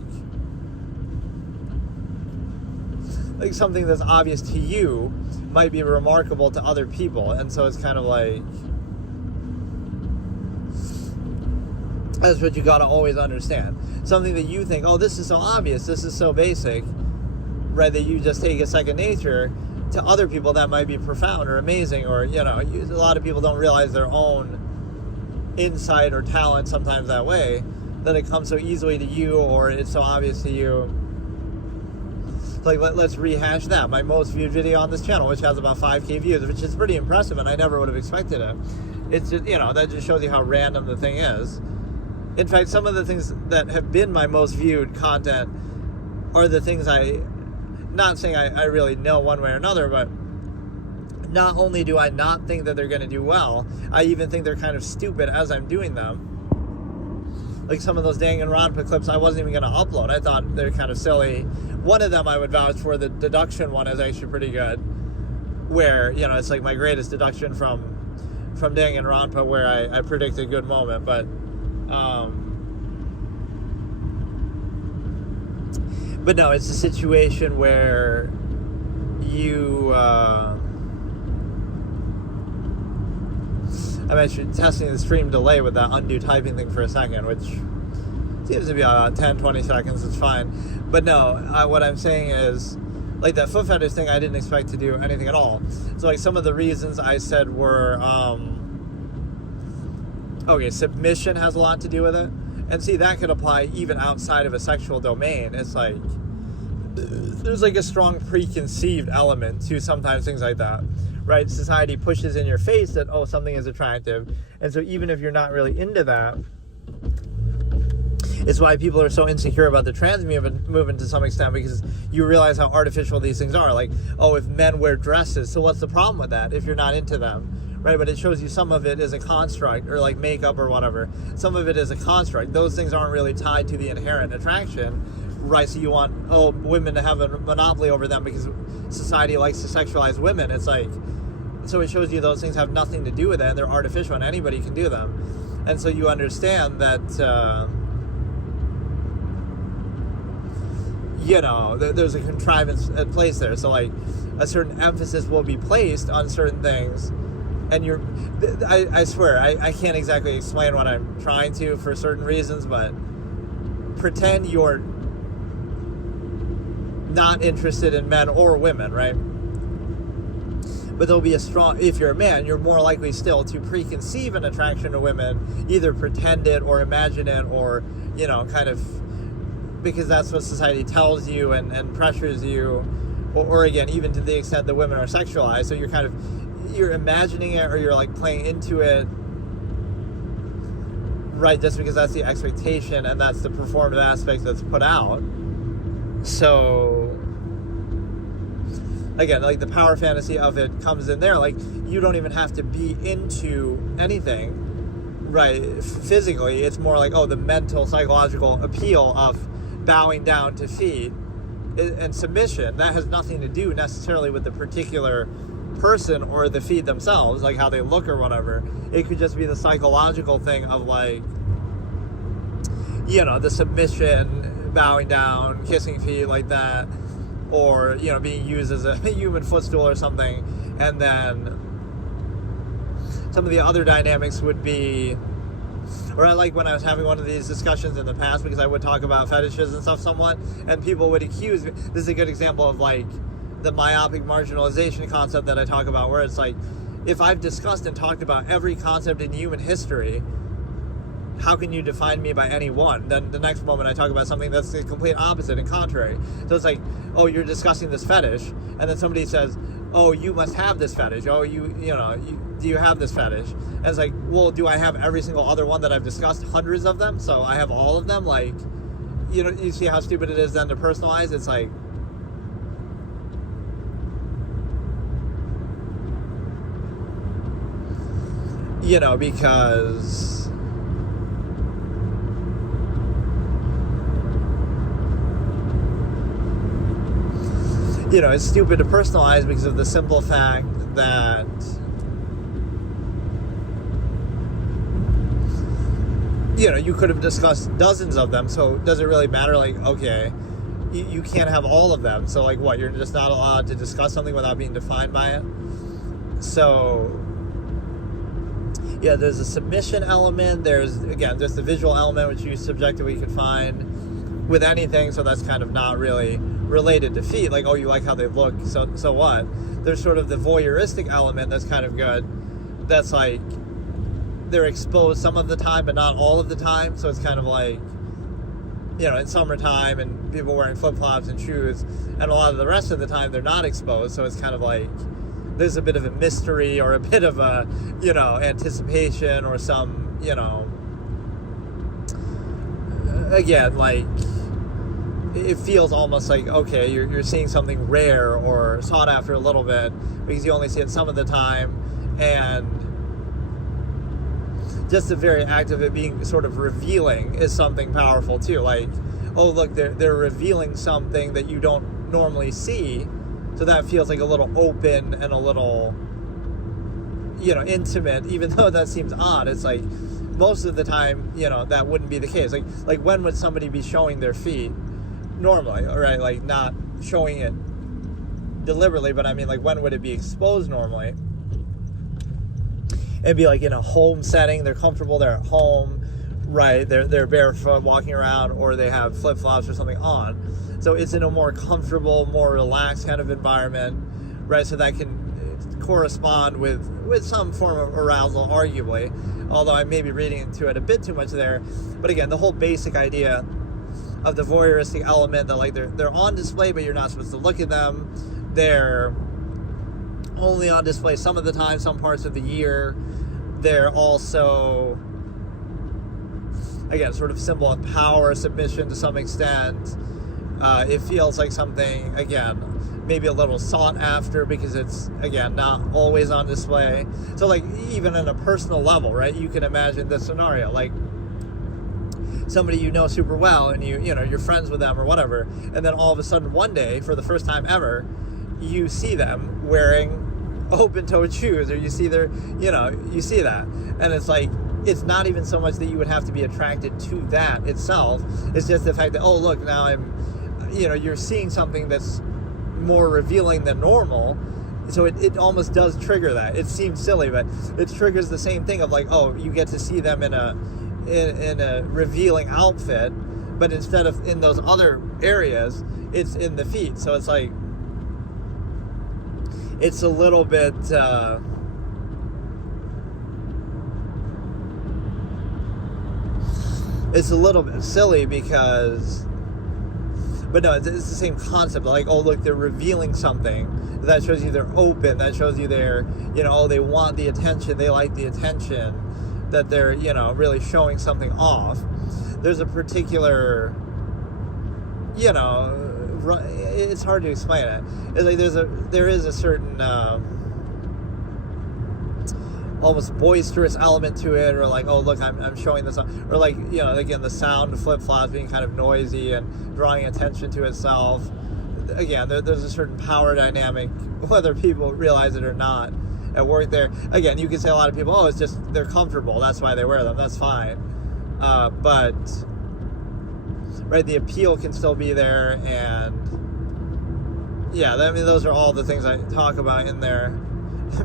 something that's obvious to you might be remarkable to other people, and so it's kind of like, that's what you got to always understand. Something that you think, oh, this is so obvious, this is so basic, right, that you just take as second nature, to other people that might be profound or amazing, or, a lot of people don't realize their own insight or talent sometimes that way, that it comes so easily to you, or it's so obvious to you. Like, let's rehash that. My most viewed video on this channel, which has about 5K views, which is pretty impressive, and I never would have expected it. It's just, that just shows you how random the thing is. In fact, some of the things that have been my most viewed content are the things not saying I really know one way or another, but not only do I not think that they're going to do well, I even think they're kind of stupid as I'm doing them. Like some of those Danganronpa clips I wasn't even going to upload. I thought they're kind of silly. One of them I would vouch for, the deduction one, is actually pretty good. Where, it's like my greatest deduction from Danganronpa, where I predict a good moment. But no, it's a situation where you... I'm actually testing the stream delay with that undo typing thing for a second, which seems to be about 10-20 seconds. It's fine. But no, what I'm saying is, like that foot fetish thing, I didn't expect to do anything at all. So like some of the reasons I said were, submission has a lot to do with it. And see, that could apply even outside of a sexual domain. It's like, there's like a strong preconceived element to sometimes things like that. right? Society pushes in your face that, oh, something is attractive. And so even if you're not really into that, it's why people are so insecure about the trans movement to some extent, because you realize how artificial these things are. Like, oh, if men wear dresses, so what's the problem with that if you're not into them, right? But it shows you some of it is a construct, or like makeup or whatever. Some of it is a construct. Those things aren't really tied to the inherent attraction, right? So you want, oh, women to have a monopoly over them because society likes to sexualize women. It's like, so it shows you those things have nothing to do with it, and they're artificial, and anybody can do them. And so you understand that, there's a contrivance at place there. So like a certain emphasis will be placed on certain things, and I swear, I can't exactly explain what I'm trying to for certain reasons, but pretend you're not interested in men or women, right? But there'll be if you're a man, you're more likely still to preconceive an attraction to women, either pretend it or imagine it, or, kind of, because that's what society tells you and pressures you, or again, even to the extent that women are sexualized. So you're imagining it, or you're like playing into it, right? Just because that's the expectation and that's the performative aspect that's put out. So again, like the power fantasy of it comes in there. Like, you don't even have to be into anything, right? Physically, it's more like, oh, the mental, psychological appeal of bowing down to feet and submission. That has nothing to do necessarily with the particular person or the feet themselves, like how they look or whatever. It could just be the psychological thing of like, the submission, bowing down, kissing feet like that, or being used as a human footstool or something. And then some of the other dynamics would be, or I like when I was having one of these discussions in the past, because I would talk about fetishes and stuff somewhat, and people would accuse me. This is a good example of like the myopic marginalization concept that I talk about, where it's like, if I've discussed and talked about every concept in human history, how can you define me by any one? Then the next moment I talk about something that's the complete opposite and contrary. So it's like, oh, you're discussing this fetish, and then somebody says, oh, you must have this fetish. Oh, do you have this fetish? And it's like, well, do I have every single other one that I've discussed? Hundreds of them? So I have all of them? Like, you see how stupid it is then to personalize? It's like, because it's stupid to personalize because of the simple fact that you could have discussed dozens of them. So does it really matter? Like, okay, you can't have all of them. So like, what? You're just not allowed to discuss something without being defined by it. So yeah, there's a submission element. There's, again, just the visual element, which you subjectively could find with anything. So that's kind of not really related to feet. Like, oh, you like how they look, so what? There's sort of the voyeuristic element that's kind of good. That's like, they're exposed some of the time, but not all of the time. So it's kind of like, in summertime and people wearing flip-flops and shoes, and a lot of the rest of the time they're not exposed. So it's kind of like, there's a bit of a mystery, or a bit of a, anticipation, or some, again, like, it feels almost like, okay, you're seeing something rare or sought after a little bit, because you only see it some of the time. And just the very act of it being sort of revealing is something powerful too. Like, oh, look, they're revealing something that you don't normally see. So that feels like a little open and a little, intimate, even though that seems odd. It's like, most of the time, that wouldn't be the case. Like when would somebody be showing their feet normally, right? Like, not showing it deliberately, but I mean, like, when would it be exposed normally? It'd be like in a home setting. They're comfortable, they're at home, right? They're barefoot walking around, or they have flip-flops or something on. So it's in a more comfortable, more relaxed kind of environment, right? So that can correspond with some form of arousal, arguably, although I may be reading into it a bit too much there. But again, the whole basic idea of the voyeuristic element, that like they're on display, but you're not supposed to look at them. They're only on display some of the time, some parts of the year. They're also, again, sort of symbol of power, submission to some extent. It feels like something, again, maybe a little sought after because it's, again, not always on display. So, like, even on a personal level, right, you can imagine this scenario, like, somebody you know super well and you know, you're friends with them or whatever, and then all of a sudden one day, for the first time ever, you see them wearing open-toed shoes, or you see their, you know, you see that, and it's like, it's not even so much that you would have to be attracted to that itself. It's just the fact that, oh, look, now you know, you're seeing something that's more revealing than normal. So it almost does trigger that. It seems silly, but it triggers the same thing of like, oh, you get to see them in a revealing outfit, but instead of in those other areas, it's in the feet. So it's like, it's a little bit silly because, but no, it's the same concept. Like, oh, look, they're revealing something that shows you they're open, that shows you they're, you know, oh, they want the attention, they like the attention, that they're, you know, really showing something off. There's a particular, you know, it's hard to explain it. It's like there is a certain almost boisterous element to it, or like, oh, look, I'm showing this, or like, you know, again, the sound of flip-flops being kind of noisy and drawing attention to itself. Again, there's a certain power dynamic, whether people realize it or not, at work there. Again, you can say a lot of people, oh, it's just they're comfortable, that's why they wear them, that's fine. But right, the appeal can still be there, and yeah, I mean, those are all the things I talk about in there.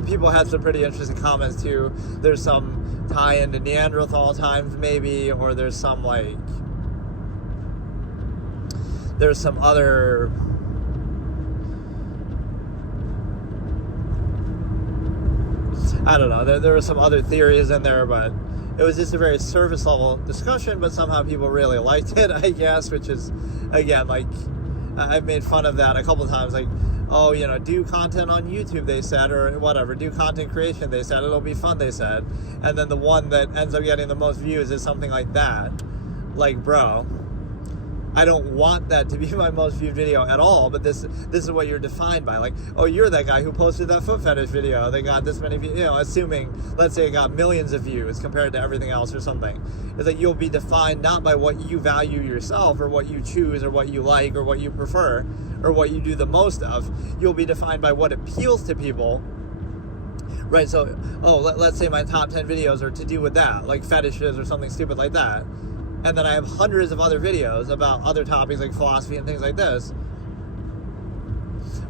People had some pretty interesting comments too. There's some tie into Neanderthal times maybe, or there's some like, there's some other, I don't know, there were some other theories in there, but it was just a very surface level discussion, but somehow people really liked it, I guess, which is, again, like, I've made fun of that a couple times, like, oh, you know, do content on YouTube, they said, or whatever, do content creation, they said, it'll be fun, they said, and then the one that ends up getting the most views is something like that. Like, bro, I don't want that to be my most viewed video at all, but this is what you're defined by. Like, oh, you're that guy who posted that foot fetish video, they got this many views, you know, assuming, let's say it got millions of views compared to everything else or something. It's like, you'll be defined not by what you value yourself, or what you choose, or what you like, or what you prefer, or what you do the most of. You'll be defined by what appeals to people, right? So, oh, let's say my top 10 videos are to do with that, like fetishes or something stupid like that. And then I have hundreds of other videos about other topics like philosophy and things like this.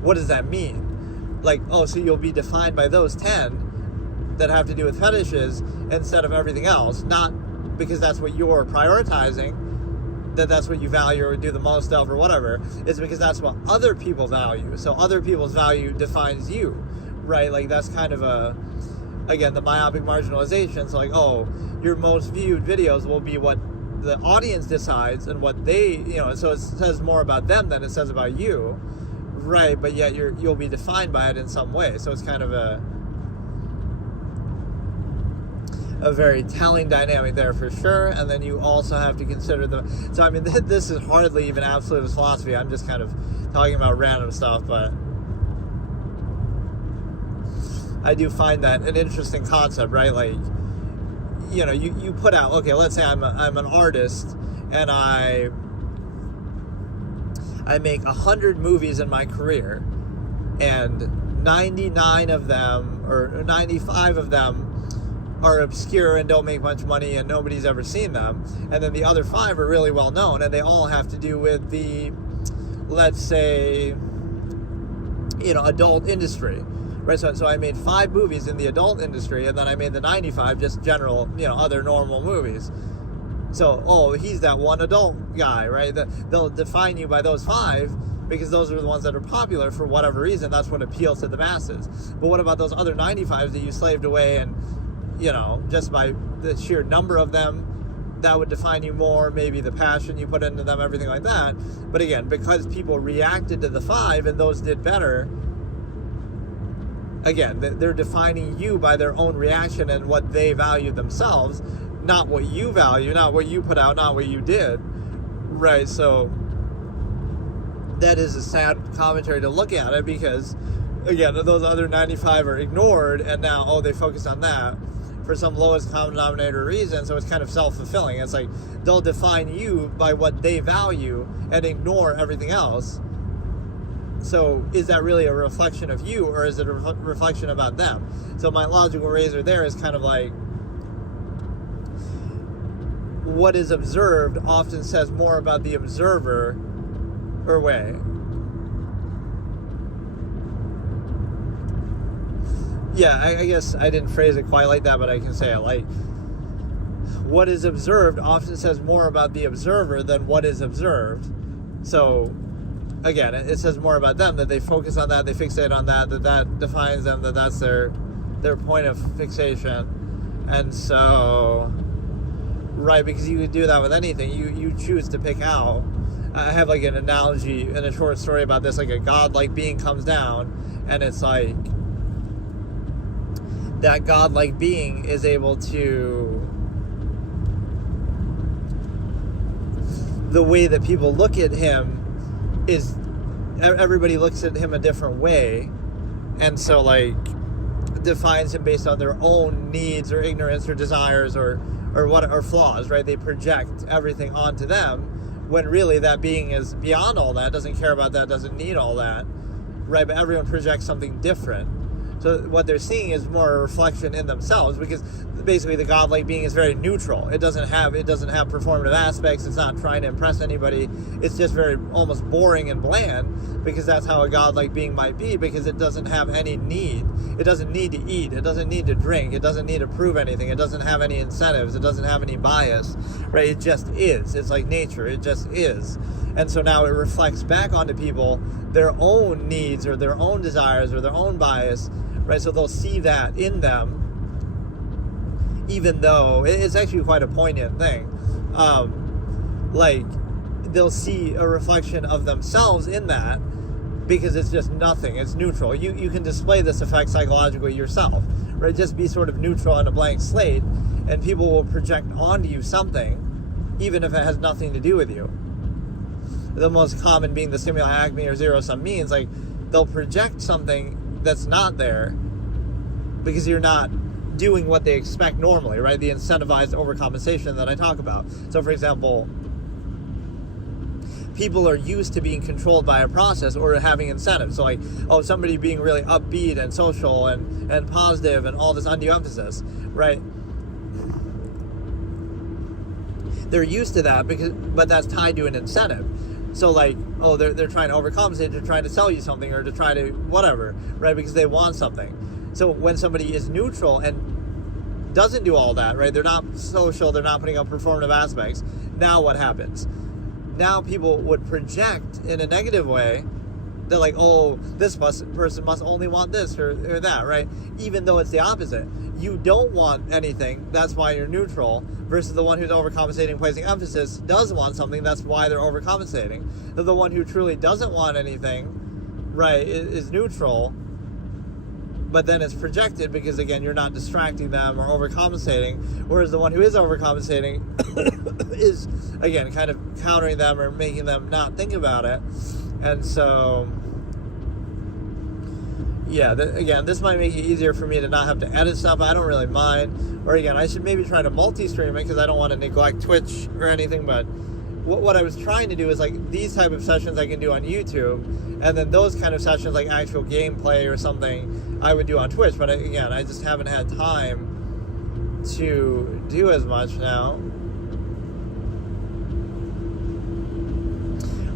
What does that mean? Like, oh, so you'll be defined by those 10 that have to do with fetishes instead of everything else, not because that's what you're prioritizing, that's what you value or do the most of or whatever. It's because that's what other people value. So other people's value defines you, right? Like, that's kind of again, the myopic marginalization. So like, oh, your most viewed videos will be what the audience decides and what they, you know, so it says more about them than it says about you, right? But yet you'll be defined by it in some way. So it's kind of a very telling dynamic there for sure. And then you also have to consider so I mean, this is hardly even absolutist philosophy. I'm just kind of talking about random stuff, but I do find that an interesting concept, right? Like, you know, you put out, okay, let's say I'm an artist and I make 100 movies in my career, and 99 of them or 95 of them are obscure and don't make much money and nobody's ever seen them, and then the other 5 are really well known and they all have to do with the, let's say, you know, adult industry. Right, so I made 5 movies in the adult industry, and then I made the 95 just general, you know, other normal movies. So, oh, he's that one adult guy, right? They'll define you by those 5 because those are the ones that are popular for whatever reason. That's what appeals to the masses. But what about those other 95s that you slaved away, and, you know, just by the sheer number of them, that would define you more, maybe the passion you put into them, everything like that. But again, because people reacted to the 5 and those did better, again, they're defining you by their own reaction and what they value themselves, not what you value, not what you put out, not what you did, right? So that is a sad commentary to look at it, because again, those other 95 are ignored, and now, they focus on that for some lowest common denominator reason, so it's kind of self-fulfilling. It's like they'll define you by what they value and ignore everything else. So is that really a reflection of you, or is it a reflection about them? So my logical razor there is kind of like, what is observed often says more about the observer, or way. Yeah, I guess I didn't phrase it quite like that, but I can say it like, what is observed often says more about the observer than what is observed. So again, it says more about them, that they focus on that, they fixate on that, that defines them, that's their point of fixation. And so, right, because you could do that with anything. You choose to pick out. I have like an analogy in a short story about this, like a godlike being comes down, and it's like that godlike being is able to, the way that people look at him is, everybody looks at him a different way, and so like defines him based on their own needs or ignorance or desires or flaws, right? They project everything onto them, when really that being is beyond all that, doesn't care about that, doesn't need all that, right? But everyone projects something different. So what they're seeing is more a reflection in themselves, because basically the godlike being is very neutral. It doesn't have performative aspects. It's not trying to impress anybody. It's just very almost boring and bland, because that's how a godlike being might be, because it doesn't have any need. It doesn't need to eat. It doesn't need to drink. It doesn't need to prove anything. It doesn't have any incentives. It doesn't have any bias, right? It just is. It's like nature. It just is. And so now it reflects back onto people their own needs or their own desires or their own bias, right? So they'll see that in them, even though it's actually quite a poignant thing. Like, they'll see a reflection of themselves in that, because it's just nothing. It's neutral. You can display this effect psychologically yourself, right? Just be sort of neutral on a blank slate, and people will project onto you something, even if it has nothing to do with you. The most common being the stimuli acme or zero-sum means, like, they'll project something that's not there because you're not doing what they expect normally, right? The incentivized overcompensation that I talk about. So, for example, people are used to being controlled by a process or having incentives. So, like, somebody being really upbeat and social and positive and all this undue emphasis, right? They're used to that, but that's tied to an incentive. So like, they're trying to overcompensate, they're trying to sell you something, or to try to whatever, right? Because they want something. So when somebody is neutral and doesn't do all that, right? They're not social, they're not putting up performative aspects. Now what happens? Now people would project in a negative way. They're like, this person must only want this or that, right? Even though it's the opposite. You don't want anything, that's why you're neutral, versus the one who's overcompensating, placing emphasis, does want something, that's why they're overcompensating. The one who truly doesn't want anything, right, is neutral, but then it's projected because, again, you're not distracting them or overcompensating, whereas the one who is overcompensating is, again, kind of countering them or making them not think about it. And so, yeah, again, this might make it easier for me to not have to edit stuff. I don't really mind. Or again, I should maybe try to multi-stream it, because I don't want to neglect Twitch or anything. But what I was trying to do is, like, these type of sessions I can do on YouTube, and then those kind of sessions, like actual gameplay or something, I would do on Twitch. But again, I just haven't had time to do as much now.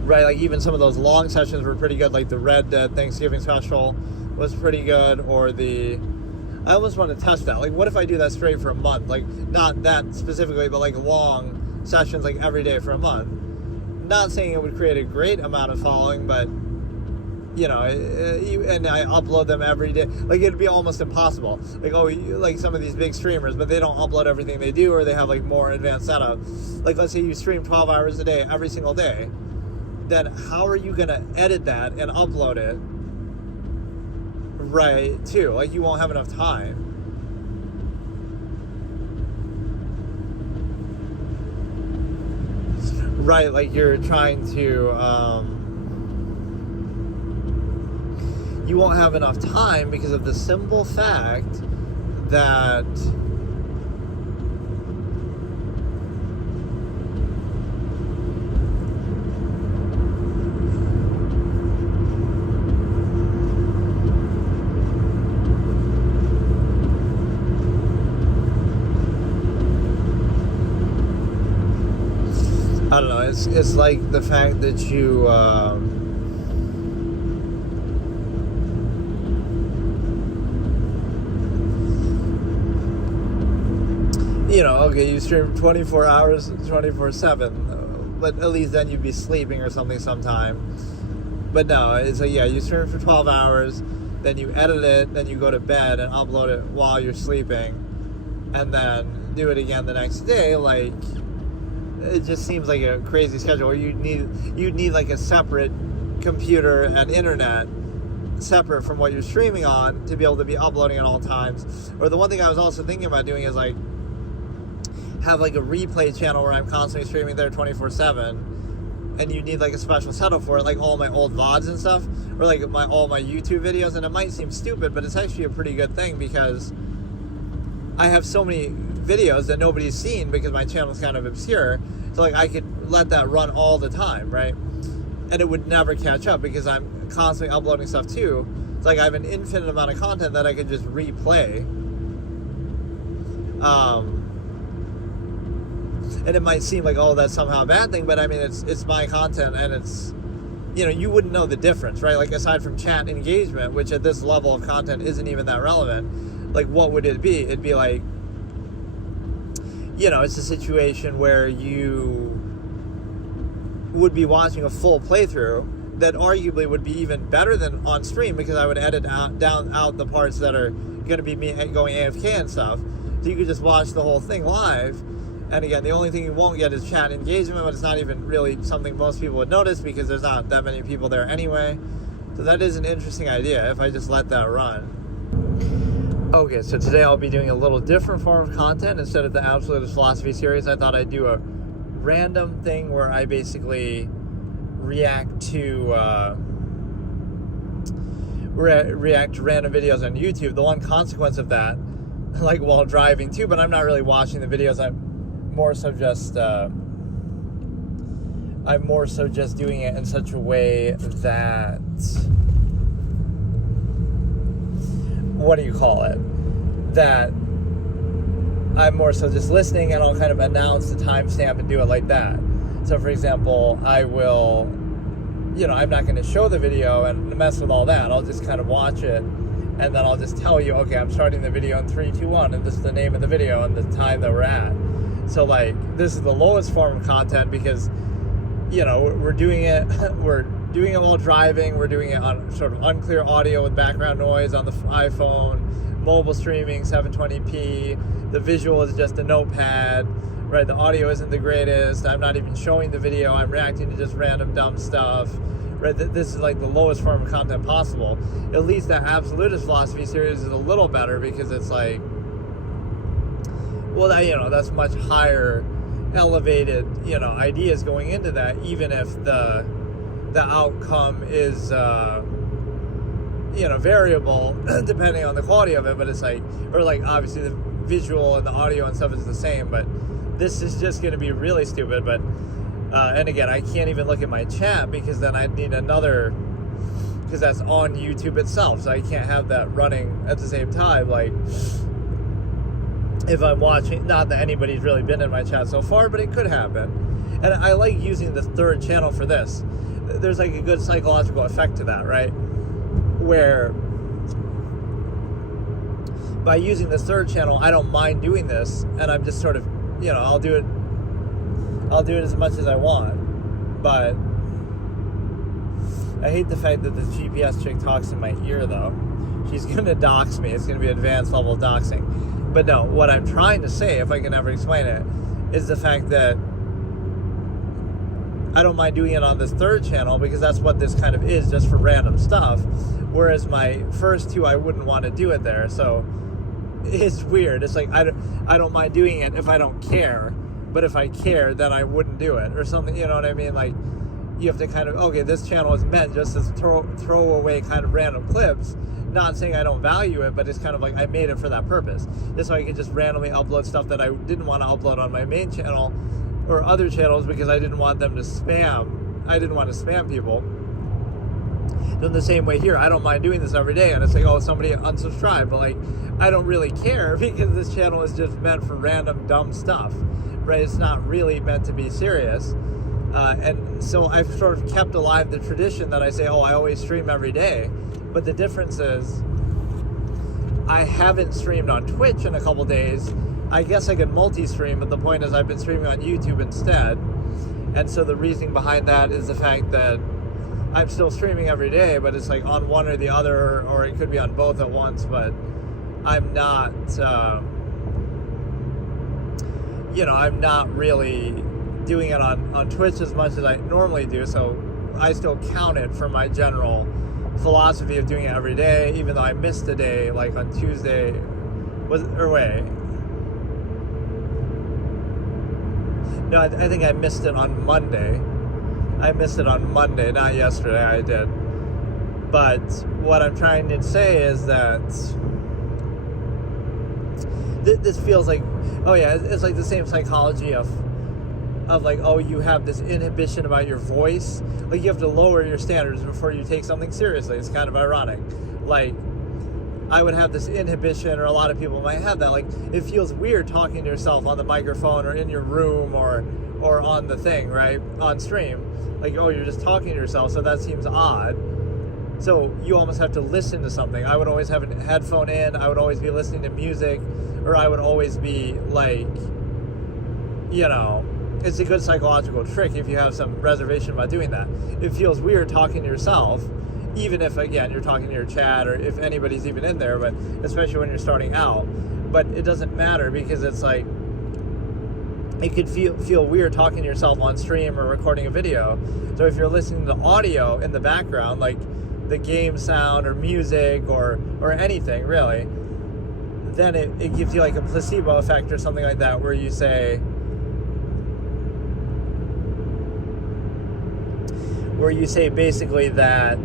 Right, like even some of those long sessions were pretty good, like the Red Dead Thanksgiving special was pretty good, or I almost want to test that. Like, what if I do that straight for a month? Like, not that specifically, but like long sessions, like every day for a month. Not saying it would create a great amount of following, but, you know, and I upload them every day. Like, it'd be almost impossible. Like, like some of these big streamers, but they don't upload everything they do, or they have like more advanced setup. Like, let's say you stream 12 hours a day, every single day. Then how are you going to edit that and upload it right, too. Like, you won't have enough time. Right, like you're trying to, you won't have enough time because of the simple fact that I don't know, it's like the fact that you, okay, you stream 24 hours, 24/7, but at least then you'd be sleeping or something sometime. But no, it's like, yeah, you stream for 12 hours, then you edit it, then you go to bed and upload it while you're sleeping, and then do it again the next day. Like, it just seems like a crazy schedule. Or you'd need like a separate computer and internet separate from what you're streaming on to be able to be uploading at all times. Or the one thing I was also thinking about doing is like have like a replay channel where I'm constantly streaming there 24/7, and you need like a special setup for it, like all my old VODs and stuff, or like all my YouTube videos. And it might seem stupid, but it's actually a pretty good thing because I have so many videos that nobody's seen because my channel is kind of obscure. So like I could let that run all the time, right? And it would never catch up because I'm constantly uploading stuff too. It's like I have an infinite amount of content that I could just replay. And it might seem like, oh, that's somehow a bad thing, but I mean, it's my content, and it's, you wouldn't know the difference, right? Like, aside from chat engagement, which at this level of content isn't even that relevant, like, what would it be? It'd be like, it's a situation where you would be watching a full playthrough that arguably would be even better than on stream, because I would edit out the parts that are going to be me going AFK and stuff. So you could just watch the whole thing live. And again, the only thing you won't get is chat engagement, but it's not even really something most people would notice because there's not that many people there anyway. So that is an interesting idea if I just let that run. Okay, so today I'll be doing a little different form of content. Instead of the Absolutist Philosophy series, I thought I'd do a random thing where I basically react to random videos on YouTube. The one consequence of that, like while driving too, but I'm not really watching the videos. I'm more so just doing it in such a way that, what do you call it? That I'm more so just listening, and I'll kind of announce the timestamp and do it like that. So for example, I will, I'm not going to show the video and mess with all that. I'll just kind of watch it, and then I'll just tell you, okay, I'm starting the video in 3, 2, 1, and this is the name of the video and the time that we're at. So like, this is the lowest form of content because, we're doing it while driving. We're doing it on sort of unclear audio with background noise on the iPhone, mobile streaming, 720p. The visual is just a notepad, right? The audio isn't the greatest. I'm not even showing the video. I'm reacting to just random dumb stuff, right? This is like the lowest form of content possible. At least that Absolutist Philosophy series is a little better because it's like, well, that's much higher elevated, ideas going into that, even if the outcome is, variable depending on the quality of it. But it's like, or like, obviously the visual and the audio and stuff is the same, but this is just going to be really stupid. But, and again, I can't even look at my chat because then I'd need another, because that's on YouTube itself, so I can't have that running at the same time. Like, if I'm watching, not that anybody's really been in my chat so far, but it could happen. And I like using the third channel for this. There's like a good psychological effect to that, right? Where by using this third channel, I don't mind doing this, and I'm just sort of, I'll do it as much as I want. But I hate the fact that the GPS chick talks in my ear, though. She's gonna dox me. It's gonna be advanced level doxing. But no, what I'm trying to say, if I can ever explain it, is the fact that I don't mind doing it on this third channel because that's what this kind of is, just for random stuff. Whereas my first two, I wouldn't want to do it there. So it's weird. It's like, I don't mind doing it if I don't care. But if I care, then I wouldn't do it or something. You know what I mean? Like, you have to kind of, okay, this channel is meant just as throw away kind of random clips. Not saying I don't value it, but it's kind of like I made it for that purpose. This way I could just randomly upload stuff that I didn't want to upload on my main channel or other channels because I didn't want them to spam. I didn't want to spam people. In the same way here, I don't mind doing this every day, and it's like, oh, somebody unsubscribed, but like, I don't really care because this channel is just meant for random dumb stuff, right? It's not really meant to be serious. And so I've sort of kept alive the tradition that I say, oh, I always stream every day. But the difference is I haven't streamed on Twitch in a couple days. I guess I could multi-stream, but the point is I've been streaming on YouTube instead. And so the reasoning behind that is the fact that I'm still streaming every day, but it's like on one or the other, or it could be on both at once, but I'm not, I'm not really doing it on Twitch as much as I normally do, so I still count it for my general philosophy of doing it every day, even though I missed a day, like on Tuesday, No, I think I missed it on Monday. I missed it on Monday, not yesterday, I did. But what I'm trying to say is that this feels like, oh yeah, it's like the same psychology of like, oh, you have this inhibition about your voice. Like, you have to lower your standards before you take something seriously. It's kind of ironic. Like, I would have this inhibition, or a lot of people might have that. Like, it feels weird talking to yourself on the microphone or in your room or on the thing, right? On stream. Like, oh, you're just talking to yourself, so that seems odd. So you almost have to listen to something. I would always have a headphone in. I would always be listening to music, or I would always be like, it's a good psychological trick if you have some reservation about doing that. It feels weird talking to yourself, even if, again, you're talking to your chat or if anybody's even in there, but especially when you're starting out. But it doesn't matter because it's like, it could feel weird talking to yourself on stream or recording a video. So if you're listening to audio in the background, like the game sound or music or anything really, then it gives you like a placebo effect or something like that, where you say basically that,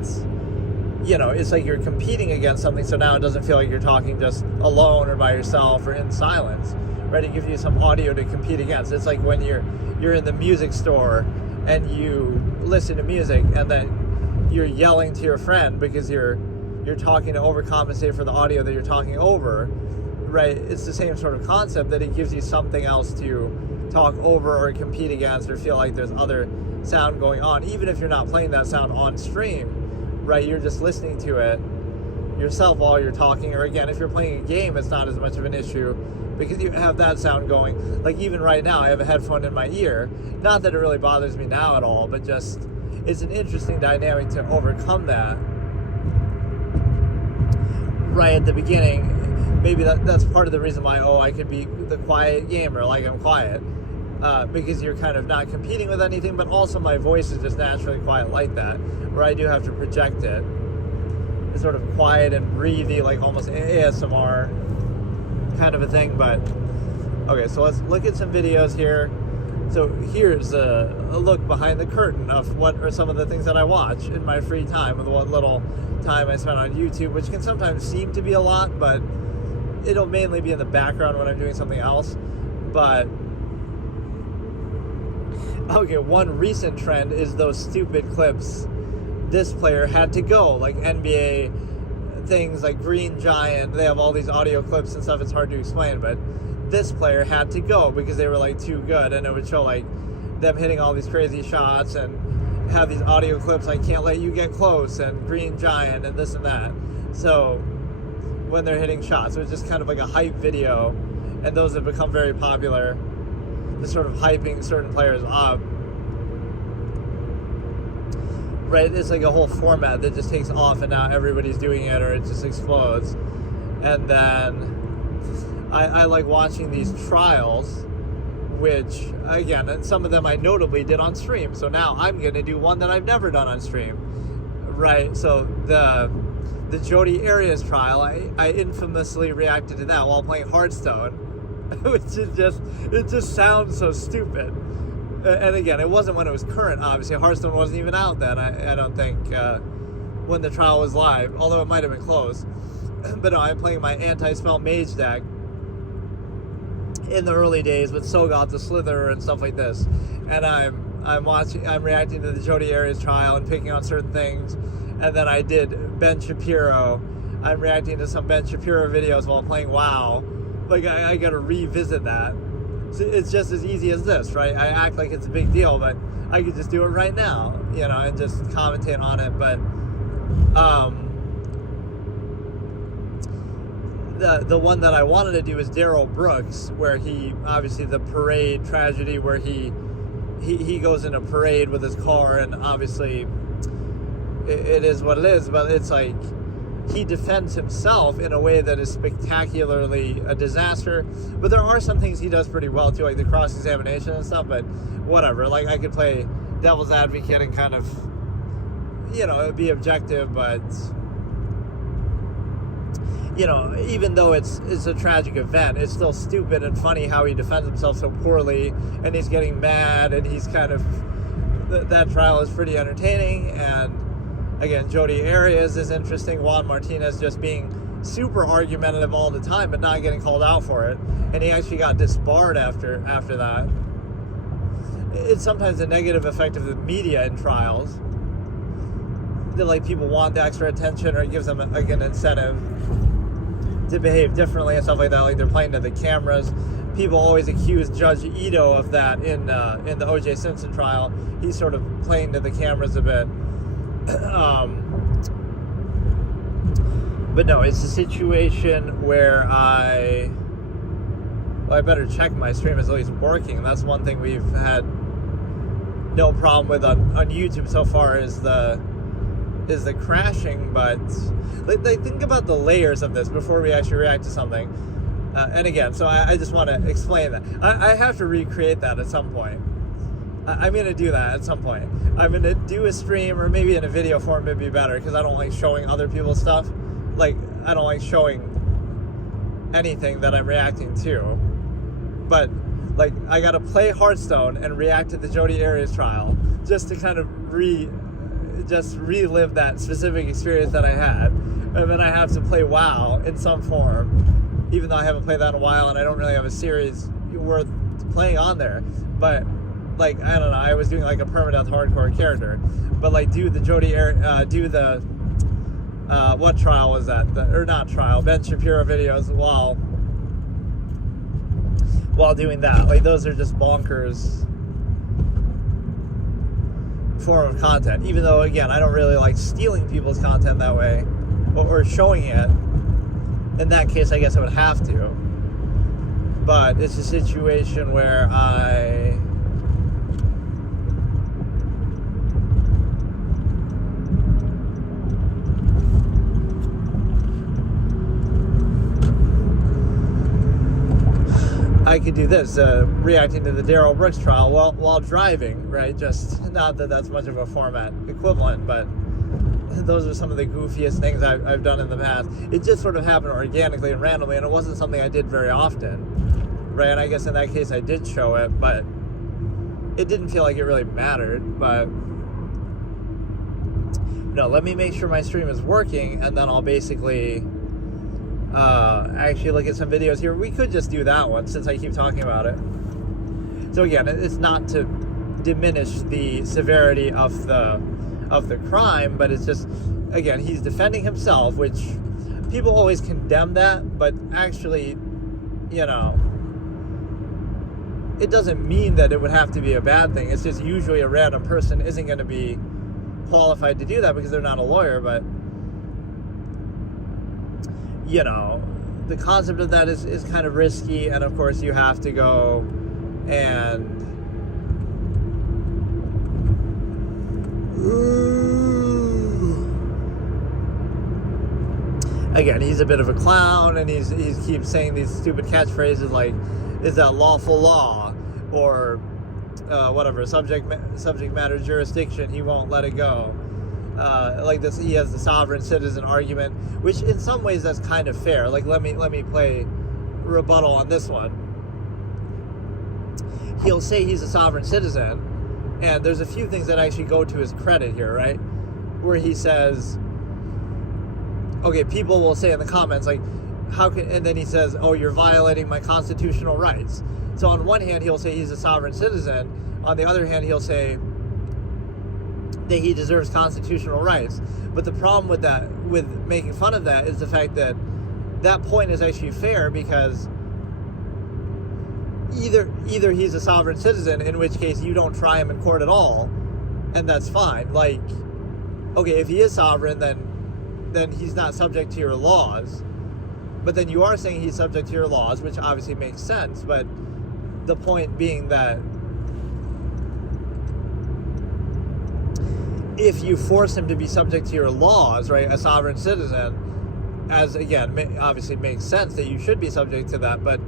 it's like you're competing against something, so now it doesn't feel like you're talking just alone or by yourself or in silence, right? It gives you some audio to compete against. It's like when you're in the music store and you listen to music and then you're yelling to your friend because you're talking to overcompensate for the audio that you're talking over, right? It's the same sort of concept, that it gives you something else to talk over or compete against or feel like there's other sound going on, even if you're not playing that sound on stream, right? You're just listening to it yourself while you're talking. Or again, if you're playing a game, it's not as much of an issue because you have that sound going. Like even right now, I have a headphone in my ear. Not that it really bothers me now at all, but just it's an interesting dynamic to overcome that right at the beginning. Maybe that's part of the reason why, I could be the quiet gamer, like I'm quiet. Because you're kind of not competing with anything, but also my voice is just naturally quiet like that, where I do have to project it. It's sort of quiet and breathy, like almost ASMR kind of a thing. But okay, so let's look at some videos here. So here's a look behind the curtain of what are some of the things that I watch in my free time, with what little time I spend on YouTube, which can sometimes seem to be a lot, but it'll mainly be in the background when I'm doing something else. But okay, one recent trend is those stupid clips. This player had to go, like NBA things like Green Giant. They have all these audio clips and stuff. It's hard to explain, but this player had to go because they were like too good, and it would show like them hitting all these crazy shots and have these audio clips like "Can't Let You Get Close" and Green Giant and this and that. So when they're hitting shots, so it's just kind of like a hype video, and those have become very popular. Just sort of hyping certain players up. Right, it's like a whole format that just takes off, and now everybody's doing it, or it just explodes. And then I like watching these trials which, again, and some of them I notably did on stream. So now I'm going to do one that I've never done on stream, right? So the Jodi Arias trial, I infamously reacted to that while playing Hearthstone, which is it just sounds so stupid. And again, it wasn't when it was current, obviously. Hearthstone wasn't even out then, I don't think, when the trial was live, although it might have been close. But no, I'm playing my anti-spell mage deck in the early days with Sogoth the Slitherer and stuff like this. And I'm reacting to the Jodi Arias trial and picking on certain things. And then I did Ben Shapiro. I'm reacting to some Ben Shapiro videos while playing WoW. Like, I gotta revisit that. It's just as easy as this, right? I act like it's a big deal, but I could just do it right now, and just commentate on it. But the one that I wanted to do is Daryl Brooks, where he, obviously the parade tragedy where he goes in a parade with his car, and obviously it is what it is, but it's like he defends himself in a way that is spectacularly a disaster. But there are some things he does pretty well too, like the cross-examination and stuff, but whatever. Like, I could play devil's advocate and kind of, be objective, but even though it's a tragic event, it's still stupid and funny how he defends himself so poorly, and he's getting mad, and he's kind of, that trial is pretty entertaining. And again, Jodi Arias is interesting. Juan Martinez just being super argumentative all the time, but not getting called out for it. And he actually got disbarred after that. It's sometimes a negative effect of the media in trials. That, like, people want the extra attention, or it gives them like an incentive to behave differently and stuff like that. Like, they're playing to the cameras. People always accuse Judge Ito of that in the O.J. Simpson trial. He's sort of playing to the cameras a bit. But no, it's a situation where I better check my stream is at least working. That's one thing we've had no problem with on YouTube so far is the crashing. But think about the layers of this before we actually react to something. And again, so I just want to explain that. I have to recreate that at some point. I'm going to do that at some point. I'm going to do a stream, or maybe in a video form it'd be better, because I don't like showing other people's stuff. Like, I don't like showing anything that I'm reacting to. But, like, I got to play Hearthstone and react to the Jodi Arias trial just to kind of relive that specific experience that I had. And then I have to play WoW in some form, even though I haven't played that in a while and I don't really have a series worth playing on there. But, like, I don't know, I was doing like a permadeath hardcore character, but like do the what trial was that? Ben Shapiro videos while doing that. Like, those are just bonkers form of content, even though, again, I don't really like stealing people's content that way, or showing it. In that case, I guess I would have to, but it's a situation where I could do this, reacting to the Daryl Brooks trial while driving, right? Just, not that that's much of a format equivalent, but those are some of the goofiest things I've done in the past. It just sort of happened organically and randomly, and it wasn't something I did very often, right? And I guess in that case I did show it, but it didn't feel like it really mattered. But no, let me make sure my stream is working, and then I'll basically actually look at some videos here. We could just do that one since I keep talking about it. So again, it's not to diminish the severity of the crime, but it's just, again, he's defending himself, which people always condemn that, but actually, it doesn't mean that it would have to be a bad thing. It's just usually a random person isn't going to be qualified to do that because they're not a lawyer. But the concept of that is kind of risky, and of course you have to go and again, he's a bit of a clown, and he keeps saying these stupid catchphrases like, is that lawful law? or whatever, subject matter jurisdiction, he won't let it go. Like this, he has the sovereign citizen argument, which in some ways that's kind of fair. Like let me play rebuttal on this one. He'll say he's a sovereign citizen, and there's a few things that actually go to his credit here, right? Where he says, okay, people will say in the comments, like, how can, and then he says, oh, you're violating my constitutional rights. So on one hand, he'll say he's a sovereign citizen. On the other hand, he'll say that he deserves constitutional rights. But the problem with that, with making fun of that, is the fact that that point is actually fair, because either he's a sovereign citizen, in which case you don't try him in court at all, and that's fine. Like, okay, if he is sovereign, then he's not subject to your laws. But then you are saying he's subject to your laws, which obviously makes sense. But the point being that if you force him to be subject to your laws, right, a sovereign citizen, as again, obviously makes sense that you should be subject to that, but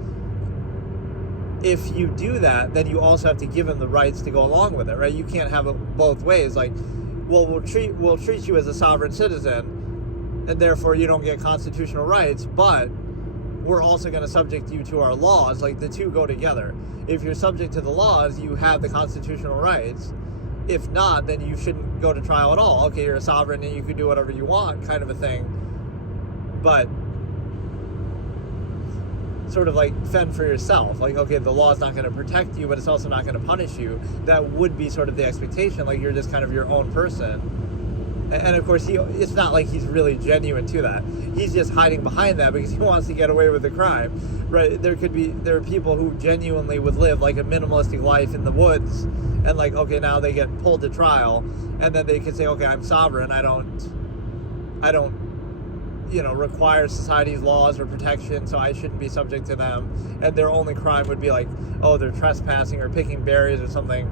if you do that, then you also have to give him the rights to go along with it, right? You can't have it both ways. Like, well, we'll treat you as a sovereign citizen, and therefore you don't get constitutional rights, but we're also going to subject you to our laws. Like, the two go together. If you're subject to the laws, you have the constitutional rights. If not, then you shouldn't go to trial at all. Okay, you're a sovereign and you can do whatever you want, kind of a thing. But sort of like fend for yourself. Like, okay, the law's not going to protect you, but it's also not going to punish you. That would be sort of the expectation. Like, you're just kind of your own person. And of course, it's not like he's really genuine to that. He's just hiding behind that because he wants to get away with the crime, right? There are people who genuinely would live like a minimalistic life in the woods, and like, okay, now they get pulled to trial, and then they can say, okay, I'm sovereign. I don't, require society's laws or protection, so I shouldn't be subject to them. And their only crime would be like, oh, they're trespassing or picking berries or something.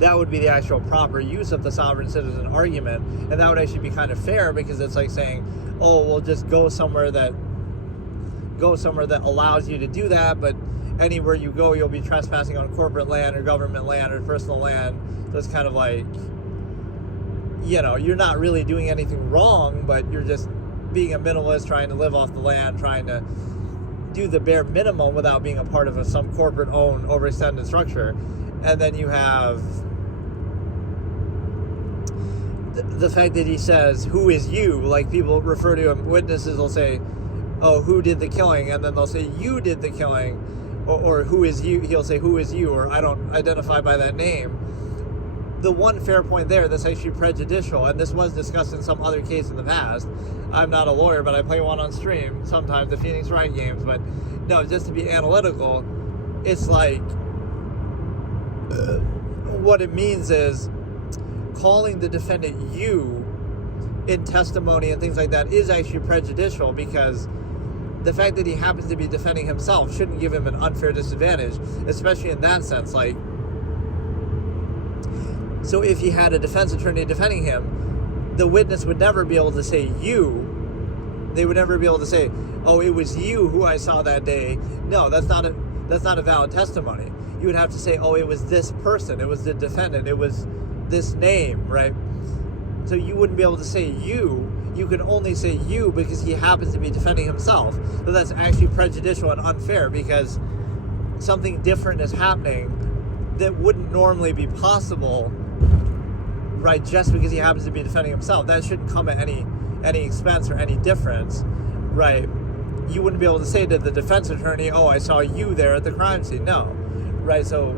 That would be the actual proper use of the sovereign citizen argument, and that would actually be kind of fair, because it's like saying, oh, well, just go somewhere that allows you to do that, but anywhere you go, you'll be trespassing on corporate land or government land or personal land. So it's kind of like, you're not really doing anything wrong, but you're just being a minimalist, trying to live off the land, trying to do the bare minimum without being a part of some corporate-owned, overextended structure. And then you have the fact that he says, who is you? Like, people refer to him, witnesses will say, oh, who did the killing? And then they'll say, you did the killing. Or who is you? He'll say, who is you? Or I don't identify by that name. The one fair point there that's actually prejudicial, and this was discussed in some other case in the past. I'm not a lawyer, but I play one on stream sometimes, the Phoenix Wright games. But no, just to be analytical, it's like, what it means is calling the defendant you in testimony and things like that is actually prejudicial, because the fact that he happens to be defending himself shouldn't give him an unfair disadvantage, especially in that sense. Like, so if he had a defense attorney defending him, the witness would never be able to say you. They would never be able to say, oh, it was you who I saw that day. No, that's not a valid testimony. You would have to say, oh, it was this person, it was the defendant, it was this name, right? So you wouldn't be able to say you. You can only say you because he happens to be defending himself. So that's actually prejudicial and unfair, because something different is happening that wouldn't normally be possible, right, just because he happens to be defending himself. That shouldn't come at any expense or any difference, right? You wouldn't be able to say to the defense attorney, oh, I saw you there at the crime scene. No, right? So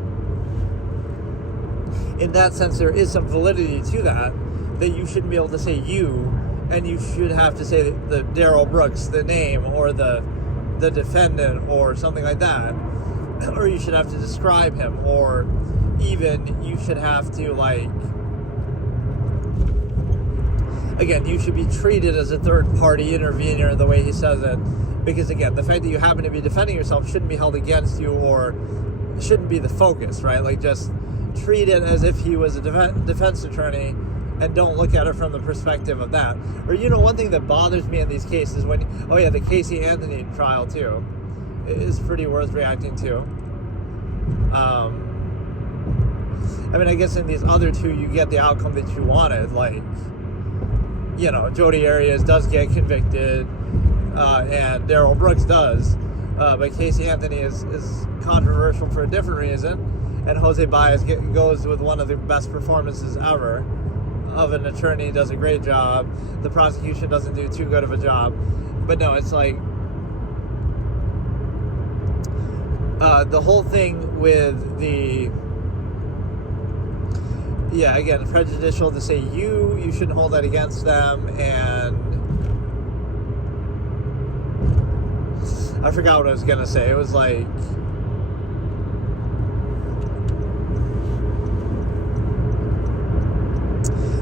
in that sense, there is some validity to that you shouldn't be able to say you, and you should have to say the Darrell Brooks, the name, or the defendant, or something like that. Or you should have to describe him, or even you should have to, like, again, you should be treated as a third-party intervener the way he says it. Because, again, the fact that you happen to be defending yourself shouldn't be held against you, or shouldn't be the focus, right? Like, just treat it as if he was a defense attorney, and don't look at it from the perspective of that. Or, one thing that bothers me in these cases, the Casey Anthony trial, too, is pretty worth reacting to. I mean, I guess in these other two, you get the outcome that you wanted. Like, Jodi Arias does get convicted, and Darrell Brooks does. But Casey Anthony is controversial for a different reason, and Jose Baez goes with one of the best performances ever of an attorney, does a great job. The prosecution doesn't do too good of a job. But no, it's like the whole thing with the again, prejudicial to say you shouldn't hold that against them, and I forgot what I was gonna say. It was like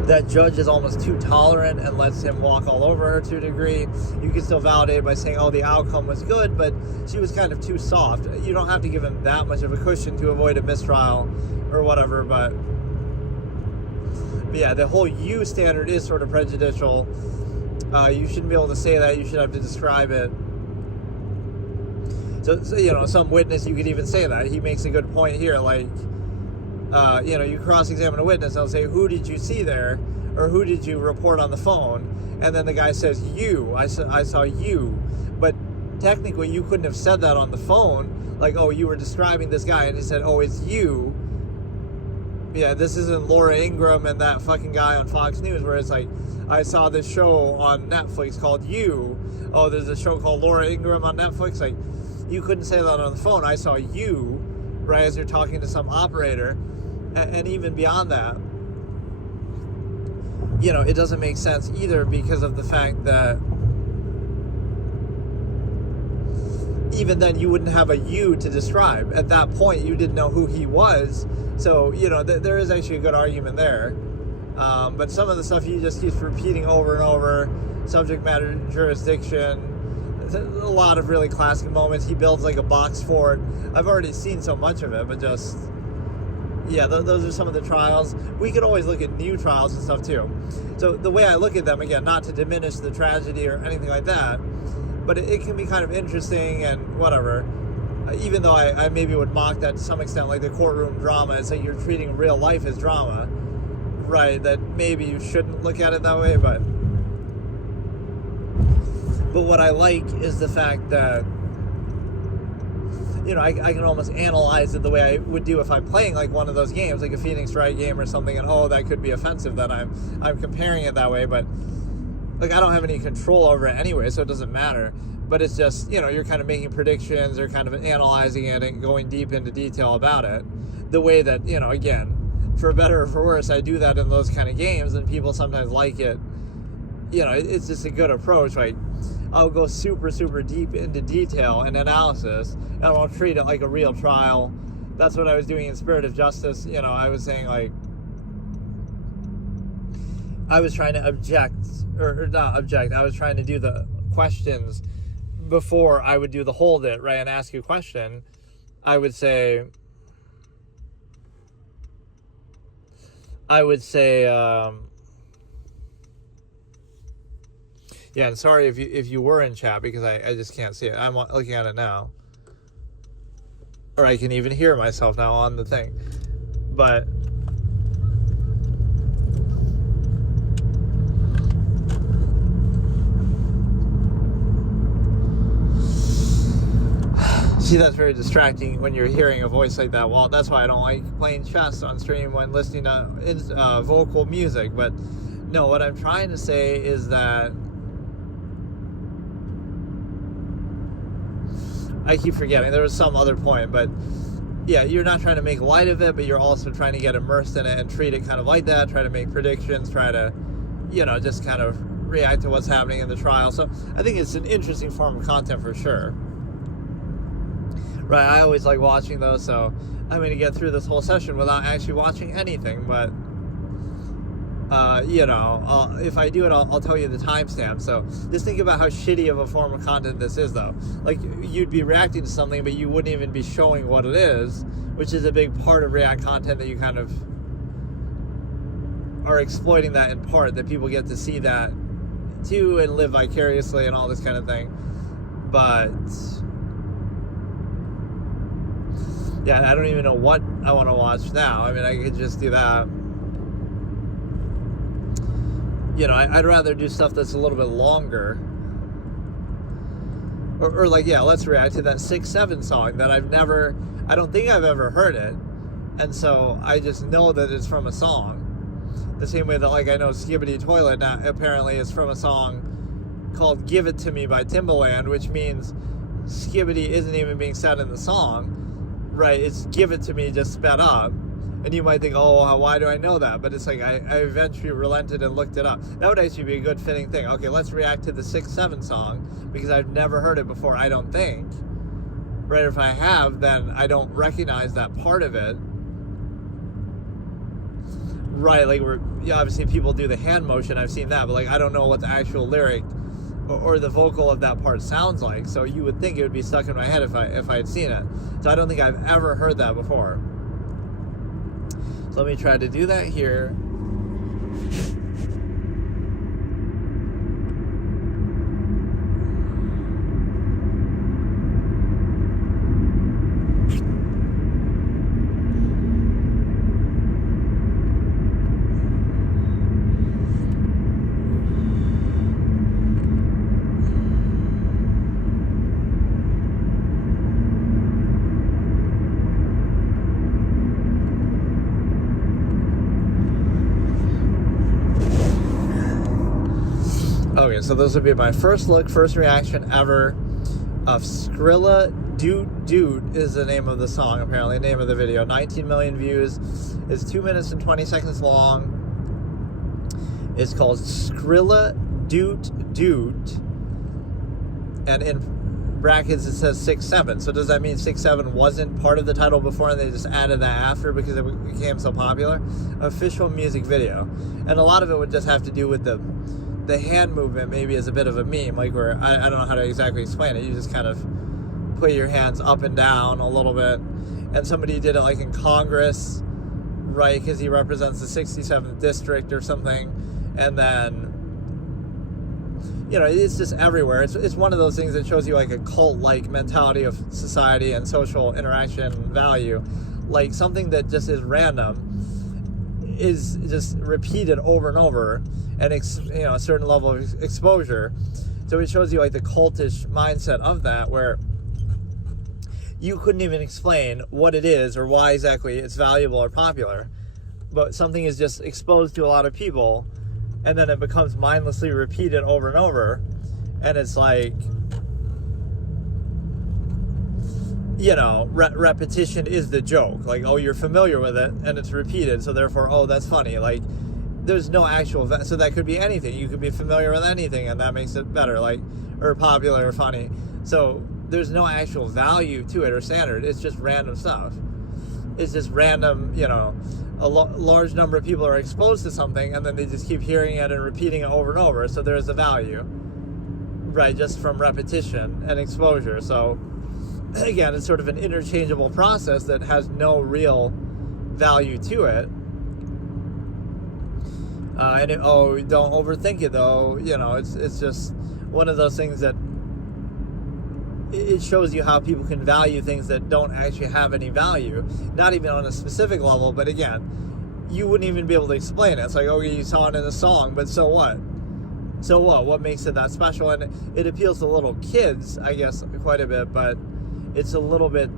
that judge is almost too tolerant and lets him walk all over her to a degree. You can still validate it by saying, oh, the outcome was good, but she was kind of too soft. You don't have to give him that much of a cushion to avoid a mistrial or whatever, but yeah, the whole you standard is sort of prejudicial. You shouldn't be able to say that. You should have to describe it. So some witness, you could even say that. He makes a good point here, like, you cross-examine a witness, they'll say, who did you see there? Or who did you report on the phone? And then the guy says, you. I saw you. But technically, you couldn't have said that on the phone. Like, oh, you were describing this guy, and he said, oh, it's you. Yeah, this isn't Laura Ingraham and that fucking guy on Fox News where it's like, I saw this show on Netflix called You. Oh, there's a show called Laura Ingraham on Netflix. Like, you couldn't say that on the phone. I saw you, right, as you're talking to some operator. And even beyond that, it doesn't make sense either because of the fact that even then you wouldn't have a you to describe. At that point, you didn't know who he was. So, there is actually a good argument there. But some of the stuff he just keeps repeating over and over, subject matter jurisdiction, a lot of really classic moments. He builds like a box fort. I've already seen so much of it, but just... yeah, those are some of the trials. We could always look at new trials and stuff too. So the way I look at them, again, not to diminish the tragedy or anything like that, but it can be kind of interesting and whatever. Even though I maybe would mock that to some extent, like the courtroom drama, it's like you're treating real life as drama, right? That maybe you shouldn't look at it that way, but what I like is the fact that I can almost analyze it the way I would do if I'm playing like one of those games, like a Phoenix Wright game or something, and that could be offensive that I'm comparing it that way, but like I don't have any control over it anyway, so it doesn't matter. But it's just, you're kind of making predictions or kind of analyzing it and going deep into detail about it. The way that, again, for better or for worse, I do that in those kind of games, and people sometimes like it. It's just a good approach. Like, I'll go super, super deep into detail and analysis, and I'll treat it like a real trial. That's what I was doing in Spirit of Justice. I was saying, like, I was trying to object, or not object, I was trying to do the questions before I would do the hold it, right, and ask you a question. I would say, yeah, and sorry if you were in chat because I just can't see it. I'm looking at it now. Or I can even hear myself now on the thing. But see, that's very distracting when you're hearing a voice like that. Well, that's why I don't like playing chess on stream when listening to vocal music. But no, what I'm trying to say is that I keep forgetting. There was some other point, but yeah, you're not trying to make light of it, but you're also trying to get immersed in it and treat it kind of like that, try to make predictions, try to, just kind of react to what's happening in the trial. So I think it's an interesting form of content for sure. Right, I always like watching those, so I'm going to get through this whole session without actually watching anything, but if I do it, I'll tell you the timestamp. So just think about how shitty of a form of content this is, though. Like, you'd be reacting to something, but you wouldn't even be showing what it is, which is a big part of React content, that you kind of are exploiting that in part, that people get to see that too and live vicariously and all this kind of thing. But yeah, I don't even know what I want to watch now. I mean, I could just do that. You know, I'd rather do stuff that's a little bit longer. Or like, yeah, let's react to that 6-7 song that I don't think I've ever heard it. And so I just know that it's from a song. The same way that, like, I know Skibbity Toilet now apparently is from a song called Give It To Me by Timbaland, which means Skibbity isn't even being said in the song, right? It's Give It To Me just sped up. And you might think, oh, why do I know that? But it's like, I eventually relented and looked it up. That would actually be a good fitting thing. Okay, let's react to the 6-7 song, because I've never heard it before, I don't think. Right, if I have, then I don't recognize that part of it. Right, like, obviously people do the hand motion, I've seen that, but like, I don't know what the actual lyric or the vocal of that part sounds like, so you would think it would be stuck in my head if I had seen it. So I don't think I've ever heard that before. So let me try to do that here. Okay, so this would be my first reaction ever of Skrilla Doot Doot is the name of the song, apparently, name of the video. 19 million views. It's 2 minutes and 20 seconds long. It's called Skrilla Doot Doot. And in brackets it says 6-7. So does that mean 6-7 wasn't part of the title before and they just added that after because it became so popular? Official music video. And a lot of it would just have to do with the hand movement, maybe as a bit of a meme, like where I don't know how to exactly explain it. You just kind of put your hands up and down a little bit, and somebody did it like in Congress, right, because he represents the 67th district or something, and then, you know, it's just everywhere. It's one of those things that shows you like a cult-like mentality of society and social interaction value, like something that just is random is just repeated over and over, and you know, a certain level of exposure. So it shows you like the cultish mindset of that, where you couldn't even explain what it is or why exactly it's valuable or popular, but something is just exposed to a lot of people, and then it becomes mindlessly repeated over and over, and it's like, you know, repetition is the joke. Like, oh, you're familiar with it, and it's repeated, so therefore, oh, that's funny. Like, there's no actual, so that could be anything. You could be familiar with anything, and that makes it better, like, or popular or funny. So there's no actual value to it or standard. It's just random stuff. It's just random, you know, a large number of people are exposed to something, and then they just keep hearing it and repeating it over and over. So there's a value, right, just from repetition and exposure. So again, it's sort of an interchangeable process that has no real value to it. Don't overthink it, though. You know, it's just one of those things that it shows you how people can value things that don't actually have any value, not even on a specific level. But again, you wouldn't even be able to explain it. It's like, okay, you saw it in a song, but so what? So what? What makes it that special? And it appeals to little kids, I guess, quite a bit, but it's a little bit,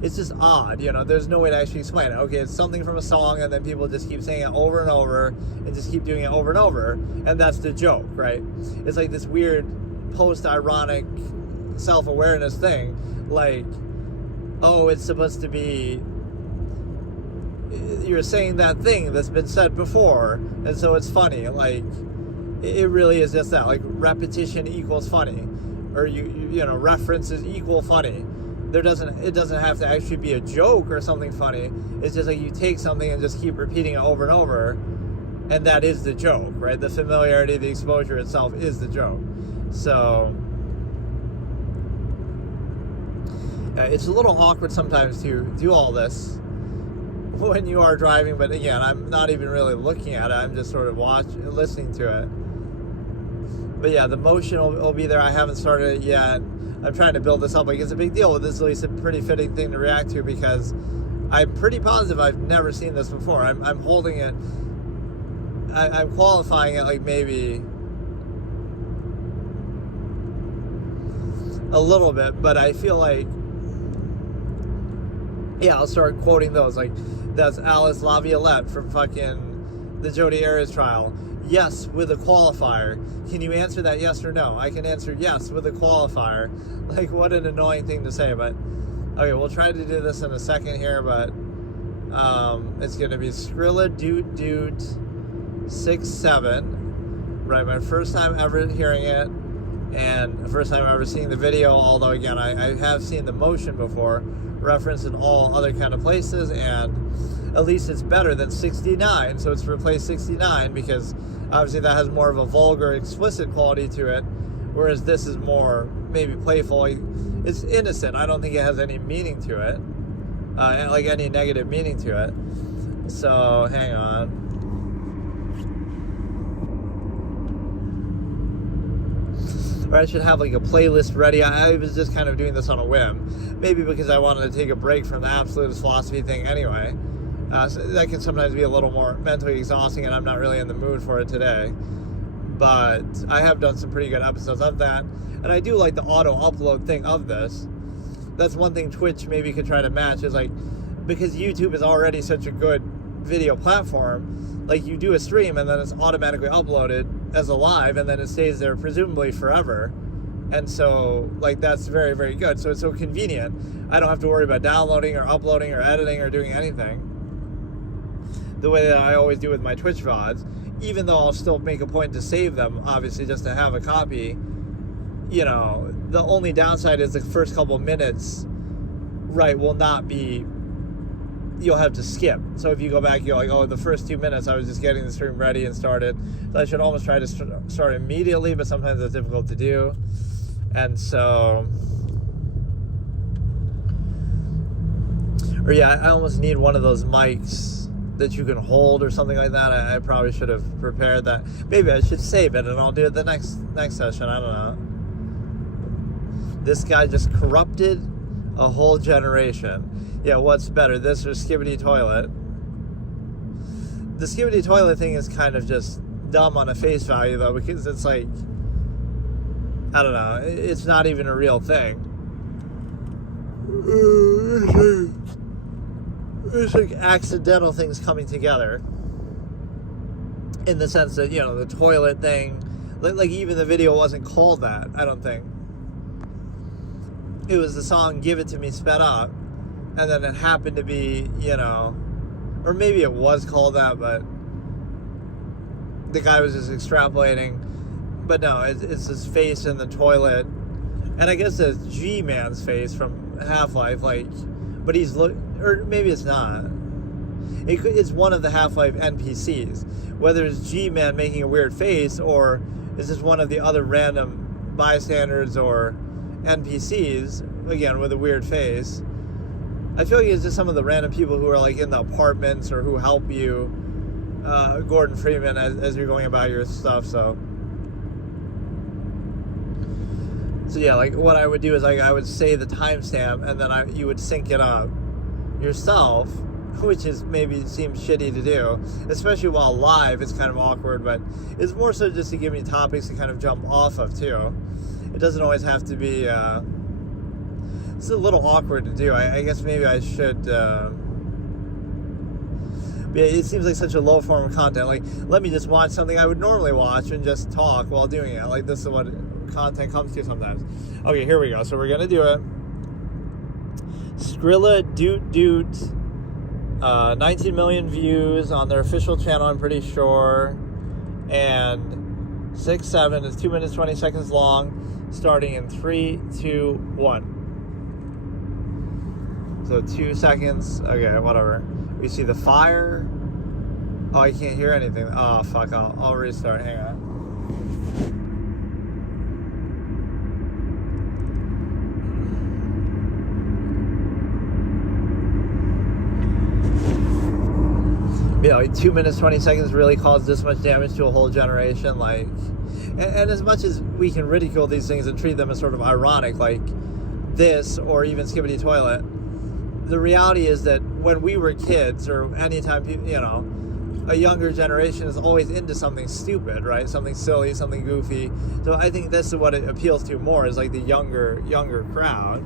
it's just odd, you know. There's no way to actually explain it. Okay, it's something from a song, and then people just keep saying it over and over, and just keep doing it over and over, and that's the joke, right? It's like this weird post-ironic self-awareness thing, like, oh, it's supposed to be, you're saying that thing that's been said before, and so it's funny. Like, it really is just that, like, repetition equals funny, or you know, references equal funny. It doesn't have to actually be a joke or something funny. It's just like you take something and just keep repeating it over and over, and that is the joke, right? The familiarity, the exposure itself is the joke. So it's a little awkward sometimes to do all this when you are driving, but again, I'm not even really looking at it. I'm just sort of listening to it. But yeah, the motion will be there. I haven't started it yet. I'm trying to build this up like it's a big deal. Well, this is at least a pretty fitting thing to react to because I'm pretty positive I've never seen this before. I'm holding it, I'm qualifying it like maybe a little bit, but I feel like, yeah, I'll start quoting those. Like, that's Alice Laviolette from fucking the Jodi Arias trial. Yes, with a qualifier. Can you answer that yes or no? I can answer yes with a qualifier. Like, what an annoying thing to say, but okay, we'll try to do this in a second here, but it's going to be Skrilla Doot Doot 67. Right, my first time ever hearing it, and first time ever seeing the video, although again, I have seen the motion before, referenced in all other kind of places, and at least it's better than 69, so it's replaced 69, because obviously that has more of a vulgar, explicit quality to it, whereas this is more maybe playful. It's innocent. I don't think it has any meaning to it, like any negative meaning to it. So, hang on. Or I should have like a playlist ready. I was just kind of doing this on a whim. Maybe because I wanted to take a break from the absolutist philosophy thing anyway. So that can sometimes be a little more mentally exhausting, and I'm not really in the mood for it today. But I have done some pretty good episodes of that. And I do like the auto-upload thing of this. That's one thing Twitch maybe could try to match, is like, because YouTube is already such a good video platform, like you do a stream and then it's automatically uploaded as a live, and then it stays there presumably forever. And so, like, that's very, very good. So it's so convenient. I don't have to worry about downloading or uploading or editing or doing anything the way that I always do with my Twitch VODs, even though I'll still make a point to save them, obviously, just to have a copy. You know, the only downside is the first couple minutes, right, will not be, you'll have to skip. So if you go back, you're like, oh, the first 2 minutes I was just getting the stream ready and started. So I should almost try to start immediately, but sometimes it's difficult to do. And so, or yeah, I almost need one of those mics that you can hold or something like that. I probably should have prepared that. Maybe I should save it and I'll do it the next session. I don't know. This guy just corrupted a whole generation. Yeah, what's better, this or Skibbity Toilet? The Skibbity Toilet thing is kind of just dumb on a face value, though, because it's like, I don't know, it's not even a real thing. It's like accidental things coming together, in the sense that, you know, the toilet thing, like even the video wasn't called that, I don't think. It was the song Give It To Me sped up, and then it happened to be, you know, or maybe it was called that, but the guy was just extrapolating. But no, it's his face in the toilet, and I guess it's G-Man's face from Half-Life, like, but he's or maybe it's not. It's one of the Half-Life NPCs. Whether it's G-Man making a weird face, or is this one of the other random bystanders or NPCs, again, with a weird face. I feel like it's just some of the random people who are like in the apartments or who help you, Gordon Freeman, as you're going about your stuff. So yeah, like what I would do is like I would say the timestamp, and then you would sync it up yourself, which is maybe seems shitty to do, especially while live. It's kind of awkward, but it's more so just to give me topics to kind of jump off of too. It doesn't always have to be, it's a little awkward to do. I guess maybe I should, it seems like such a low form of content. Like, let me just watch something I would normally watch and just talk while doing it. Like, this is what content comes to sometimes. Okay, here we go. So we're going to do it. Skrilla Doot Doot, 19 million views on their official channel, I'm pretty sure. And 6-7 is 2 minutes, 20 seconds long. Starting in 3, 2, 1. So 2 seconds. Okay, whatever. We see the fire. Oh, I can't hear anything. Oh, fuck. I'll restart. Hang on. Yeah, like 2 minutes, 20 seconds really caused this much damage to a whole generation. Like, And as much as we can ridicule these things and treat them as sort of ironic, like this or even Skibbity Toilet, the reality is that when we were kids, or anytime, a younger generation is always into something stupid, right? Something silly, something goofy. So I think this is what it appeals to more, is like the younger crowd.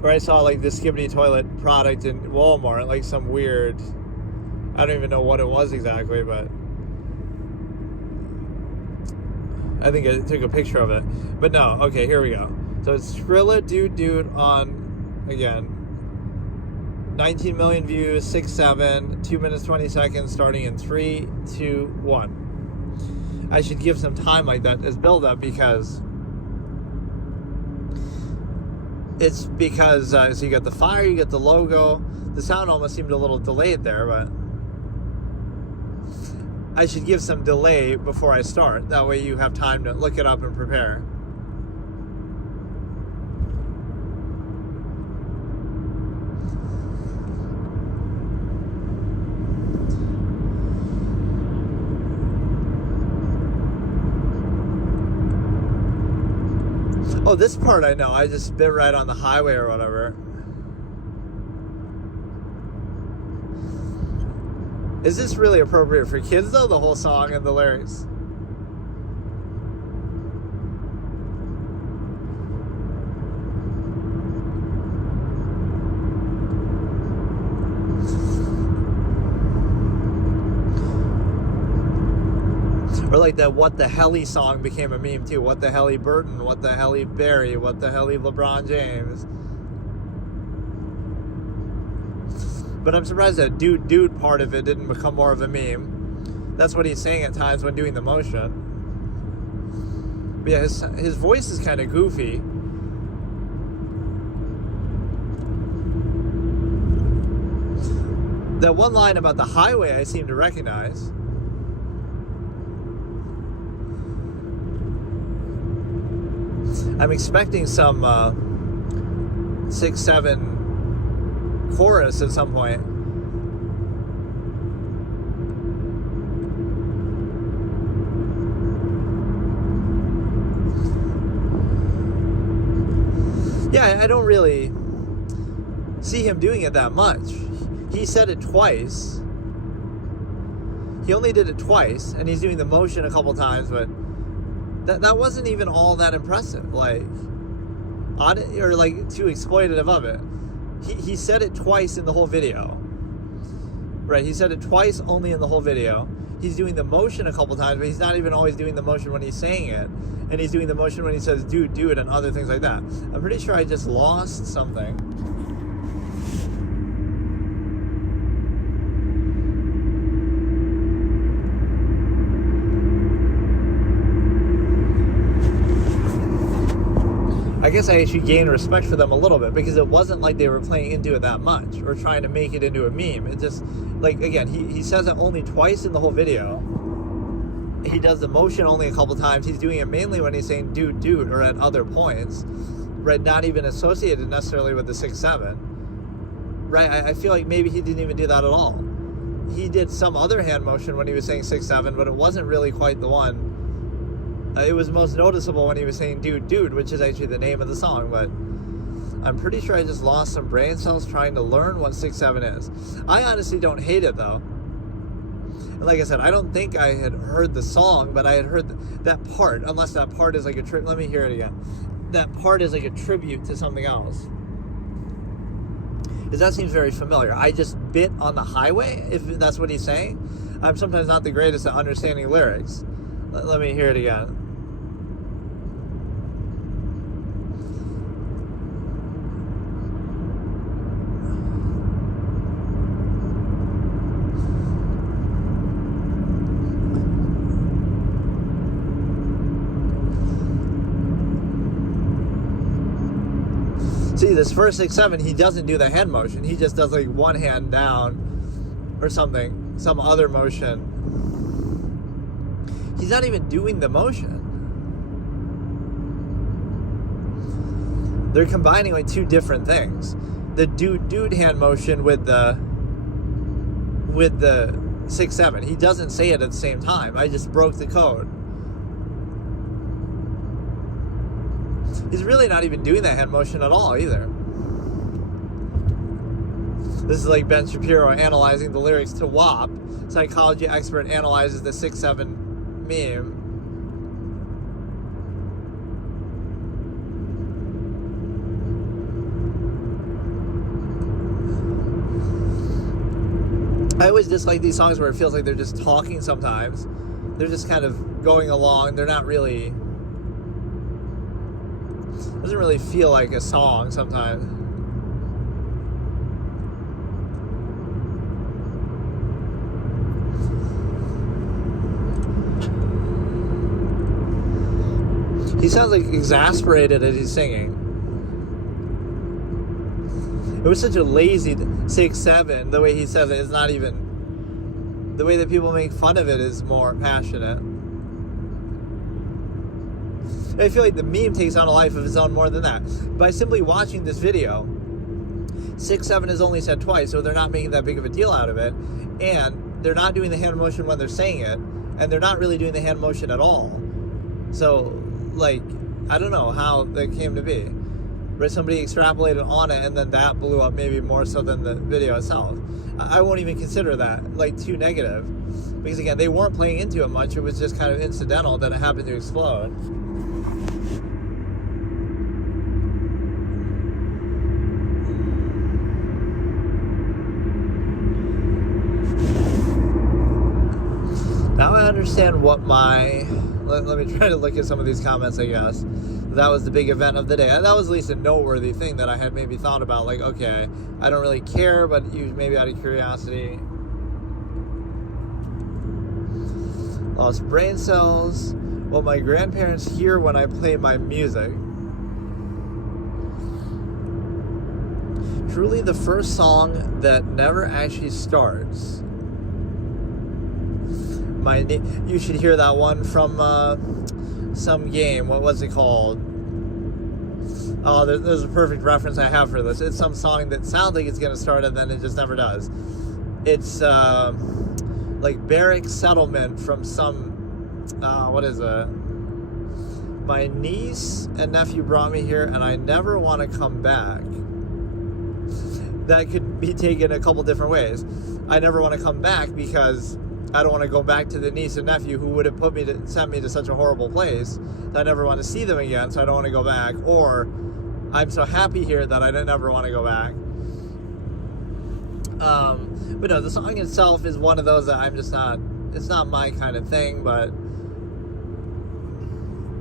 Where I saw like this Skibbity Toilet product in Walmart, like some weird, I don't even know what it was exactly, but I think I took a picture of it. But no, okay, here we go. So it's Skrilla Dude on, again, 19 million views, 6/7, 2 minutes 20 seconds, starting in 3, 2, 1. I should give some time like that as build up, because so you get the fire, you get the logo. The sound almost seemed a little delayed there, but I should give some delay before I start. That way you have time to look it up and prepare. Oh, this part I know. I just bit right on the highway or whatever. Is this really appropriate for kids, though, the whole song and the lyrics? Or like that What the Helly song became a meme too. What the Helly Burton, what the Helly Barry, what the Helly LeBron James. But I'm surprised that dude part of it didn't become more of a meme. That's what he's saying at times when doing the motion. But yeah, his voice is kind of goofy. That one line about the highway I seem to recognize. I'm expecting some 6/7 chorus at some point. Yeah, I don't really see him doing it that much. He said it twice. He only did it twice, and he's doing the motion a couple times, but that wasn't even all that impressive, like, or like too exploitative of it. He said it twice in the whole video, right? He said it twice only in the whole video. He's doing the motion a couple times, but he's not even always doing the motion when he's saying it. And he's doing the motion when he says dude, do it, and other things like that. I'm pretty sure I just lost something. I guess I actually gained respect for them a little bit, because it wasn't like they were playing into it that much or trying to make it into a meme. It just, like, again, he says it only twice in the whole video. He does the motion only a couple times. He's doing it mainly when he's saying dude, or at other points, right? Not even associated necessarily with the 6/7, right? I feel like maybe he didn't even do that at all. He did some other hand motion when he was saying 6/7, but it wasn't really quite the one. It was most noticeable when he was saying dude, which is actually the name of the song, but I'm pretty sure I just lost some brain cells trying to learn what 6/7 is. I honestly don't hate it, though. And like I said, I don't think I had heard the song, but I had heard that part, unless that part is like a let me hear it again. That part is like a tribute to something else. Because that seems very familiar. I just bit on the highway, if that's what he's saying. I'm sometimes not the greatest at understanding lyrics. Let me hear it again. See, this first 6/7, he doesn't do the hand motion. He just does like one hand down or something, some other motion. He's not even doing the motion. They're combining like two different things. The dude hand motion with the 6/7. He doesn't say it at the same time. I just broke the code. he's really not even doing that hand motion at all either. This is like Ben Shapiro analyzing the lyrics to WAP. Psychology expert analyzes the 6-7 meme. I always dislike these songs where it feels like they're just talking sometimes. They're just kind of going along. They're not really... It doesn't really feel like a song sometimes. He sounds like exasperated as he's singing. It was such a lazy 6-7. The way he says it is not even... The way that people make fun of it is more passionate. I feel like the meme takes on a life of its own more than that. By simply watching this video, 6-7 is only said twice, so they're not making that big of a deal out of it. And they're not doing the hand motion when they're saying it. And they're not really doing the hand motion at all. So, like, I don't know how that came to be. Right? Somebody extrapolated on it, and then that blew up maybe more so than the video itself. I won't even consider that, like, too negative. Because, again, they weren't playing into it much. It was just kind of incidental that it happened to explode. Now I understand what my... Let me try to look at some of these comments, I guess. That was the big event of the day. That was at least a noteworthy thing that I had maybe thought about. Like, okay, I don't really care, but you maybe out of curiosity. Lost brain cells. Well, my grandparents hear when I play my music. Truly the first song that never actually starts. You should hear that one from some game. What was it called? Oh, there's a perfect reference I have for this. It's some song that sounds like it's going to start and then it just never does. It's like Barrack Settlement from some... what is it? My niece and nephew brought me here and I never want to come back. That could be taken a couple different ways. I never want to come back because... I don't want to go back to the niece and nephew who would have sent me to such a horrible place that I never want to see them again, so I don't want to go back. Or I'm so happy here that I never want to go back. But no, the song itself is one of those that I'm just not... It's not my kind of thing, but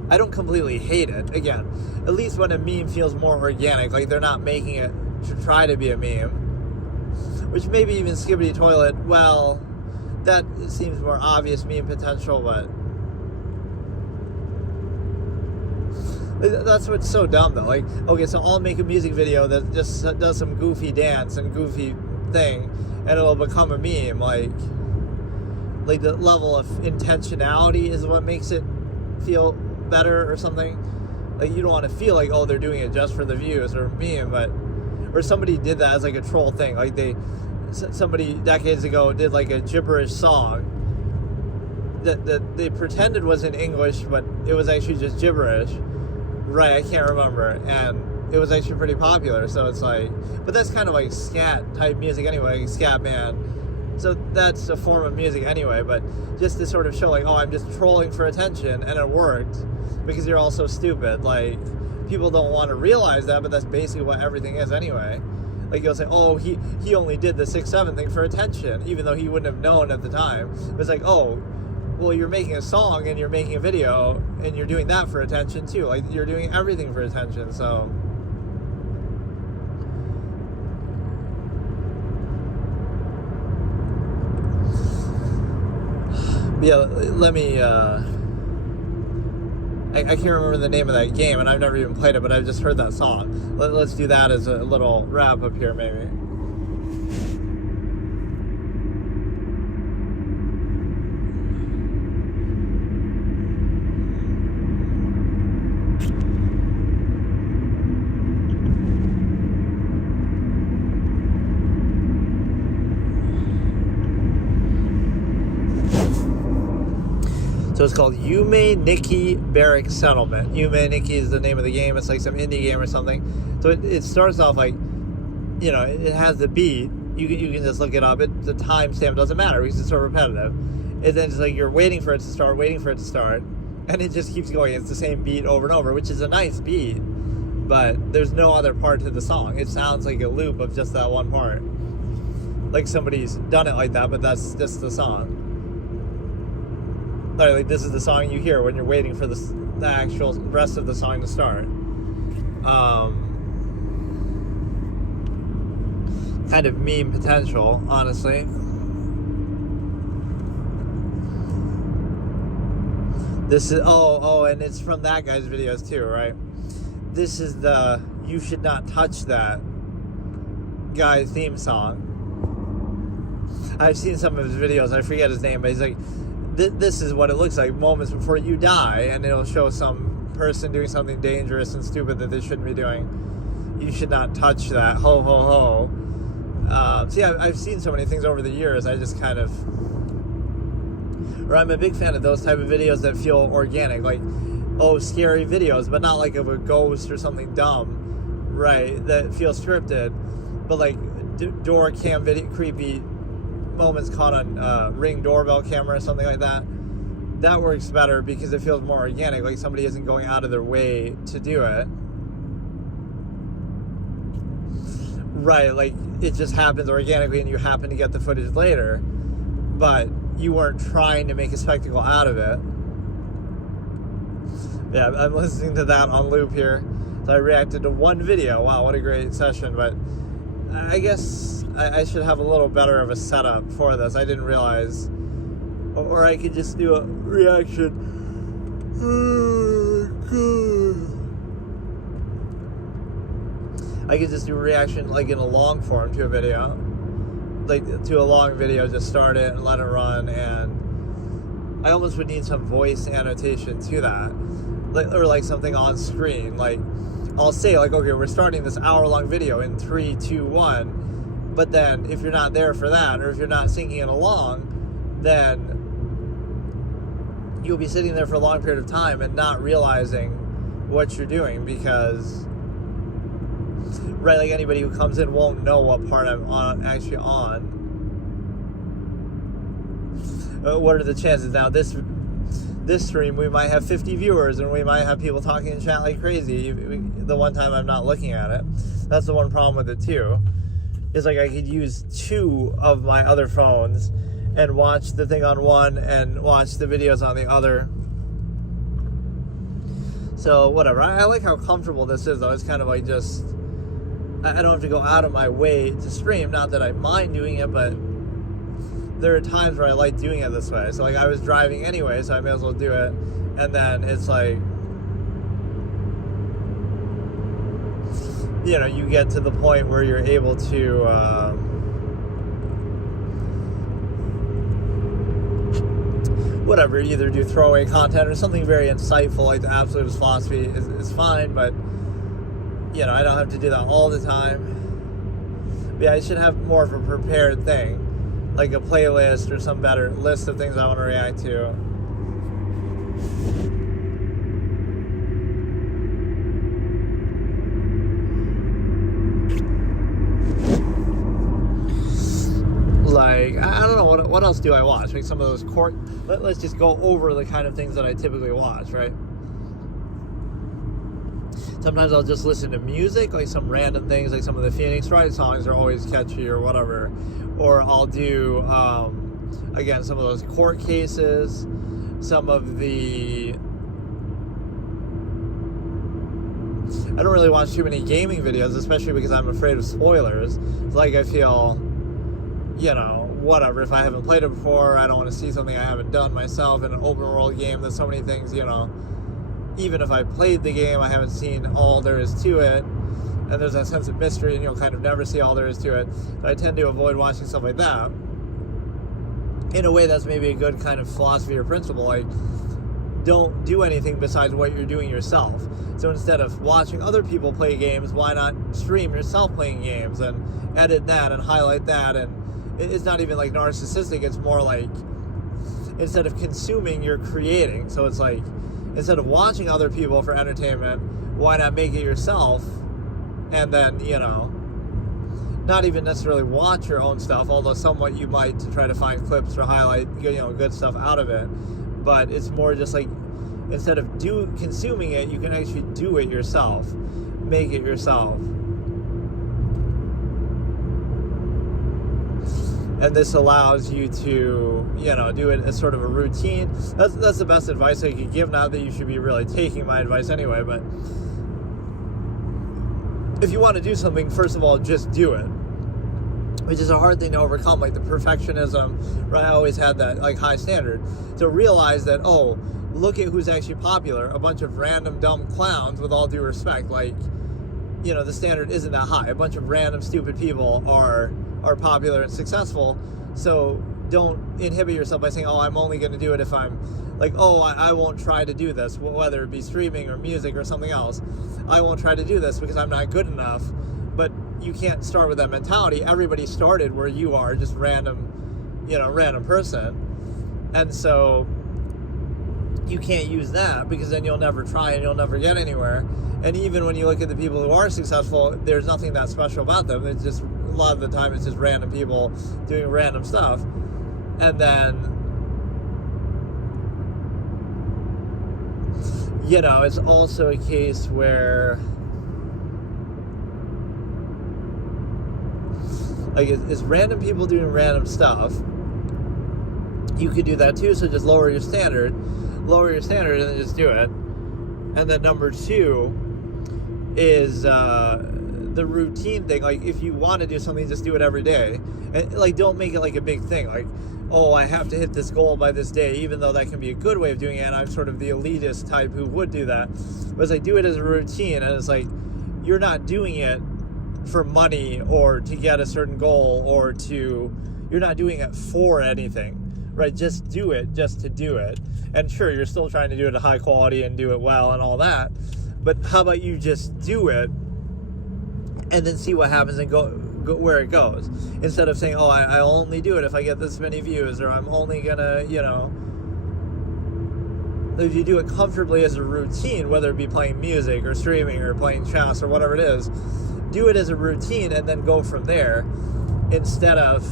I don't completely hate it. Again, at least when a meme feels more organic, like they're not making it to try to be a meme. Which maybe even Skibbity Toilet, well... That seems more obvious meme potential, but that's what's so dumb though. Like, okay, so I'll make a music video that just does some goofy dance and goofy thing, and it'll become a meme. Like the level of intentionality is what makes it feel better or something. Like, you don't want to feel like, oh, they're doing it just for the views or meme, or somebody did that as like a troll thing. Like somebody decades ago did like a gibberish song that they pretended was in English, but it was actually just gibberish. Right, I can't remember. And it was actually pretty popular, so it's like... But that's kind of like scat type music anyway, like scat band. So that's a form of music anyway, but just to sort of show like, oh, I'm just trolling for attention, and it worked, because you're all so stupid. Like, people don't want to realize that, but that's basically what everything is anyway. Like, you'll say, oh, he only did the 6-7 thing for attention, even though he wouldn't have known at the time. It's like, oh, well, you're making a song and you're making a video and you're doing that for attention too. Like, you're doing everything for attention, so... Yeah, let me, I can't remember the name of that game, and I've never even played it, but I've just heard that song. Let's do that as a little wrap up here, maybe. So So it's called Yume Nikki Barrack Settlement. Yume Nikki is the name of the game. It's like some indie game or something. So it starts off like, you know, it has the beat. You can just look it up. The timestamp doesn't matter because it's so repetitive. And then it's like you're waiting for it to start, and it just keeps going. It's the same beat over and over, which is a nice beat, but there's no other part to the song. It sounds like a loop of just that one part. Like somebody's done it like that, but that's just the song. Like this is the song you hear when you're waiting for the actual rest of the song to start. Kind of meme potential, honestly. This is and it's from that guy's videos too, right? This is the "You Should Not Touch That" guy theme song. I've seen some of his videos. I forget his name, but he's like, "This is what it looks like moments before you die," and it'll show some person doing something dangerous and stupid that they shouldn't be doing. You should not touch that. Ho ho ho. So yeah, I've seen so many things over the years. I just kind of, or I'm a big fan of those type of videos that feel organic, like, scary videos, but not like of a ghost or something dumb, right? That feels scripted, but like door cam video, creepy moments caught on Ring doorbell camera or something like that. That works better because it feels more organic, like somebody isn't going out of their way to do it. Right, like it just happens organically and you happen to get the footage later, but you weren't trying to make a spectacle out of it. Yeah, I'm listening to that on loop here. So I reacted to one video. Wow, what a great session. But I guess I should have a little better of a setup for this. I didn't realize. Or I could just do a reaction. I could just do a reaction like in a long form to a video. Like to a long video, just start it and let it run. And I almost would need some voice annotation to that. Or like something on screen. Like I'll say like, okay, we're starting this hour-long video in 3, 2, 1. But then if you're not there for that, or if you're not singing it along, then you'll be sitting there for a long period of time and not realizing what you're doing because, right, like anybody who comes in won't know what part I'm actually on. What are the chances? Now, this stream, we might have 50 viewers and we might have people talking in chat like crazy the one time I'm not looking at it. That's the one problem with it too. Is like I could use 2 of my other phones and watch the thing on one and watch the videos on the other. So whatever. I like how comfortable this is though. It's kind of like just, I don't have to go out of my way to stream. Not that I mind doing it, but there are times where I like doing it this way. So like I was driving anyway, so I may as well do it. And then it's like, you know, you get to the point where you're able to whatever, either do throwaway content or something very insightful like the Absolutist philosophy is fine, but you know, I don't have to do that all the time. But yeah, I should have more of a prepared thing, like a playlist or some better list of things I want to react to. Like, I don't know, what else do I watch? Like some of those let's just go over the kind of things that I typically watch, right? Sometimes I'll just listen to music, like some random things, like some of the Phoenix Wright songs are always catchy or whatever. Or I'll do, again, some of those court cases, some of the... I don't really watch too many gaming videos, especially because I'm afraid of spoilers. It's like I feel, you know, whatever, if I haven't played it before, I don't want to see something I haven't done myself in an open world game. There's so many things, you know, even if I played the game, I haven't seen all there is to it, and there's that sense of mystery, and you'll kind of never see all there is to it. But I tend to avoid watching stuff like that. In a way, that's maybe a good kind of philosophy or principle, like, don't do anything besides what you're doing yourself. So instead of watching other people play games, why not stream yourself playing games and edit that and highlight that? And it's not even like narcissistic, it's more like, instead of consuming, you're creating. So it's like, instead of watching other people for entertainment, why not make it yourself? And then, not even necessarily watch your own stuff, although somewhat you might, to try to find clips or highlight, good stuff out of it. But it's more just like, instead of consuming it, you can actually do it yourself, make it yourself. And this allows you to, do it as sort of a routine. That's the best advice I could give. Not that you should be really taking my advice anyway, but if you want to do something, first of all, just do it. Which is a hard thing to overcome, like the perfectionism, right? I always had that, like, high standard. To realize that, oh, look at who's actually popular. A bunch of random dumb clowns, with all due respect. Like, the standard isn't that high. A bunch of random stupid people are popular and successful. So don't inhibit yourself by saying, oh, I'm only going to do it if I'm like, oh, I won't try to do this, whether it be streaming or music or something else. I won't try to do this because I'm not good enough. But you can't start with that mentality. Everybody started where you are, just random person. And so you can't use that, because then you'll never try and you'll never get anywhere. And even when you look at the people who are successful, there's nothing that special about them. It's just, a lot of the time, it's just random people doing random stuff. And then, it's also a case where, like, it's random people doing random stuff. You could do that too, so just lower your standard and then just do it. And then number 2 is the routine thing. Like, if you want to do something, just do it every day. And, like, don't make it like a big thing. Like, oh, I have to hit this goal by this day, even though that can be a good way of doing it. And I'm sort of the elitist type who would do that. But it's like, do it as a routine. And it's like, you're not doing it for money or to get a certain goal you're not doing it for anything, right? Just do it just to do it. And sure, you're still trying to do it at high quality and do it well and all that. But how about you just do it and then see what happens and go where it goes, instead of saying, oh, I only do it if I get this many views, or I'm only gonna, if you do it comfortably as a routine, whether it be playing music or streaming or playing chess or whatever it is, do it as a routine and then go from there, instead of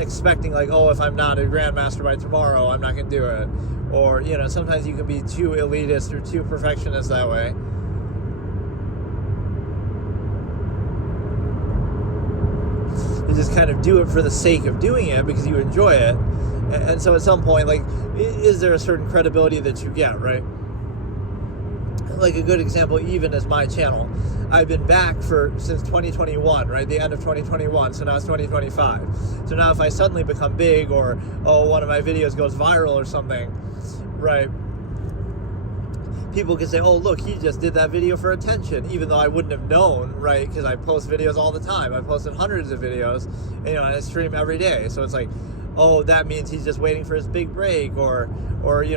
expecting, like, oh, if I'm not a grandmaster by tomorrow, I'm not gonna do it. Or, sometimes you can be too elitist or too perfectionist that way. You just kind of do it for the sake of doing it because you enjoy it. And so at some point, like, is there a certain credibility that you get, right? Like, a good example even is my channel. I've been back since 2021, right? The end of 2021, so now it's 2025. So now if I suddenly become big, or, oh, one of my videos goes viral or something, right? People can say, oh, look, he just did that video for attention, even though I wouldn't have known, right? Because I post videos all the time. I posted hundreds of videos, and I stream every day. So it's like, oh, that means he's just waiting for his big break, or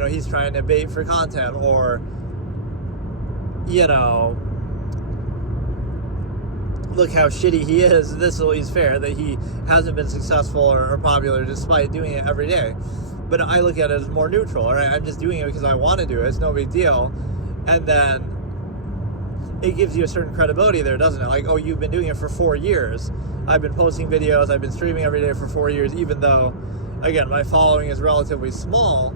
he's trying to bait for content, or, look how shitty he is. This is at least fair, that he hasn't been successful or popular despite doing it every day. But I look at it as more neutral, all right? I'm just doing it because I want to do it. It's no big deal. And then it gives you a certain credibility there, doesn't it? Like, oh, you've been doing it for 4 years. I've been posting videos. I've been streaming every day for 4 years, even though, again, my following is relatively small.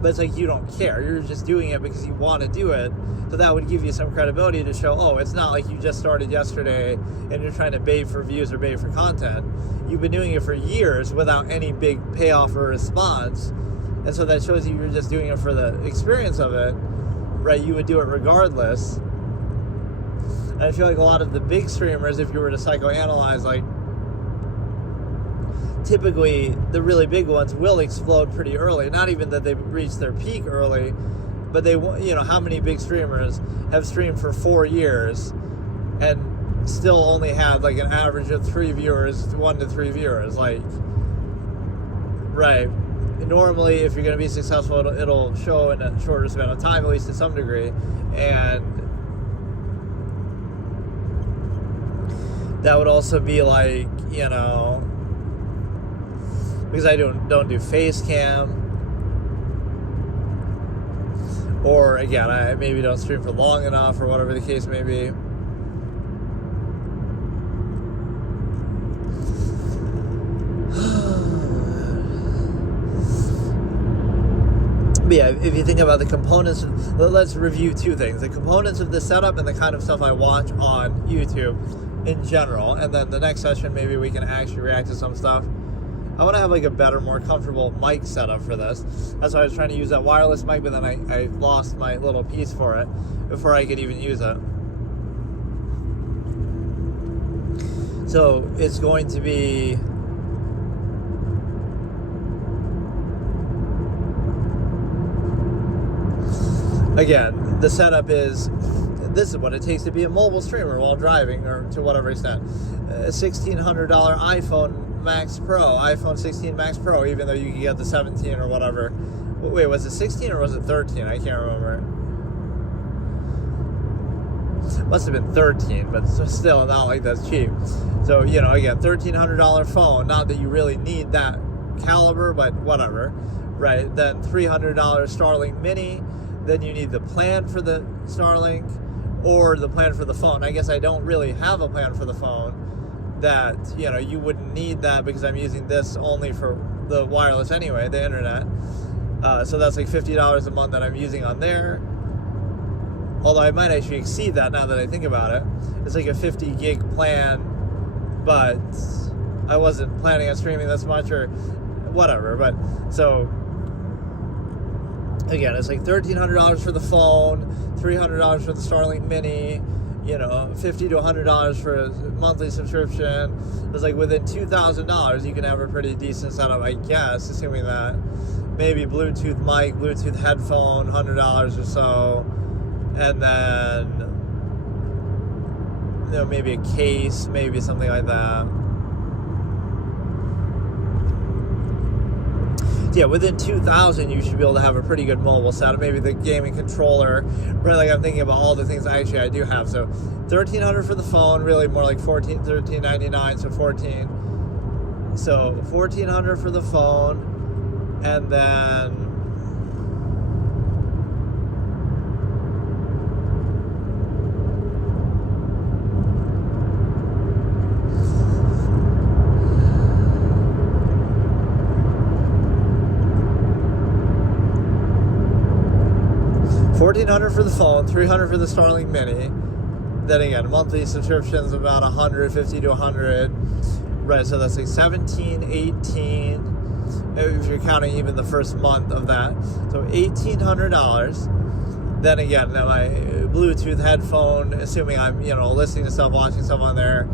But it's like, you don't care. You're just doing it because you want to do it. So that would give you some credibility to show, oh, it's not like you just started yesterday and you're trying to bait for views or bait for content. You've been doing it for years without any big payoff or response. And so that shows you're just doing it for the experience of it, right? You would do it regardless. And I feel like a lot of the big streamers, if you were to psychoanalyze, like, typically the really big ones will explode pretty early. Not even that they reach their peak early, but they, how many big streamers have streamed for 4 years and still only had like an average of 1 to 3 viewers, like, right? Normally, if you're going to be successful, it'll show in a shorter span of time, at least to some degree, and that would also be like, because I don't do face cam. Or again, I maybe don't stream for long enough, or whatever the case may be. But yeah, if you think about the components, let's review two things: the components of the setup and the kind of stuff I watch on YouTube in general. And then the next session, maybe we can actually react to some stuff. I want to have like a better, more comfortable mic setup for this. That's why I was trying to use that wireless mic, but then I lost my little piece for it before I could even use it. So it's going to be... Again, the setup is... This is what it takes to be a mobile streamer while driving, or to whatever extent. A $1,600 iPhone Max Pro, iPhone 16 Max Pro, even though you can get the 17 or whatever. Wait, was it 16 or was it 13? I can't remember. Must have been 13, but still not like that's cheap. So, you know, again, $1,300 phone, not that you really need that caliber, but whatever, right? Then $300 Starlink Mini, then you need the plan for the Starlink or the plan for the phone. I guess I don't really have a plan for the phone. That, you know, you wouldn't need that because I'm using this only for the wireless anyway, the internet. So that's like $50 a month that I'm using on there. Although I might actually exceed that now that I think about it. It's like a 50 gig plan, but I wasn't planning on streaming this much or whatever. But so again, it's like $1,300 for the phone, $300 for the Starlink Mini, you know, $50 to $100 for a monthly subscription. It's like within $2,000 you can have a pretty decent setup, I guess, assuming that. Maybe Bluetooth mic, Bluetooth headphone, $100 or so, and then, you know, maybe a case, maybe something like that. Yeah, within $2,000 you should be able to have a pretty good mobile setup. Maybe the gaming controller, right? Like I'm thinking about all the things I do have. So $1,300 for the phone, really more like $13.99, so 14. So $1,400 for the phone, and then $1,400 for the phone, $300 for the Starlink Mini. Then again, monthly subscriptions about $150 to $100. Right, so that's like $17, $18. If you're counting even the first month of that, so $1,800. Then again, my Bluetooth headphone, assuming I'm, you know, listening to stuff, watching stuff on there.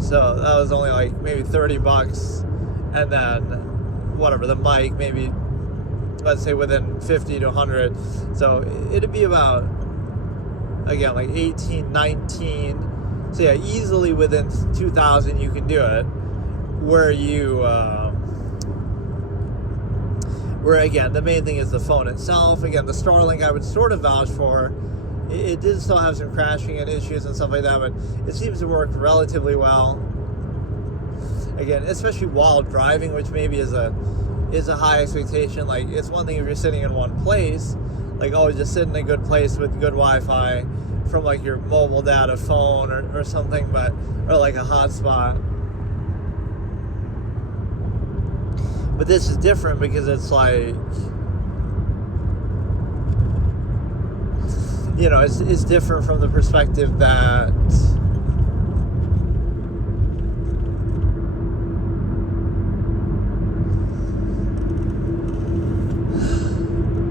So that was only like maybe $30, and then whatever the mic, maybe, let's say within 50 to 100. So it'd be about, again, like 18, 19. So yeah, easily within 2,000 you can do it. Where you, where again, the main thing is the phone itself. Again, the Starlink I would sort of vouch for. It did still have some crashing and issues and stuff like that, but it seems to work relatively well. Again, especially while driving, which maybe is a high expectation. Like, it's one thing if you're sitting in one place, like, oh, just sit in a good place with good Wi-Fi from like your mobile data phone or something, but, or like a hotspot. But this is different because it's like, you know, it's different from the perspective that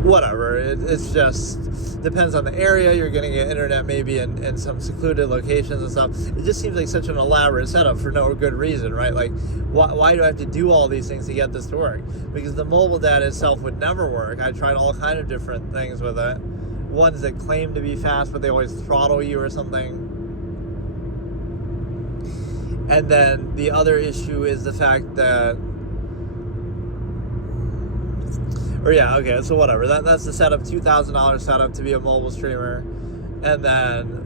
whatever, it's just depends on the area. You're going to get internet maybe in some secluded locations and stuff. It just seems like such an elaborate setup for no good reason, right? Like, why do I have to do all these things to get this to work? Because the mobile data itself would never work. I tried all kind of different things with it. Ones that claim to be fast, but they always throttle you or something. And then the other issue is the fact that, or yeah, okay, so whatever. That's the setup, $2,000 setup to be a mobile streamer. And then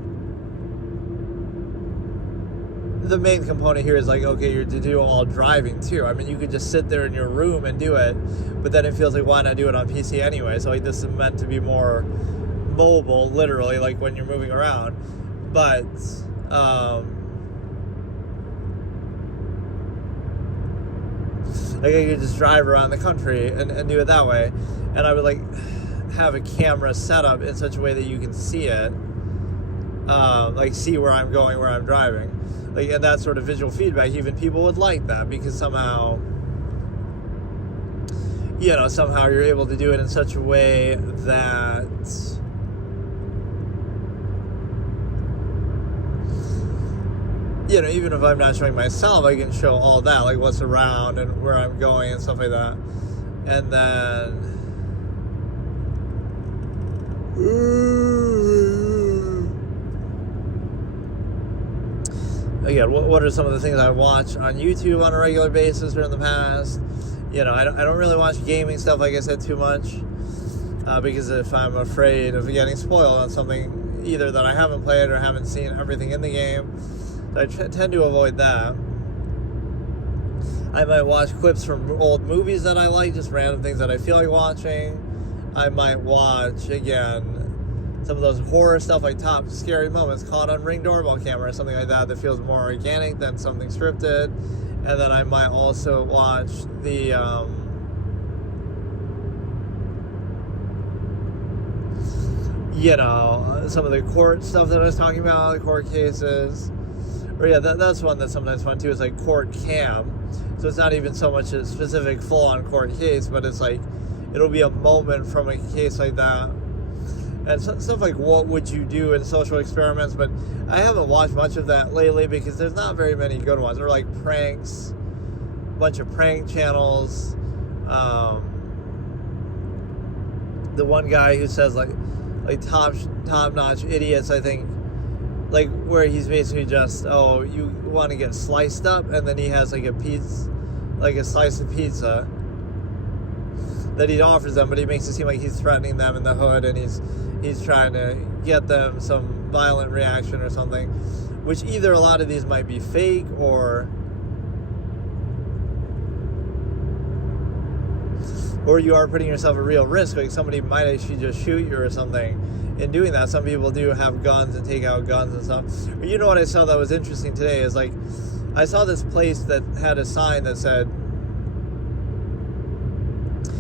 the main component here is like, okay, you're to do all driving too. I mean, you could just sit there in your room and do it, but then it feels like, why not do it on PC anyway? So like, this is meant to be more mobile, literally, like when you're moving around. But like, I could just drive around the country and do it that way, and I would like have a camera set up in such a way that you can see it, like see where I'm going, where I'm driving, like, and that sort of visual feedback. Even people would like that, because somehow, you know, somehow you're able to do it in such a way that, you know, even if I'm not showing myself, I can show all that, like what's around and where I'm going and stuff like that. And then again, what are some of the things I watch on YouTube on a regular basis or in the past? You know, I don't really watch gaming stuff, like I said, too much, because if I'm afraid of getting spoiled on something either that I haven't played or haven't seen everything in the game, I tend to avoid that. I might watch clips from old movies that I like, just random things that I feel like watching. I might watch, again, some of those horror stuff, like top scary moments caught on Ring doorbell camera or something like that feels more organic than something scripted. And then I might also watch the you know, some of the court stuff that I was talking about, the court cases. Or yeah, that's one that's sometimes fun too, is like court cam. So it's not even so much a specific full-on court case, but it's like, it'll be a moment from a case like that. And stuff like, what would you do in social experiments? But I haven't watched much of that lately, because there's not very many good ones. There are like pranks, a bunch of prank channels. The one guy who says like top-notch idiots, I think, like where he's basically just, oh, you want to get sliced up, and then he has like a slice of pizza that he offers them, but he makes it seem like he's threatening them in the hood, and he's trying to get them some violent reaction or something, which either a lot of these might be fake, or you are putting yourself at real risk, like somebody might actually just shoot you or something in doing that. Some people do have guns and take out guns and stuff. But you know what I saw that was interesting today is, like, I saw this place that had a sign that said,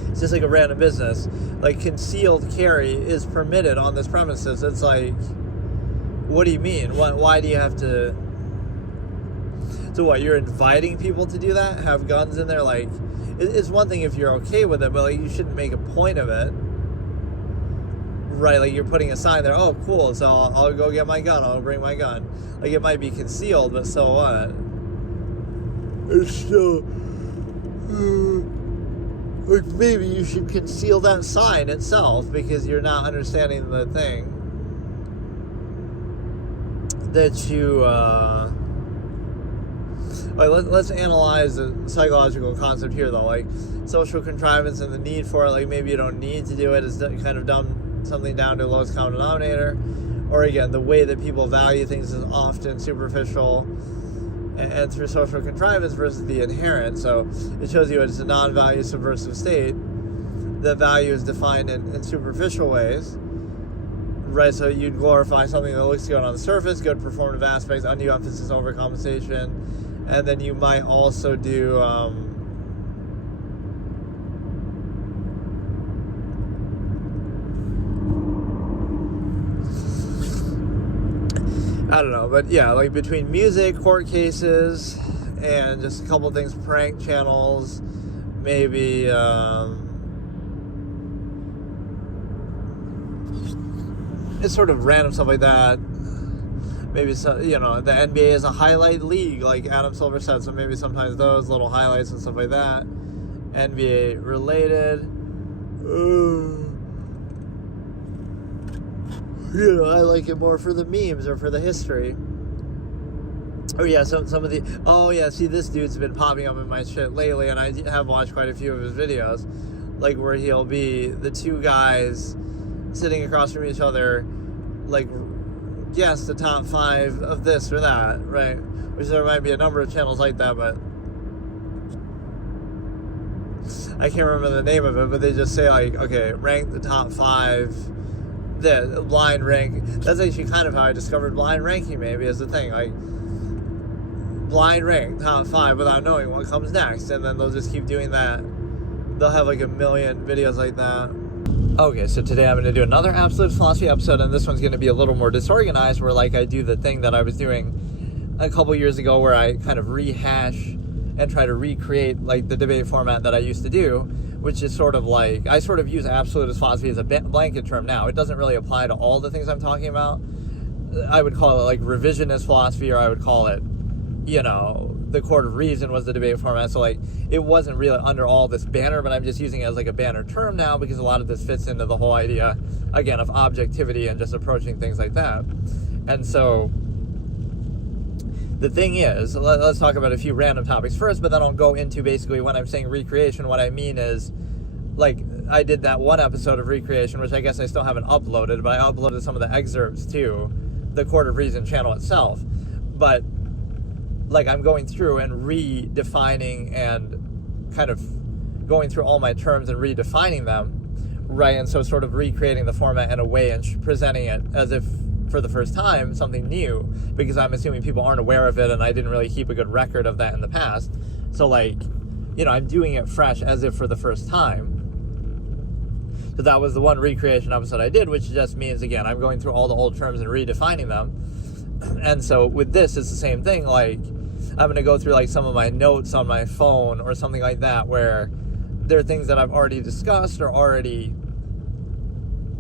it's just like a random business, like, concealed carry is permitted on this premises. It's like, what do you mean? Why do you have to? So what, you're inviting people to do that? Have guns in there? Like, it's one thing if you're okay with it, but like, you shouldn't make a point of it, right? Like, you're putting a sign there, oh cool, so I'll go get my gun, I'll bring my gun. Like, it might be concealed, but so what? It's still like, maybe you should conceal that sign itself, because you're not understanding the thing that you let's analyze the psychological concept here, though. Like, social contrivance and the need for it, like, maybe you don't need to do it, is kind of dumb something down to the lowest common denominator. Or again, the way that people value things is often superficial and through social contrivance versus the inherent. So it shows you it's a non-value subversive state. The value is defined in superficial ways, right? So you'd glorify something that looks good on the surface, good performative aspects, undue emphasis, overcompensation. And then you might also do I don't know, but yeah, like between music, court cases, and just a couple of things, prank channels, maybe it's sort of random stuff like that. Maybe, you know, the NBA is a highlight league, like Adam Silver said, so maybe sometimes those little highlights and stuff like that, NBA related. You know, I like it more for the memes or for the history. Oh yeah, some of the, oh yeah, see, this dude's been popping up in my shit lately, and I have watched quite a few of his videos, like where he'll be the two guys sitting across from each other, like guess the top 5 of this or that, right? Which there might be a number of channels like that, but I can't remember the name of it, but they just say like, okay, rank the top 5, the blind rank. That's actually kind of how I discovered blind ranking, maybe, as the thing. Like, blind rank top 5 without knowing what comes next, and then they'll just keep doing that. They'll have like a million videos like that. Okay, so today I'm going to do another Absolute Philosophy episode, and this one's going to be a little more disorganized, where like I do the thing that I was doing a couple years ago, where I kind of rehash and try to recreate like the debate format that I used to do, which is sort of like, I sort of use Absolutist philosophy as a blanket term now. It doesn't really apply to all the things I'm talking about. I would call it like revisionist philosophy, or I would call it, you know, the court of reason was the debate format. So like, it wasn't really under all this banner, but I'm just using it as like a banner term now, because a lot of this fits into the whole idea, again, of objectivity and just approaching things like that. And so the thing is, let's talk about a few random topics first, but then I'll go into basically when I'm saying recreation, what I mean is, like, I did that one episode of recreation, which I guess I still haven't uploaded, but I uploaded some of the excerpts to the Court of Reason channel itself. But like, I'm going through and redefining and kind of going through all my terms and redefining them, right? And so sort of recreating the format in a way and presenting it as if for the first time something new, because I'm assuming people aren't aware of it, and I didn't really keep a good record of that in the past. So like, you know, I'm doing it fresh as if for the first time. So that was the one recreation episode I did, which just means, again, I'm going through all the old terms and redefining them. And so with this, it's the same thing. Like, I'm going to go through like some of my notes on my phone or something like that, where there are things that I've already discussed or already,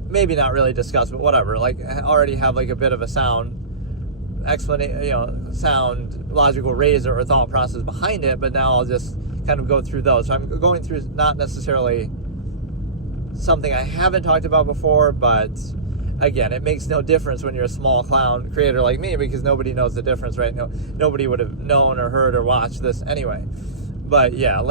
maybe not really discussed, but whatever, like already have like a bit of a sound explanation, you know, sound logical razor or thought process behind it, but now I'll just kind of go through those. So I'm going through not necessarily something I haven't talked about before, but again, it makes no difference when you're a small clown creator like me, because nobody knows the difference, right? Nobody would have known or heard or watched this anyway. But yeah,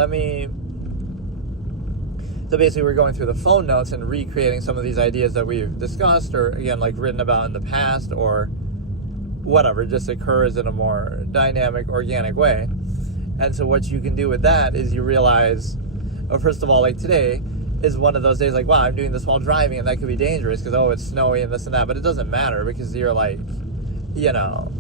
so basically we're going through the phone notes and recreating some of these ideas that we've discussed, or again, like written about in the past, or whatever, just occurs in a more dynamic, organic way. And so what you can do with that is you realize, first of all, like today is one of those days like, wow, I'm doing this while driving, and that could be dangerous because, oh, it's snowy and this and that, but it doesn't matter, because you're like, you know,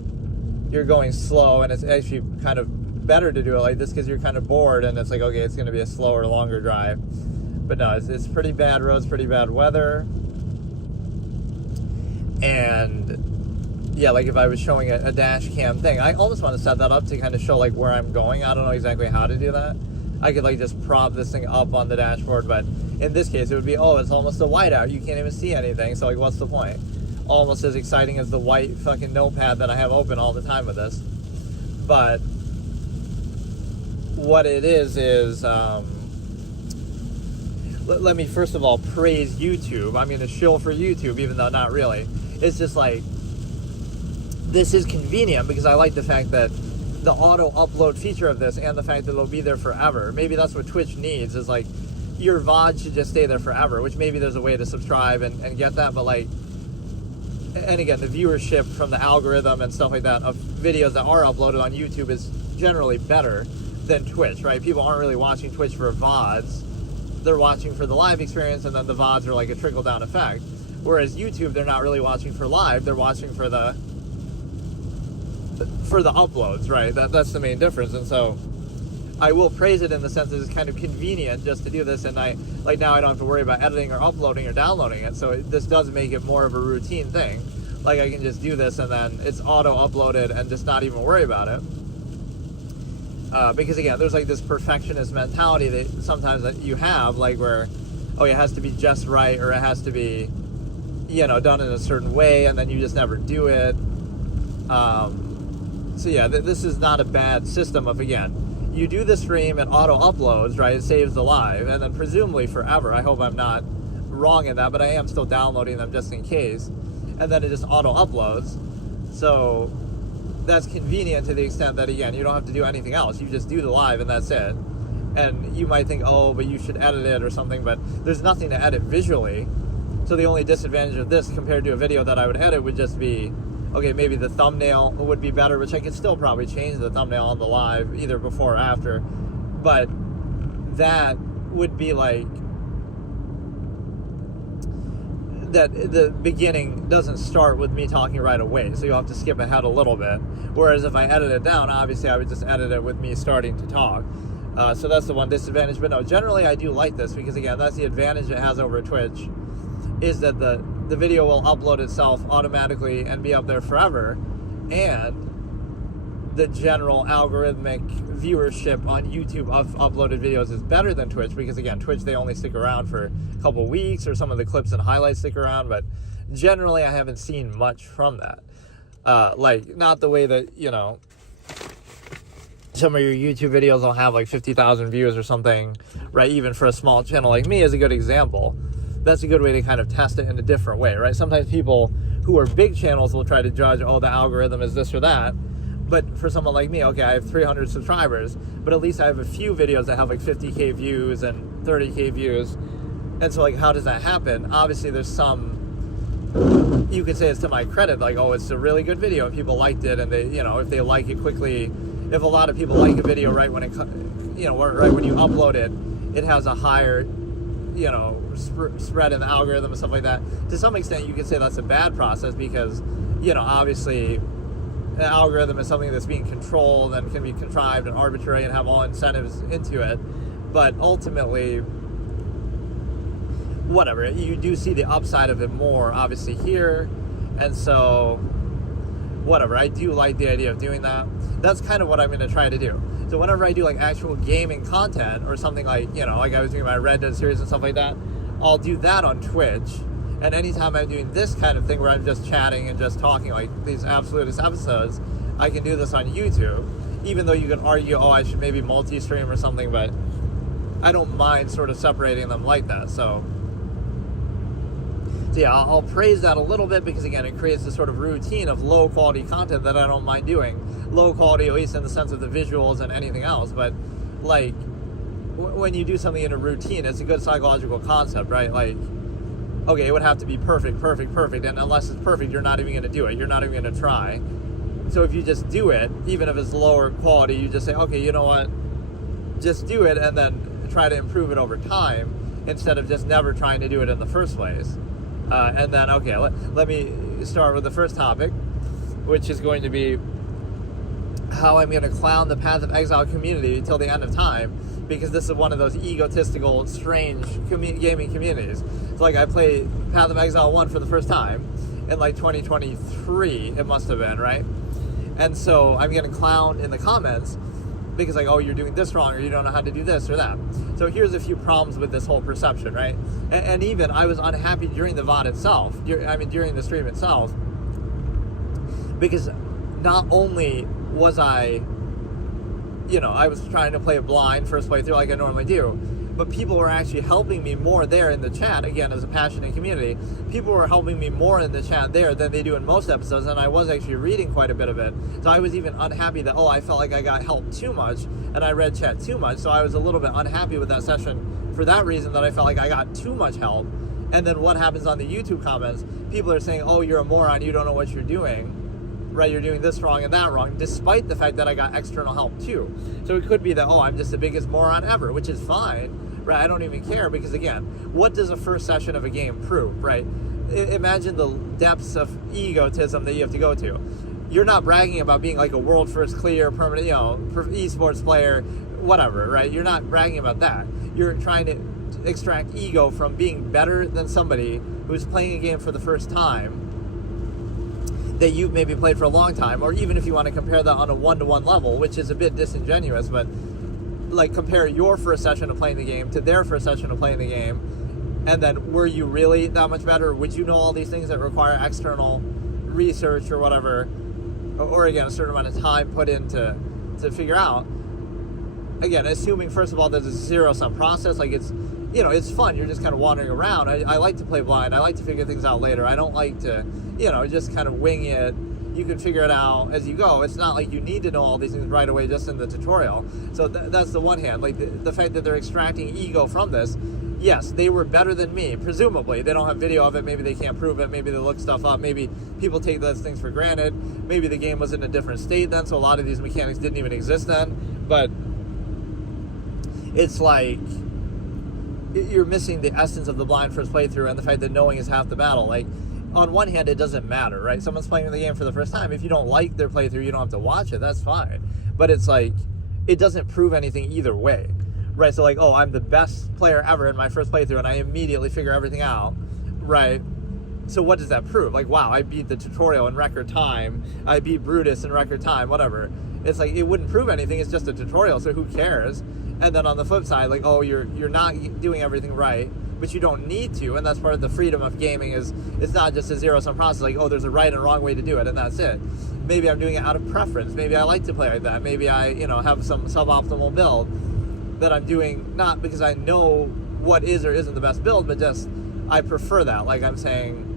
you're going slow, and it's actually kind of better to do it like this because you're kind of bored, and it's like, okay, it's going to be a slower, longer drive. But no, it's pretty bad roads, pretty bad weather. And yeah, like if I was showing a dash cam thing, I almost want to set that up to kind of show like where I'm going. I don't know exactly how to do that. I could like just prop this thing up on the dashboard, but in this case it would be, oh, it's almost a whiteout, you can't even see anything, so like what's the point? Almost as exciting as the white fucking notepad that I have open all the time with this. But what it is let me first of all praise YouTube. I'm going to shill for YouTube, even though not really. It's just like, this is convenient because I like the fact that the auto upload feature of this, and the fact that it'll be there forever. Maybe that's what Twitch needs, is like, your VOD should just stay there forever, which maybe there's a way to subscribe and get that, but like, and again, the viewership from the algorithm and stuff like that of videos that are uploaded on YouTube is generally better than Twitch, right? People aren't really watching Twitch for VODs. They're watching for the live experience, and then the VODs are like a trickle-down effect. Whereas YouTube, they're not really watching for live, they're watching for the uploads, right? That's the main difference. And so I will praise it in the sense that it's kind of convenient just to do this, and now I don't have to worry about editing or uploading or downloading it. So this does make it more of a routine thing. Like, I can just do this and then it's auto uploaded and just not even worry about it. Because again, there's like this perfectionist mentality that sometimes that you have, like where, oh, it has to be just right, or it has to be, you know, done in a certain way, and then you just never do it. So yeah, this is not a bad system of, again, you do the stream, it auto uploads, right? It saves the live, and then presumably forever. I hope I'm not wrong in that, but I am still downloading them just in case. And then it just auto uploads. So that's convenient to the extent that, again, you don't have to do anything else. You just do the live and that's it. And you might think, oh, but you should edit it or something, but there's nothing to edit visually. So the only disadvantage of this compared to a video that I would edit would just be, okay, maybe the thumbnail would be better, which I could still probably change the thumbnail on the live, either before or after. But that would be like, that the beginning doesn't start with me talking right away, so you'll have to skip ahead a little bit. Whereas if I edit it down, obviously I would just edit it with me starting to talk. So that's the one disadvantage. But no, generally I do like this, because again, that's the advantage it has over Twitch, is that the video will upload itself automatically and be up there forever, and the general algorithmic viewership on YouTube of uploaded videos is better than Twitch, because again, Twitch, they only stick around for a couple weeks, or some of the clips and highlights stick around, but generally I haven't seen much from that. Like, not the way that, you know, some of your YouTube videos will have like 50,000 views or something, right? Even for a small channel like me is a good example. That's a good way to kind of test it in a different way, right? Sometimes people who are big channels will try to judge, oh, the algorithm is this or that. But for someone like me, okay, I have 300 subscribers, but at least I have a few videos that have like 50K views and 30K views. And so, like, how does that happen? Obviously, there's some, you could say it's to my credit, like, oh, it's a really good video and people liked it, and they, you know, if they like it quickly, if a lot of people like a video right when it, you know, right when you upload it, it has a higher, you know, spread in the algorithm and stuff like that. To some extent, you could say that's a bad process, because, you know, obviously, the algorithm is something that's being controlled and can be contrived and arbitrary and have all incentives into it. But ultimately, whatever, you do see the upside of it more, obviously, here. And so, whatever, I do like the idea of doing that. That's kind of what I'm going to try to do. So whenever I do like actual gaming content or something, like, you know, like I was doing my Red Dead series and stuff like that, I'll do that on Twitch. And anytime I'm doing this kind of thing where I'm just chatting and just talking, like these Absolutist episodes, I can do this on YouTube. Even though you could argue, oh, I should maybe multi-stream or something, but I don't mind sort of separating them like that. So yeah, I'll praise that a little bit, because again, it creates this sort of routine of low quality content that I don't mind doing. Low quality, at least in the sense of the visuals and anything else, but like when you do something in a routine, it's a good psychological concept, right? Like, okay, it would have to be perfect, and unless it's perfect, you're not even going to do it. You're not even going to try. So if you just do it, even if it's lower quality, you just say, okay, you know what, just do it, and then try to improve it over time, instead of just never trying to do it in the first place. And then, okay, let me start with the first topic, which is going to be how I'm going to clown the Path of Exile community till the end of time, because this is one of those egotistical, strange gaming communities. So, like, I played Path of Exile 1 for the first time in, like, 2023, it must have been, right? And so I'm going to clown in the comments, because, like, oh, you're doing this wrong, or you don't know how to do this or that. So here's a few problems with this whole perception, right? And even I was unhappy during the VOD itself, during the stream itself, because not only was I, you know, I was trying to play it blind first playthrough like I normally do, but people were actually helping me more there in the chat, again, as a passionate community. People were helping me more in the chat there than they do in most episodes, and I was actually reading quite a bit of it. So I was even unhappy that, oh, I felt like I got helped too much, and I read chat too much, so I was a little bit unhappy with that session for that reason, that I felt like I got too much help. And then what happens on the YouTube comments? People are saying, oh, you're a moron, you don't know what you're doing. Right, you're doing this wrong and that wrong, despite the fact that I got external help too. So it could be that, oh, I'm just the biggest moron ever, which is fine, right? I don't even care, because again, what does a first session of a game prove, right? Imagine the depths of egotism that you have to go to. You're not bragging about being like a world first clear, permanent, you know, esports player, whatever, right? You're not bragging about that. You're trying to extract ego from being better than somebody who's playing a game for the first time that you've maybe played for a long time, or even if you want to compare that on a one-to-one level, which is a bit disingenuous, but like compare your first session of playing the game to their first session of playing the game, and then were you really that much better? Would you know all these things that require external research or whatever, or again, a certain amount of time put in to figure out? Again, assuming first of all there's a zero-sum process, like it's, you know, it's fun, you're just kind of wandering around. I like to play blind, I like to figure things out later. I don't like to, you know, just kind of wing it. You can figure it out as you go. It's not like you need to know all these things right away just in the tutorial. So that's the one hand, like the fact that they're extracting ego from this, yes, they were better than me, presumably. They don't have video of it, maybe they can't prove it, maybe they look stuff up, maybe people take those things for granted, maybe the game was in a different state then, so a lot of these mechanics didn't even exist then, but it's like, you're missing the essence of the blind first playthrough and the fact that knowing is half the battle. Like, on one hand, it doesn't matter, right? Someone's playing the game for the first time. If you don't like their playthrough, you don't have to watch it. That's fine. But it's like, it doesn't prove anything either way, right? So like, oh, I'm the best player ever in my first playthrough and I immediately figure everything out, right? So what does that prove? Like, wow, I beat the tutorial in record time. I beat Brutus in record time, whatever. It's like, it wouldn't prove anything. It's just a tutorial, so who cares? And then on the flip side, like, oh, you're not doing everything right, but you don't need to, and that's part of the freedom of gaming. Is it's not just a zero-sum process, like, oh, there's a right and wrong way to do it, and that's it. Maybe I'm doing it out of preference. Maybe I like to play like that. Maybe I, have some suboptimal build that I'm doing, not because I know what is or isn't the best build, but just I prefer that. Like I'm saying,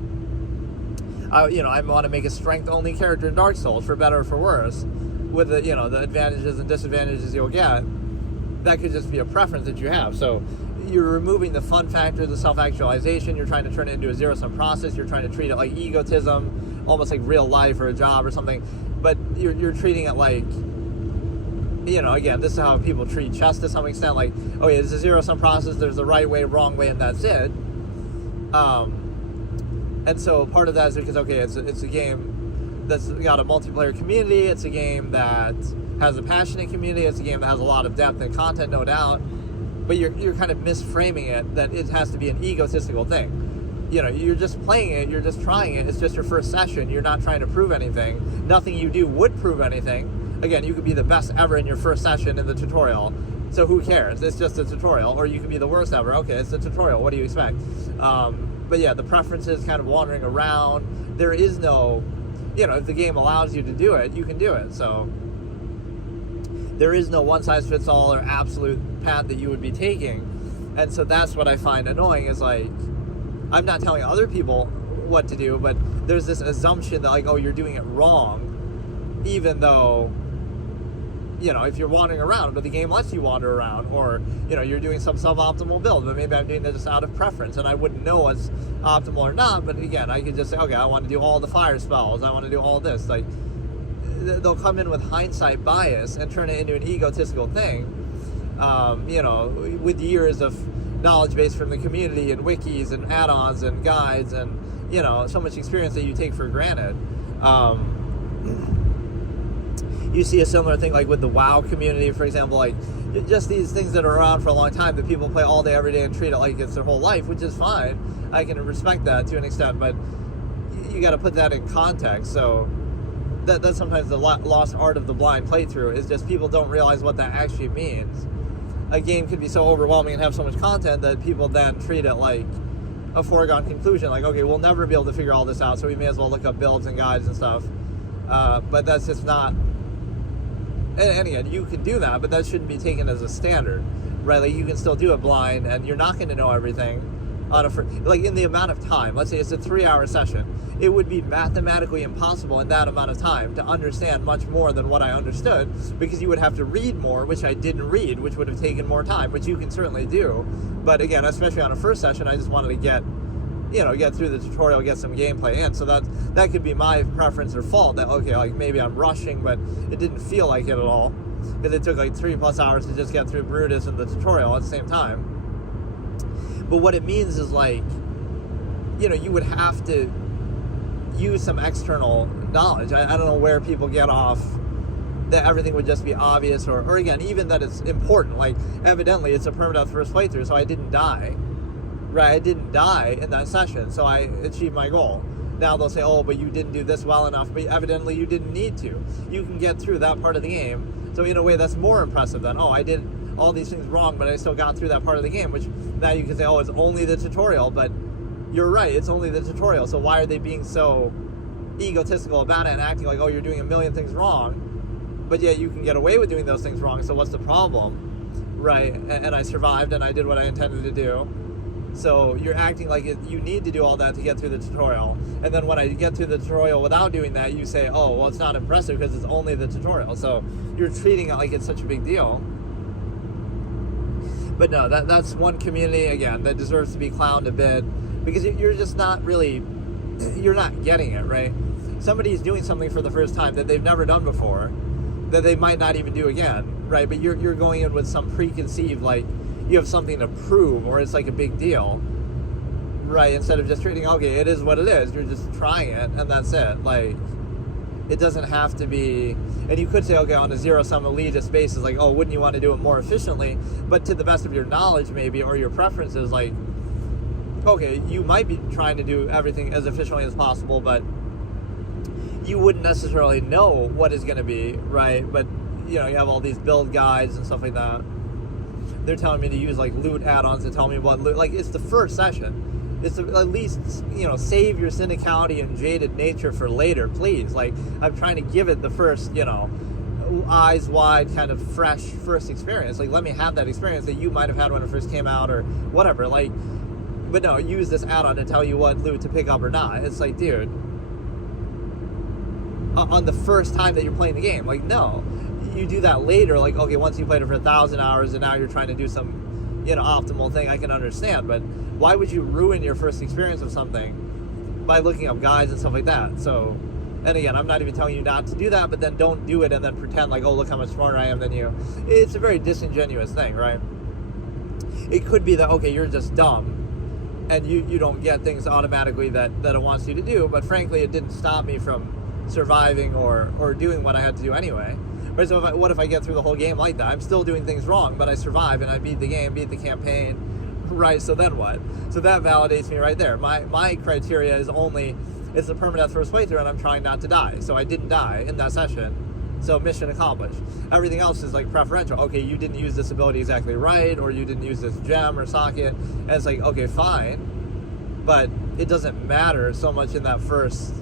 I want to make a strength-only character in Dark Souls, for better or for worse, with the, the advantages and disadvantages you'll get. That could just be a preference that you have. So you're removing the fun factor, the self-actualization. You're trying to turn it into a zero-sum process. You're trying to treat it like egotism, almost like real life or a job or something. But you're treating it like, again, this is how people treat chess to some extent. Like, oh yeah, it's a zero-sum process. There's a right way, wrong way, and that's it. And so part of that is because, okay, it's a game that's got a multiplayer community. It's a game that has a passionate community. It's a game that has a lot of depth and content, no doubt. But you're kind of misframing it that it has to be an egotistical thing. You're just playing it. You're just trying it. It's just your first session. You're not trying to prove anything. Nothing you do would prove anything. Again, you could be the best ever in your first session in the tutorial. So who cares? It's just a tutorial. Or you could be the worst ever. Okay, it's a tutorial. What do you expect? But yeah, the preferences kind of wandering around. There is no, if the game allows you to do it, you can do it. So there is no one-size-fits-all or absolute path that you would be taking. And so that's what I find annoying, is like, I'm not telling other people what to do, but there's this assumption that, like, oh, you're doing it wrong, even though, if you're wandering around, but the game lets you wander around, or, you're doing some suboptimal build, but maybe I'm doing that just out of preference, and I wouldn't know what's optimal or not, but again, I could just say, okay, I want to do all the fire spells, I want to do all this, like, they'll come in with hindsight bias and turn it into an egotistical thing, with years of knowledge base from the community and wikis and add-ons and guides and, so much experience that you take for granted. You see a similar thing like with the WoW community, for example, like just these things that are around for a long time that people play all day, every day and treat it like it's their whole life, which is fine. I can respect that to an extent, but you got to put that in context. So that's sometimes the lost art of the blind playthrough, is just people don't realize what that actually means. A game could be so overwhelming and have so much content that people then treat it like a foregone conclusion, like, okay, we'll never be able to figure all this out, so we may as well look up builds and guides and stuff. But that's just not, and again, you can do that, but that shouldn't be taken as a standard, right? Like, you can still do it blind, and you're not going to know everything like in the amount of time. Let's say it's a 3-hour session. It would be mathematically impossible in that amount of time to understand much more than what I understood, because you would have to read more, which I didn't read, which would have taken more time, which you can certainly do. But again, especially on a first session, I just wanted to get through the tutorial, get some gameplay in. So that could be my preference or fault, that, okay, like maybe I'm rushing, but it didn't feel like it at all, because it took like 3+ hours to just get through Brutus and the tutorial at the same time. But what it means is, like, you would have to use some external knowledge. I don't know where people get off that everything would just be obvious, or again, even that it's important. Like, evidently it's a permadeath first playthrough, so I didn't die. Right, I didn't die in that session, so I achieved my goal. Now they'll say, oh, but you didn't do this well enough, but evidently you didn't need to. You can get through that part of the game. So in a way, that's more impressive than, oh, I did all these things wrong, but I still got through that part of the game, which now you can say, oh, it's only the tutorial, but you're right, it's only the tutorial, so why are they being so egotistical about it and acting like, oh, you're doing a million things wrong, but yet you can get away with doing those things wrong, so what's the problem, right? And I survived, and I did what I intended to do. So you're acting like you need to do all that to get through the tutorial, and then when I get through the tutorial without doing that, you say, oh, well, it's not impressive because it's only the tutorial. So you're treating it like it's such a big deal. But no, that's one community, again, that deserves to be clowned a bit, because you're just not really, you're not getting it, right? Somebody's doing something for the first time that they've never done before, that they might not even do again, right? But you're going in with some preconceived, like, you have something to prove, or it's like a big deal, right? Instead of just treating, okay, it is what it is, you're just trying it, and that's it. Like, it doesn't have to be, and you could say, okay, on a zero-sum elitist basis, like, oh, wouldn't you want to do it more efficiently? But to the best of your knowledge, maybe, or your preferences, like, okay, you might be trying to do everything as efficiently as possible, but you wouldn't necessarily know what is going to be, right? But, you know, you have all these build guides and stuff like that. They're telling me to use, like, loot add-ons to tell me what loot, like, it's the first session. It's at least, you know, save your cynicality and jaded nature for later, please. Like, I'm trying to give it the first, you know, eyes wide, kind of fresh first experience. Like, let me have that experience that you might have had when it first came out or whatever. Like, but no, use this add-on to tell you what loot to pick up or not. It's like, dude, on the first time that you're playing the game, like, no. You do that later, like, okay, once you played it for 1,000 hours and now you're trying to do some, you know, optimal thing, I can understand. But why would you ruin your first experience of something by looking up guides and stuff like that? So, and again, I'm not even telling you not to do that, but then don't do it and then pretend like, oh, look how much smarter I am than you. It's a very disingenuous thing, right? It could be that, okay, you're just dumb and you don't get things automatically that it wants you to do, but frankly, it didn't stop me from surviving or doing what I had to do anyway. Right, so what if I get through the whole game like that? I'm still doing things wrong, but I survive and I beat the game, beat the campaign, right? So then what? So that validates me right there. My criteria is only, it's a permadeath first playthrough and I'm trying not to die. So I didn't die in that session. So mission accomplished. Everything else is like preferential. Okay, you didn't use this ability exactly right, or you didn't use this gem or socket. And it's like, okay, fine. But it doesn't matter so much in that first,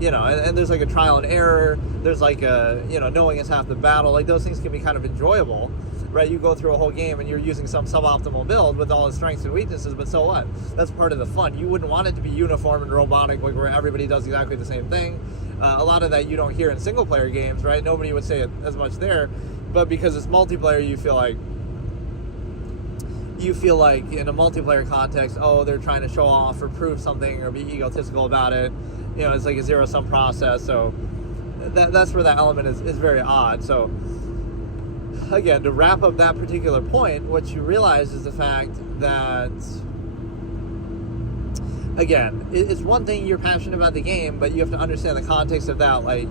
you know, and there's like a trial and error. There's like a, you know, knowing is half the battle. Like, those things can be kind of enjoyable, right? You go through a whole game and you're using some suboptimal build with all its strengths and weaknesses, but so what? That's part of the fun. You wouldn't want it to be uniform and robotic, like where everybody does exactly the same thing. A lot of that you don't hear in single player games, right? Nobody would say it as much there, but because it's multiplayer, you feel like in a multiplayer context, oh, they're trying to show off or prove something or be egotistical about it. You know, it's like a zero-sum process, so that's where that element is very odd. So, again, to wrap up that particular point, what you realize is the fact that, again, it's one thing you're passionate about the game, but you have to understand the context of that. Like,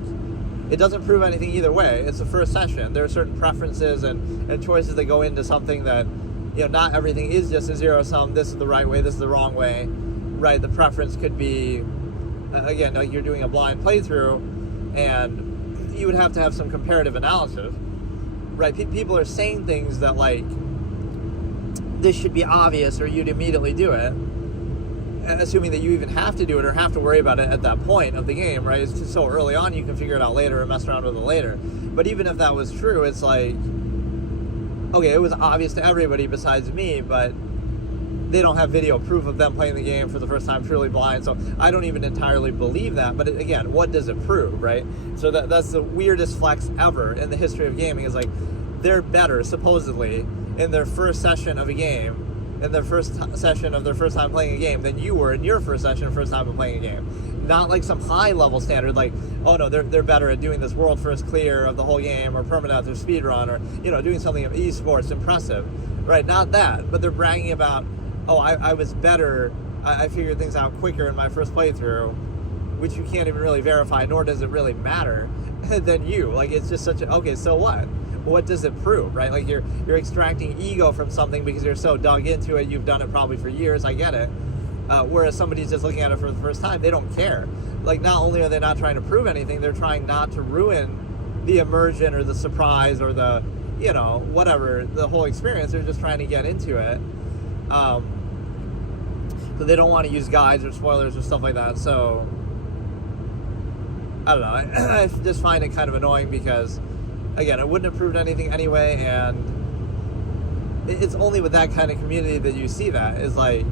it doesn't prove anything either way. It's the first session. There are certain preferences and choices that go into something that, you know, not everything is just a zero-sum, this is the right way, this is the wrong way, right? The preference could be, again, like you're doing a blind playthrough, and you would have to have some comparative analysis, right? People are saying things that, like, this should be obvious or you'd immediately do it, assuming that you even have to do it or have to worry about it at that point of the game, right? It's just so early on, you can figure it out later or mess around with it later. But even if that was true, it's like, okay, it was obvious to everybody besides me, but they don't have video proof of them playing the game for the first time truly blind, so I don't even entirely believe that. But again, what does it prove, right? So that's the weirdest flex ever in the history of gaming, is like, they're better, supposedly, in their first session of a game, in their first session of their first time playing a game, than you were in your first session, first time of playing a game. Not like some high level standard, like, oh no, they're better at doing this world first clear of the whole game, or permadeath, or speedrun, or, you know, doing something of esports impressive, right? Not that, but they're bragging about, oh, I was better, I figured things out quicker in my first playthrough, which you can't even really verify, nor does it really matter, than you. Like, it's just such a, okay, so what? What does it prove, right? Like, you're extracting ego from something because you're so dug into it, you've done it probably for years, I get it. Whereas somebody's just looking at it for the first time, they don't care. Like, not only are they not trying to prove anything, they're trying not to ruin the immersion or the surprise or the, you know, whatever, the whole experience. They're just trying to get into it. So they don't want to use guides or spoilers or stuff like that. So, I don't know. I just find it kind of annoying because, again, it wouldn't have proved anything anyway, and it's only with that kind of community that you see that. Is like,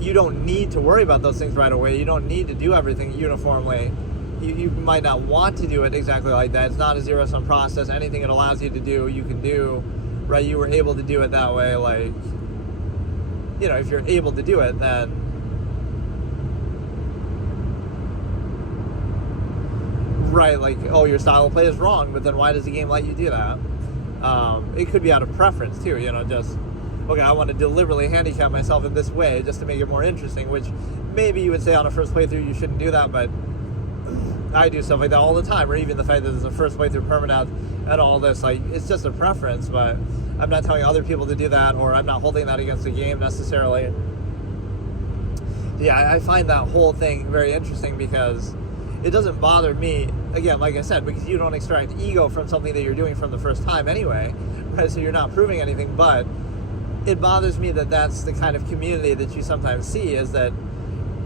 you don't need to worry about those things right away. You don't need to do everything uniformly. You might not want to do it exactly like that. It's not a zero-sum process. Anything it allows you to do, you can do, right? You were able to do it that way. Like, you know, if you're able to do it, then right, like, oh, your style of play is wrong, but then why does the game let you do that? It could be out of preference too, you know, just, okay, I want to deliberately handicap myself in this way just to make it more interesting, which maybe you would say on a first playthrough you shouldn't do that, but I do stuff like that all the time, or even the fact that there's a first playthrough permadeath and all this, like, it's just a preference, but I'm not telling other people to do that, or I'm not holding that against the game necessarily. Yeah, I find that whole thing very interesting because it doesn't bother me, again, like I said, because you don't extract ego from something that you're doing from the first time anyway, right? So you're not proving anything, but it bothers me that that's the kind of community that you sometimes see, is that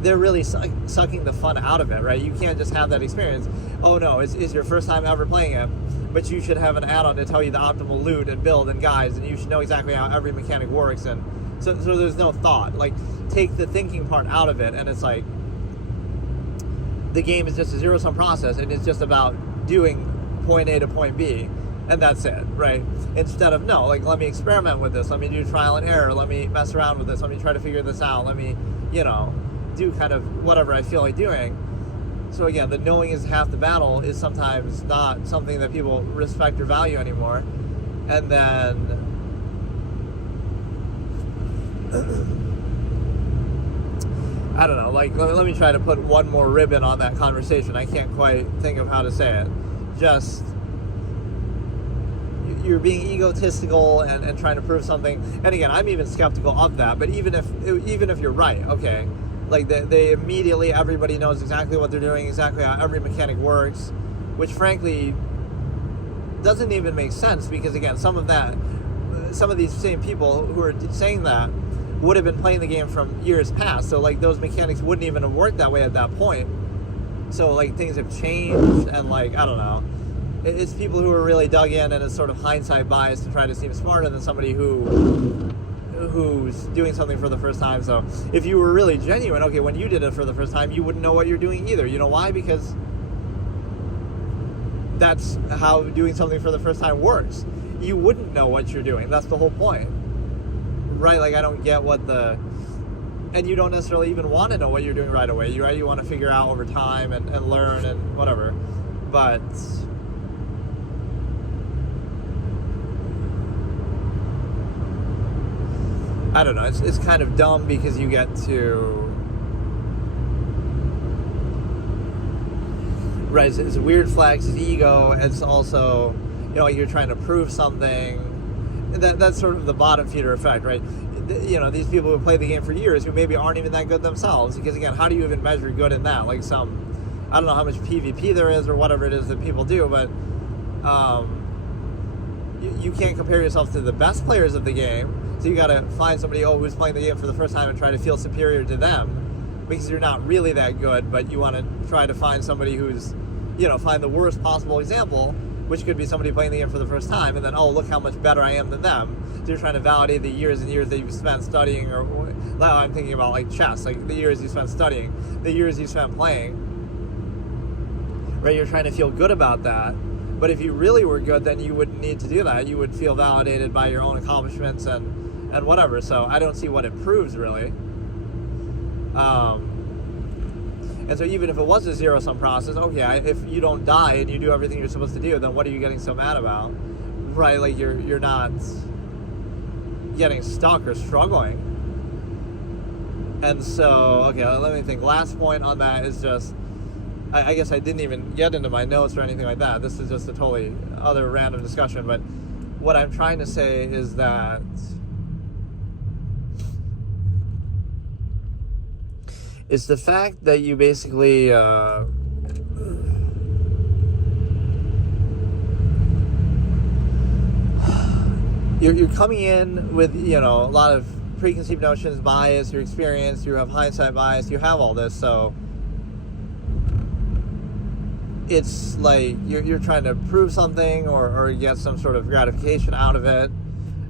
they're really sucking the fun out of it, right? You can't just have that experience. Oh no, it's your first time ever playing it, but you should have an add-on to tell you the optimal loot and build and guides, and you should know exactly how every mechanic works, and so there's no thought. Like, take the thinking part out of it, and it's like, the game is just a zero-sum process, and it's just about doing point A to point B, and that's it, right? Instead of, no, like, let me experiment with this, let me do trial and error, let me mess around with this, let me try to figure this out, let me, you know, do kind of whatever I feel like doing. So again, the knowing is half the battle is sometimes not something that people respect or value anymore. And then I don't know, like, let me try to put one more ribbon on that conversation. I can't quite think of how to say it. Just, you're being egotistical and trying to prove something. And again, I'm even skeptical of that, but even if you're right, okay, like, they immediately, everybody knows exactly what they're doing, exactly how every mechanic works, which frankly doesn't even make sense, because again, some of these same people who are saying that would have been playing the game from years past, so like, those mechanics wouldn't even have worked that way at that point. So like, things have changed, and like, I don't know, it's people who are really dug in, and it's sort of hindsight bias to try to seem smarter than somebody who's doing something for the first time. So if you were really genuine, okay, when you did it for the first time, you wouldn't know what you're doing either. You know why? Because that's how doing something for the first time works. You wouldn't know what you're doing. That's the whole point, right? Like, I don't get and you don't necessarily even want to know what you're doing right away. You want to figure out over time and learn and whatever. But I don't know, it's kind of dumb, because you get to, right, it's a weird flex, it's ego, it's also, you know, you're trying to prove something. That's sort of the bottom feeder effect, right? You know, these people who play the game for years who maybe aren't even that good themselves, because again, how do you even measure good in that? Like, I don't know how much PvP there is or whatever it is that people do, but you can't compare yourself to the best players of the game. So you gotta find somebody who's playing the game for the first time and try to feel superior to them, because you're not really that good, but you want to try to find somebody who's, you know, find the worst possible example, which could be somebody playing the game for the first time, and then, oh, look how much better I am than them. So you're trying to validate the years and years that you've spent studying, or now I'm thinking about like chess, like the years you spent studying, the years you spent playing, right? You're trying to feel good about that. But if you really were good, then you wouldn't need to do that. You would feel validated by your own accomplishments and whatever. So I don't see what it proves, really. And so even if it was a zero-sum process, okay, if you don't die and you do everything you're supposed to do, then what are you getting so mad about? Right? Like, you're not getting stuck or struggling. And so, okay, let me think. Last point on that is just, I guess I didn't even get into my notes or anything like that. This is just a totally other random discussion. But what I'm trying to say is that it's the fact that you basically you're coming in with, you know, a lot of preconceived notions, bias, your experience, you have hindsight bias, you have all this, so it's like you're trying to prove something or get some sort of gratification out of it.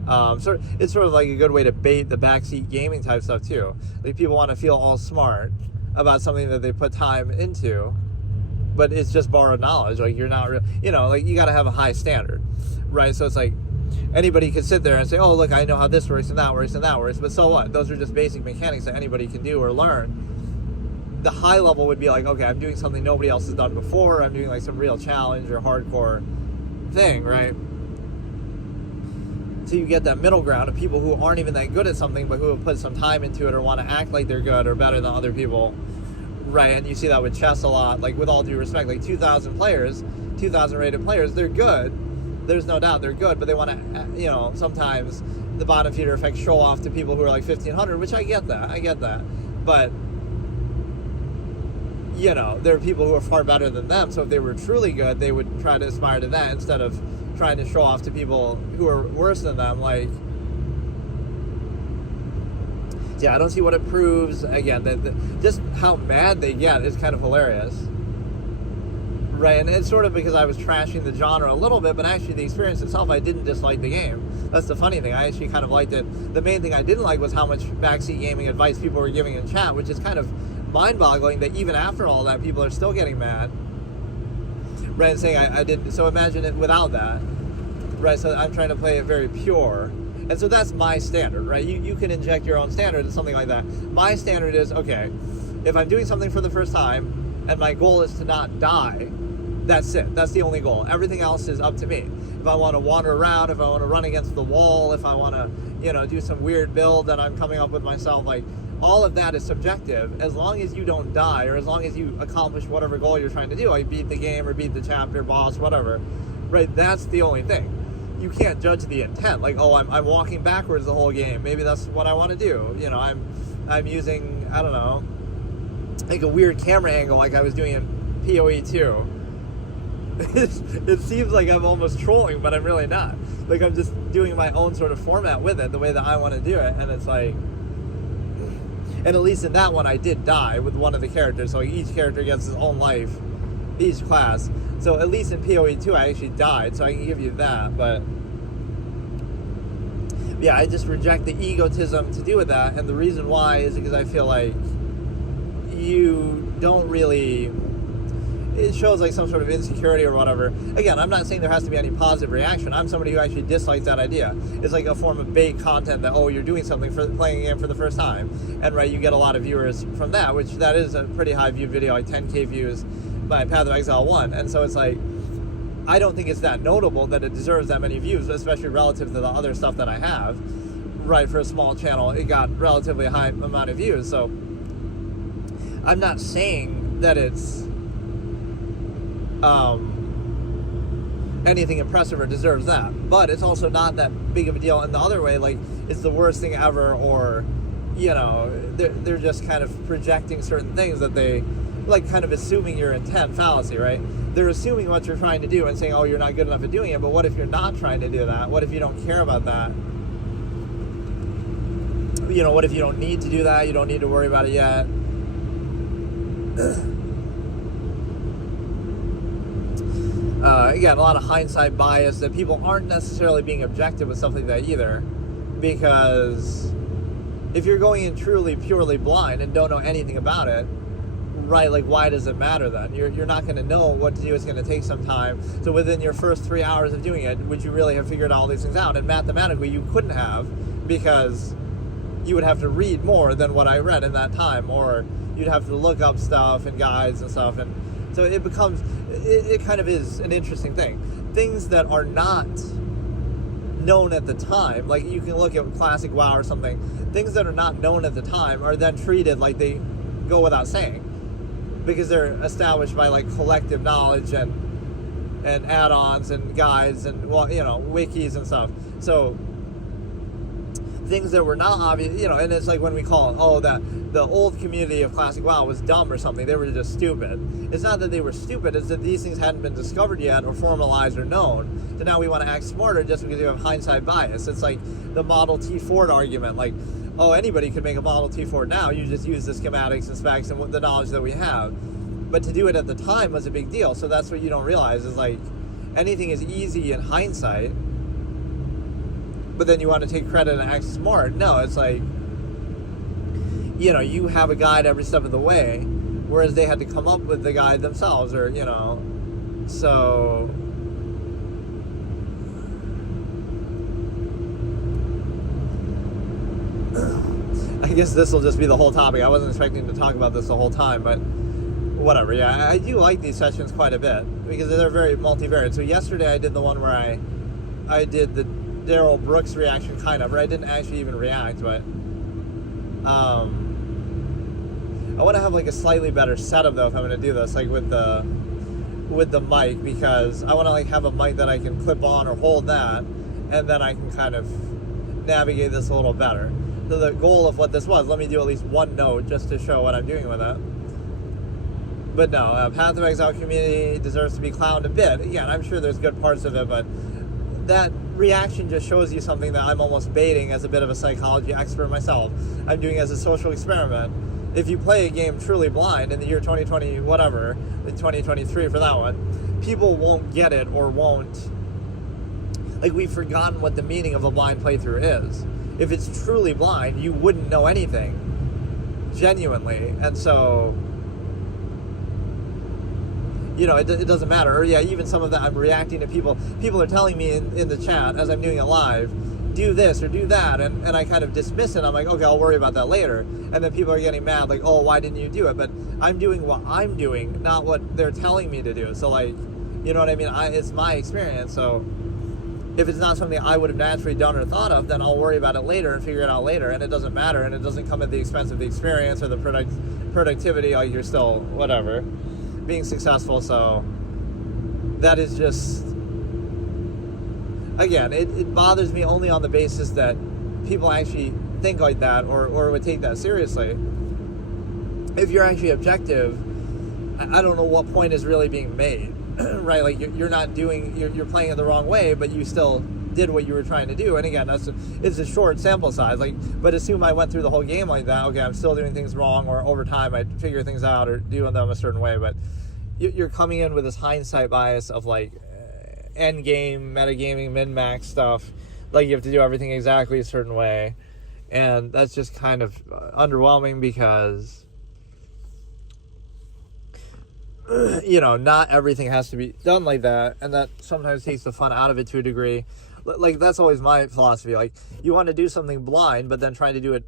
So it's sort of like a good way to bait the backseat gaming type stuff too. Like, people want to feel all smart about something that they put time into, but it's just borrowed knowledge. Like, you're not real, you know, like, you got to have a high standard, right? So it's like, anybody could sit there and say, oh, look, I know how this works and that works and that works, but so what? Those are just basic mechanics that anybody can do or learn. The high level would be like, okay, I'm doing something nobody else has done before, I'm doing like some real challenge or hardcore thing, right? So you get that middle ground of people who aren't even that good at something, but who have put some time into it or want to act like they're good or better than other people, right? And you see that with chess a lot, like with all due respect, like 2,000 players, 2,000 rated players, they're good. There's no doubt they're good, but they want to, sometimes the bottom feeder effect show off to people who are like 1,500, which I get that. But, there are people who are far better than them, so if they were truly good, they would try to aspire to that instead of trying to show off to people who are worse than them. Like, yeah, I don't see what it proves. Again, that just how mad they get is kind of hilarious, right? And it's sort of because I was trashing the genre a little bit, but actually the experience itself, I didn't dislike the game. That's the funny thing. I actually kind of liked it. The main thing I didn't like was how much backseat gaming advice people were giving in chat, which is kind of mind-boggling that even after all that, people are still getting mad, right, and saying I didn't. So imagine it without that, right? So I'm trying to play it very pure, and so that's my standard, right? You can inject your own standard in something like that. My standard is, okay, if I'm doing something for the first time and my goal is to not die, that's it. That's the only goal. Everything else is up to me. If I want to wander around, if I want to run against the wall, if I want to, do some weird build that I'm coming up with myself, like, all of that is subjective. As long as you don't die, or as long as you accomplish whatever goal you're trying to do, like beat the game or beat the chapter, boss, whatever, right? That's the only thing. You can't judge the intent. Like, oh, I'm walking backwards the whole game. Maybe that's what I want to do. I'm using, I don't know, like a weird camera angle like I was doing in PoE 2. It seems like I'm almost trolling, but I'm really not. Like, I'm just doing my own sort of format with it, the way that I want to do it, and it's like... And at least in that one, I did die with one of the characters. So each character gets his own life, each class. So at least in PoE 2, I actually died. So I can give you that. But yeah, I just reject the egotism to do with that. And the reason why is because I feel like you don't really... It shows like some sort of insecurity or whatever. Again, I'm not saying there has to be any positive reaction. I'm somebody who actually dislikes that idea. It's like a form of bait content that, oh, you're doing something for playing a game for the first time. And right, you get a lot of viewers from that, which that is a pretty high viewed video, like 10K views by Path of Exile 1. And so it's like, I don't think it's that notable that it deserves that many views, especially relative to the other stuff that I have. Right, for a small channel, it got relatively high amount of views. So I'm not saying that it's anything impressive or deserves that, but it's also not that big of a deal in the other way, like it's the worst thing ever, or they're just kind of projecting certain things that they like, kind of assuming your intent fallacy, right? They're assuming what you're trying to do and saying, oh, you're not good enough at doing it. But what if you're not trying to do that? What if you don't care about that? What if you don't need to do that? You don't need to worry about it yet. Again, a lot of hindsight bias, that people aren't necessarily being objective with stuff like that either, because if you're going in truly, purely blind and don't know anything about it, right, like, why does it matter then? You're not going to know what to do. It's going to take some time. So within your first 3 hours of doing it, would you really have figured all these things out? And mathematically, you couldn't have, because you would have to read more than what I read in that time, or you'd have to look up stuff and guides and stuff, and so it becomes, it kind of is an interesting thing. Things that are not known at the time, like you can look at Classic WoW or something, things that are not known at the time are then treated like they go without saying, because they're established by like collective knowledge and add-ons and guides and, well, wikis and stuff. So things that were not obvious, and it's like when we call it, oh, that the old community of Classic WoW was dumb or something, they were just stupid. It's not that they were stupid, it's that these things hadn't been discovered yet or formalized or known. So now we want to act smarter just because you have hindsight bias. It's like the Model T Ford argument, like, oh, anybody could make a Model T Ford now, you just use the schematics and specs and the knowledge that we have. But to do it at the time was a big deal, so that's what you don't realize, is like, anything is easy in hindsight, but then you want to take credit and act smart. No, it's like, you have a guide every step of the way, whereas they had to come up with the guide themselves, or, so I guess this will just be the whole topic. I wasn't expecting to talk about this the whole time, but whatever. Yeah, I do like these sessions quite a bit because they're very multivariate. So yesterday I did the one where I did the Daryl Brooks reaction, kind of, where I didn't actually even react, but I want to have like a slightly better setup though if I'm going to do this, like with the mic, because I want to like have a mic that I can clip on or hold that, and then I can kind of navigate this a little better. So the goal of what this was, let me do at least one note just to show what I'm doing with it. But no, Path of Exile community deserves to be clowned a bit. Again, I'm sure there's good parts of it, but that reaction just shows you something that I'm almost baiting as a bit of a psychology expert myself. I'm doing it as a social experiment. If you play a game truly blind in the year 2020, whatever, in 2023 for that one, people won't get it or won't. Like, we've forgotten what the meaning of a blind playthrough is. If it's truly blind, you wouldn't know anything, genuinely. And so, you know, it doesn't matter. Or yeah, even some of that, I'm reacting to people. People are telling me in the chat as I'm doing it live, do this or do that, and I kind of dismiss it. I'm like, okay, I'll worry about that later. And then people are getting mad, like, oh, why didn't you do it? But I'm doing what I'm doing, not what they're telling me to do. So, like, you know what I mean? It's my experience. So if it's not something I would have naturally done or thought of, then I'll worry about it later and figure it out later. And it doesn't matter, and it doesn't come at the expense of the experience or the productivity. Like, you're still, whatever, being successful. So that is just, again, it bothers me only on the basis that people actually think like that or would take that seriously. If you're actually objective, I don't know what point is really being made, right? Like, you're not doing, you're playing it the wrong way, but you still did what you were trying to do. And again, it's a short sample size. Like, but assume I went through the whole game like that. Okay, I'm still doing things wrong, or over time I figure things out or doing them a certain way. But you're coming in with this hindsight bias of like end game, metagaming, min-max stuff. Like, you have to do everything exactly a certain way. And that's just kind of underwhelming because, you know, not everything has to be done like that. And that sometimes takes the fun out of it to a degree. Like, that's always my philosophy. Like, you want to do something blind, but then trying to do it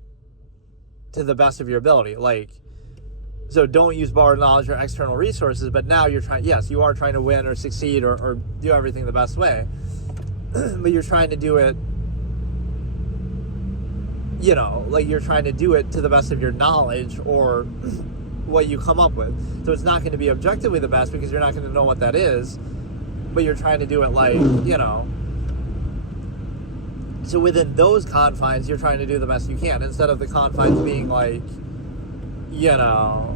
to the best of your ability. Like, so don't use borrowed knowledge or external resources, but now you're trying, yes, you are trying to win or succeed or do everything the best way. But you're trying to do it, you know, like, you're trying to do it to the best of your knowledge or what you come up with. So it's not going to be objectively the best because you're not going to know what that is, but you're trying to do it like, you know. So within those confines, you're trying to do the best you can, instead of the confines being like, you know,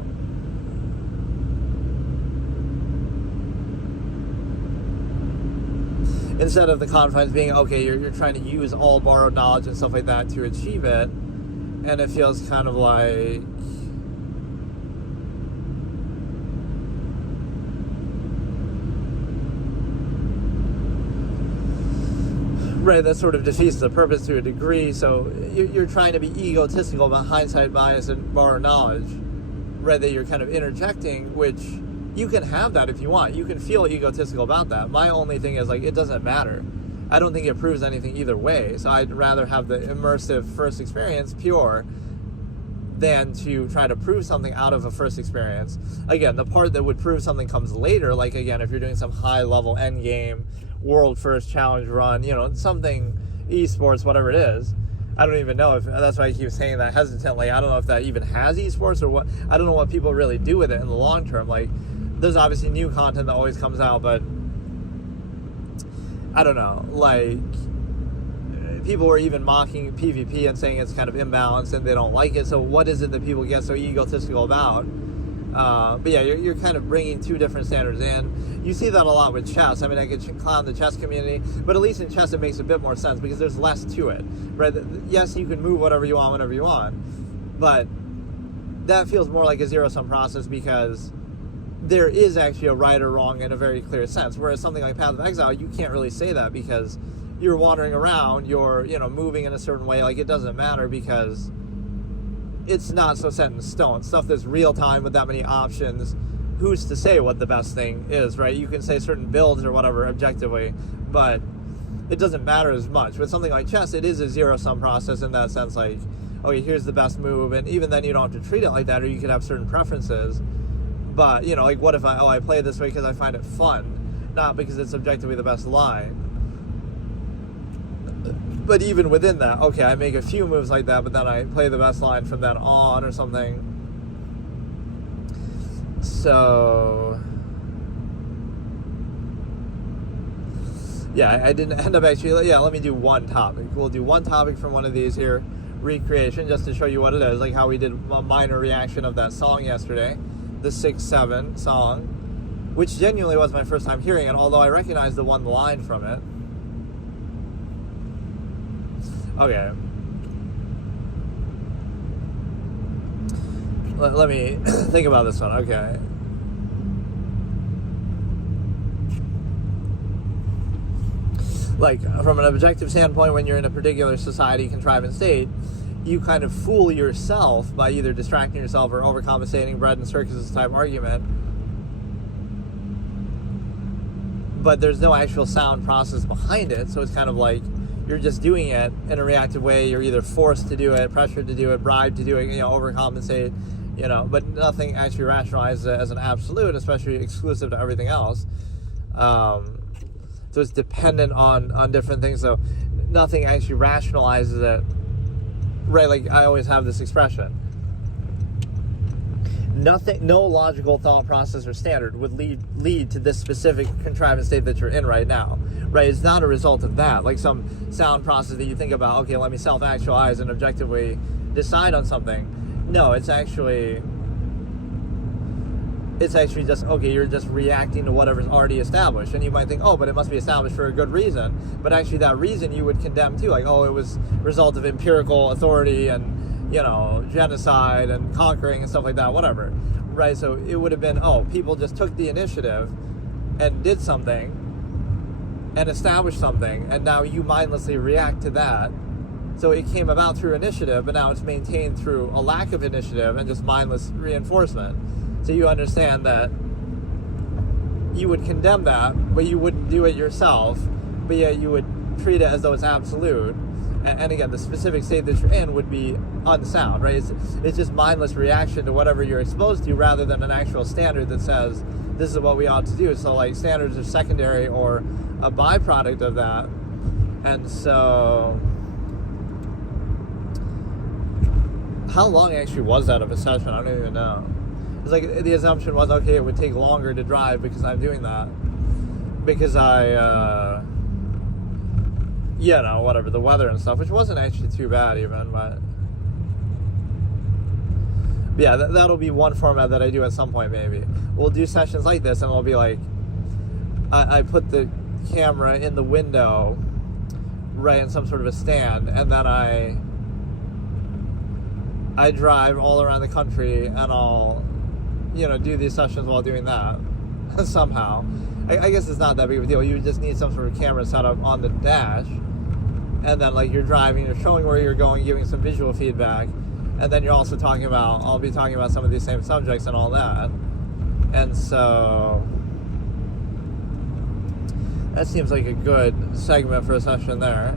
instead of the confines being, okay, you're trying to use all borrowed knowledge and stuff like that to achieve it, and it feels kind of like, right, that sort of defeats the purpose to a degree. So you're trying to be egotistical about hindsight bias and borrowed knowledge, right, that you're kind of interjecting, which you can have that if you want. You can feel egotistical about that. My only thing is, like, it doesn't matter. I don't think it proves anything either way. So I'd rather have the immersive first experience pure than to try to prove something out of a first experience. Again, the part that would prove something comes later. Like, again, if you're doing some high-level end game, world first challenge run, you know, something esports, whatever it is. I don't even know if, that's why I keep saying that hesitantly. I don't know if that even has esports or what. I don't know what people really do with it in the long term. Like, there's obviously new content that always comes out, but I don't know. Like, people were even mocking PvP and saying it's kind of imbalanced and they don't like it. So what is it that people get so egotistical about? But yeah, you're kind of bringing two different standards in. You see that a lot with chess. I mean, I could clown the chess community, but at least in chess it makes a bit more sense because there's less to it, right? Yes, you can move whatever you want whenever you want, but that feels more like a zero-sum process because there is actually a right or wrong in a very clear sense. Whereas something like Path of Exile, you can't really say that because you're wandering around, you're, you know, moving in a certain way. Like, it doesn't matter because it's not so set in stone. Stuff that's real time with that many options, who's to say what the best thing is, right? You can say certain builds or whatever objectively, but it doesn't matter as much. With something like chess, it is a zero-sum process in that sense. Like, okay, here's the best move, and even then you don't have to treat it like that, or you could have certain preferences. But, you know, like, what if I play it this way because I find it fun, not because it's objectively the best line. But even within that, okay, I make a few moves like that, but then I play the best line from then on or something. So, yeah, I didn't end up actually, let me do one topic. We'll do one topic from one of these here, recreation, just to show you what it is, like how we did a minor reaction of that song yesterday, the 6-7 song, which genuinely was my first time hearing it, although I recognized the one line from it. Okay. Let me think about this one. Okay. Like, from an objective standpoint, when you're in a particular society contrivance state, you kind of fool yourself by either distracting yourself or overcompensating, bread and circuses type argument. But there's no actual sound process behind it, so it's kind of like you're just doing it in a reactive way. You're either forced to do it, pressured to do it, bribed to do it, overcompensate, but nothing actually rationalizes it as an absolute, especially exclusive to everything else. So it's dependent on different things, so nothing actually rationalizes it, right? Like, I always have this expression. No logical thought process or standard would lead to this specific contrivance state that you're in right now, right? It's not a result of that, like some sound process that you think about, okay, let me self-actualize and objectively decide on something. No, it's actually just, okay, you're just reacting to whatever's already established. And you might think, oh, but it must be established for a good reason. But actually that reason you would condemn too, like, oh, it was a result of empirical authority and, genocide and conquering and stuff like that, whatever, right? So it would have been, oh, people just took the initiative and did something and established something, and now you mindlessly react to that. So it came about through initiative, but now it's maintained through a lack of initiative and just mindless reinforcement. So you understand that you would condemn that, but you wouldn't do it yourself, but yet you would treat it as though it's absolute. And again, the specific state that you're in would be unsound, right? It's just mindless reaction to whatever you're exposed to rather than an actual standard that says this is what we ought to do. So, like, standards are secondary or a byproduct of that. And so, how long actually was that of a session? I don't even know. It's like the assumption was, okay, it would take longer to drive because I'm doing that. Because whatever, the weather and stuff, which wasn't actually too bad even, but yeah, that'll be one format that I do at some point maybe. We'll do sessions like this and it'll be like, I put the camera in the window, right, in some sort of a stand, and then I drive all around the country and I'll, do these sessions while doing that somehow. I guess it's not that big of a deal. You just need some sort of camera set up on the dash, and then, like, you're driving, you're showing where you're going, giving some visual feedback, and then you're also I'll be talking about some of these same subjects and all that. And so that seems like a good segment for a session there.